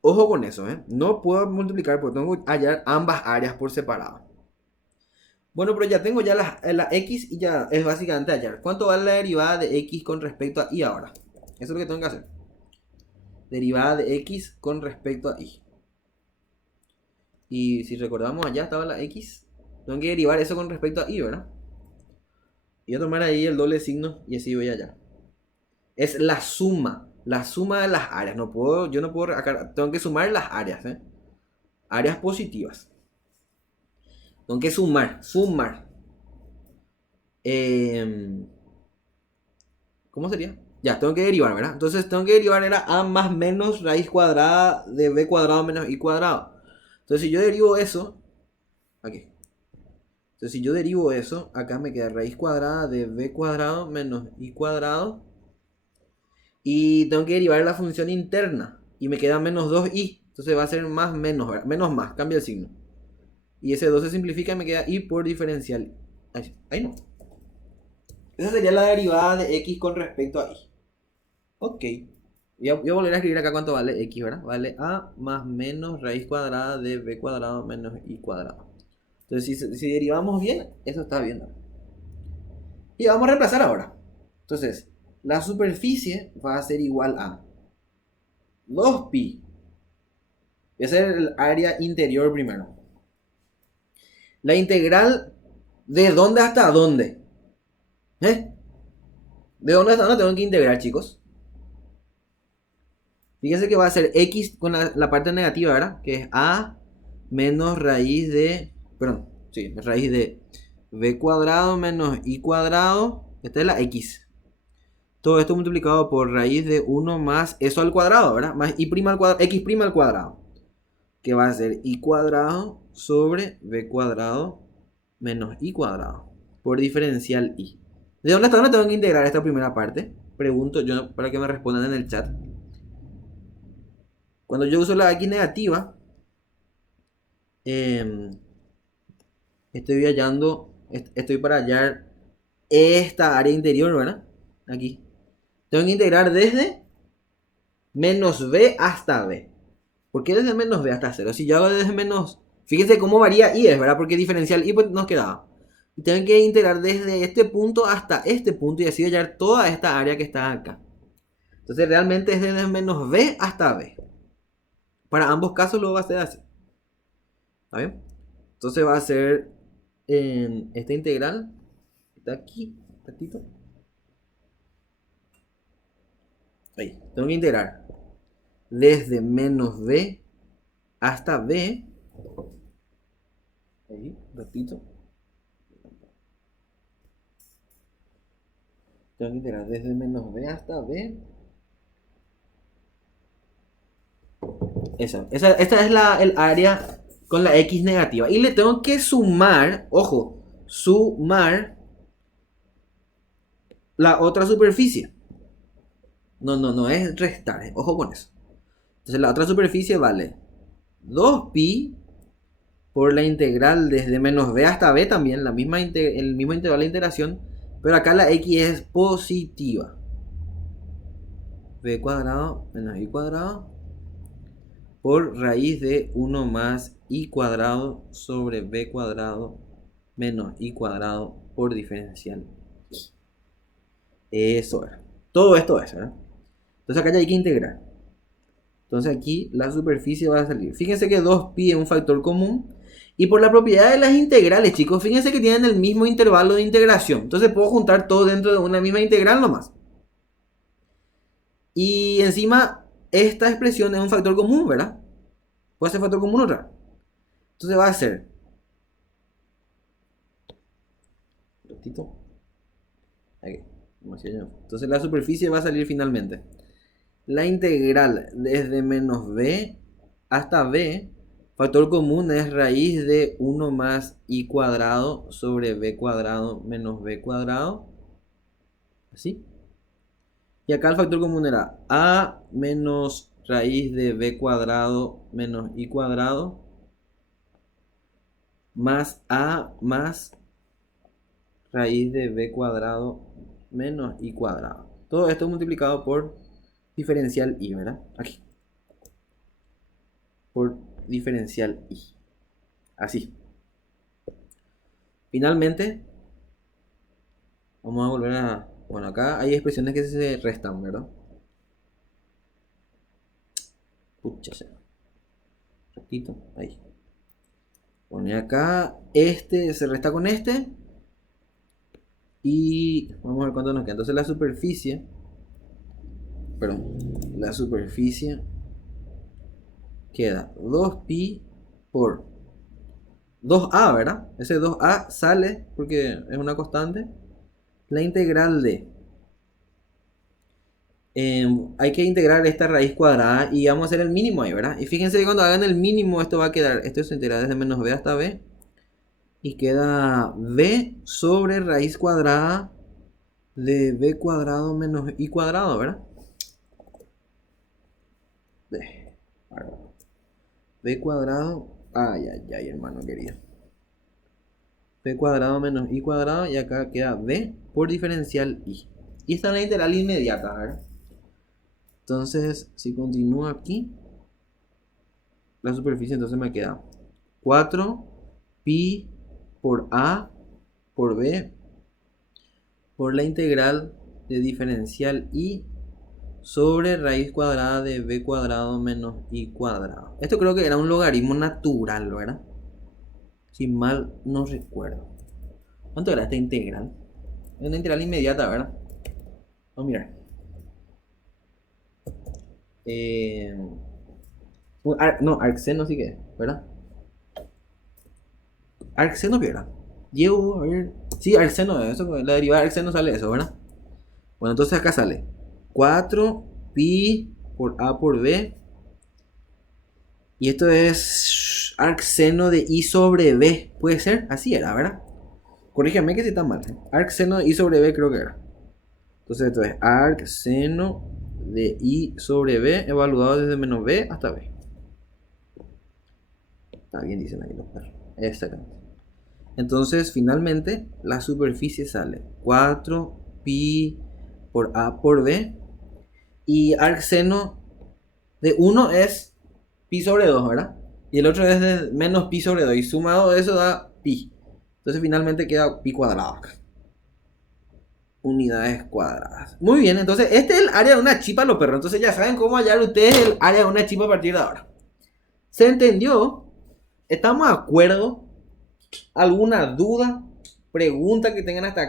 Ojo con eso, ¿eh? No puedo multiplicar porque tengo que hallar ambas áreas por separado. Bueno, pero ya tengo ya la x y ya es básicamente hallar. ¿Cuánto vale la derivada de x con respecto a y ahora? Eso es lo que tengo que hacer. Derivada de x con respecto a y. Y si recordamos allá estaba la x. Tengo que derivar eso con respecto a y, ¿verdad? Y voy a tomar ahí el doble signo y así voy allá. Es la suma de las áreas. Yo no puedo, acá, tengo que sumar las áreas, ¿eh? Áreas positivas. Tengo que sumar. ¿Cómo sería? Ya, tengo que derivar, ¿verdad? Entonces tengo que derivar era a más menos raíz cuadrada de b cuadrado menos y cuadrado. Entonces si yo derivo eso, aquí. Entonces si yo derivo eso, acá me queda raíz cuadrada de b cuadrado menos y cuadrado. Y tengo que derivar la función interna. Y me queda menos 2i. Entonces va a ser más menos, ¿verdad? Menos más, cambia el signo. Y ese 2 se simplifica y me queda i por diferencial. Ahí no. Esa sería la derivada de x con respecto a i. Ok. Voy a volver a escribir acá cuánto vale x, ¿verdad? Vale a más menos raíz cuadrada de b cuadrado menos i cuadrado. Entonces, si derivamos bien, eso está bien, ¿no? Y vamos a reemplazar ahora. Entonces, la superficie va a ser igual a 2pi. Voy a hacer el área interior primero. La integral, ¿de dónde hasta dónde? ¿De dónde hasta dónde tengo que integrar, chicos? Fíjense que va a ser x con la parte negativa, ¿verdad? Que es a menos raíz de... Perdón, sí, raíz de b cuadrado menos i cuadrado. Esta es la x. Todo esto multiplicado por raíz de 1 más eso al cuadrado, ¿verdad? Más i' al cuadrado, x' al cuadrado. Que va a ser i cuadrado sobre b cuadrado menos i cuadrado. Por diferencial i. ¿De dónde hasta dónde tengo que integrar esta primera parte? Pregunto yo para que me respondan en el chat. Cuando yo uso la x negativa, estoy hallando, estoy para hallar esta área interior, ¿verdad? Aquí. Tengo que integrar desde menos b hasta b. ¿Por qué desde menos b hasta 0? Si yo hago desde menos... Fíjense cómo varía i, ¿verdad? Porque diferencial i pues nos quedaba. Y tengo que integrar desde este punto hasta este punto y así hallar toda esta área que está acá. Entonces realmente es desde menos b hasta b. Para ambos casos lo va a ser así. ¿Está bien? Entonces va a ser en esta integral. Está aquí, ratito. Ahí. Tengo que integrar desde menos b hasta b. Ahí, ratito. Tengo que integrar desde menos b hasta b. Esta es el área con la x negativa. Y le tengo que sumar, ojo, sumar la otra superficie. No es restar, ojo con eso. Entonces la otra superficie vale 2pi por la integral desde menos b hasta b también, el mismo intervalo de integración, pero acá la x es positiva. B cuadrado menos i cuadrado por raíz de 1 más i cuadrado sobre b cuadrado menos i cuadrado por diferencial i. Eso es. Todo esto es, ¿verdad? Entonces acá ya hay que integrar. Entonces aquí la superficie va a salir. Fíjense que 2pi es un factor común. Y por la propiedad de las integrales, chicos, fíjense que tienen el mismo intervalo de integración. Entonces puedo juntar todo dentro de una misma integral nomás. Y encima, esta expresión es un factor común, ¿verdad? Puede ser factor común otra. Entonces va a ser... Aquí. Entonces la superficie va a salir finalmente. La integral desde menos b hasta b, factor común es raíz de 1 más i cuadrado sobre b cuadrado menos b cuadrado. ¿Así? Y acá el factor común era a menos raíz de b cuadrado menos i cuadrado más a más raíz de b cuadrado menos i cuadrado. Todo esto multiplicado por diferencial i, ¿verdad? Aquí. Por diferencial i. Así. Finalmente, vamos a volver a... Bueno, acá hay expresiones que se restan, ¿verdad? Pucha, ratito, ahí. Pone acá, este se resta con este. Y vamos a ver cuánto nos queda. Entonces la superficie queda 2pi por 2a, ¿verdad? Ese 2a sale porque es una constante. La integral de... hay que integrar esta raíz cuadrada y vamos a hacer el mínimo ahí, ¿verdad? Y fíjense que cuando hagan el mínimo esto va a quedar... Esto se integra desde menos b hasta b. Y queda b sobre raíz cuadrada de b cuadrado menos i cuadrado, ¿verdad? D. Bárbaro. B cuadrado. Ay, ay, ay, hermano querido. B cuadrado menos I cuadrado. Y acá queda B por diferencial I. Y esta es una integral inmediata, ¿verdad? Entonces, si continúo aquí, la superficie entonces me queda 4 pi por A por B por la integral de diferencial I sobre raíz cuadrada de B cuadrado menos I cuadrado. Esto creo que era un logaritmo natural, ¿verdad? Si mal no recuerdo. ¿Cuánto era esta integral? Es una integral inmediata, ¿verdad? Vamos a mirar. No, arcseno sí que es, ¿verdad? Arcseno que era. Diego, a ver. Sí, arcseno, eso, la derivada de arcseno sale eso, ¿verdad? Bueno, entonces acá sale 4 pi por A por B. Y esto es arcseno de I sobre B. ¿Puede ser? Así era, ¿verdad? Corrígeme que si está mal. Arcseno de I sobre B creo que era. Entonces esto es arcseno de I sobre B evaluado desde menos B hasta B. Está bien, dicen ahí los perros. Exactamente. Entonces, finalmente, la superficie sale 4 pi por A por B. Y arcseno de 1 es pi sobre 2, ¿verdad? Y el otro es de menos pi sobre 2. Y sumado eso da pi. Entonces, finalmente queda pi cuadrado. Unidades cuadradas. Muy bien, entonces este es el área de una chipa, los perros. Entonces ya saben cómo hallar ustedes el área de una chipa a partir de ahora. ¿Se entendió? ¿Estamos de acuerdo? ¿Alguna duda? ¿Pregunta que tengan hasta acá?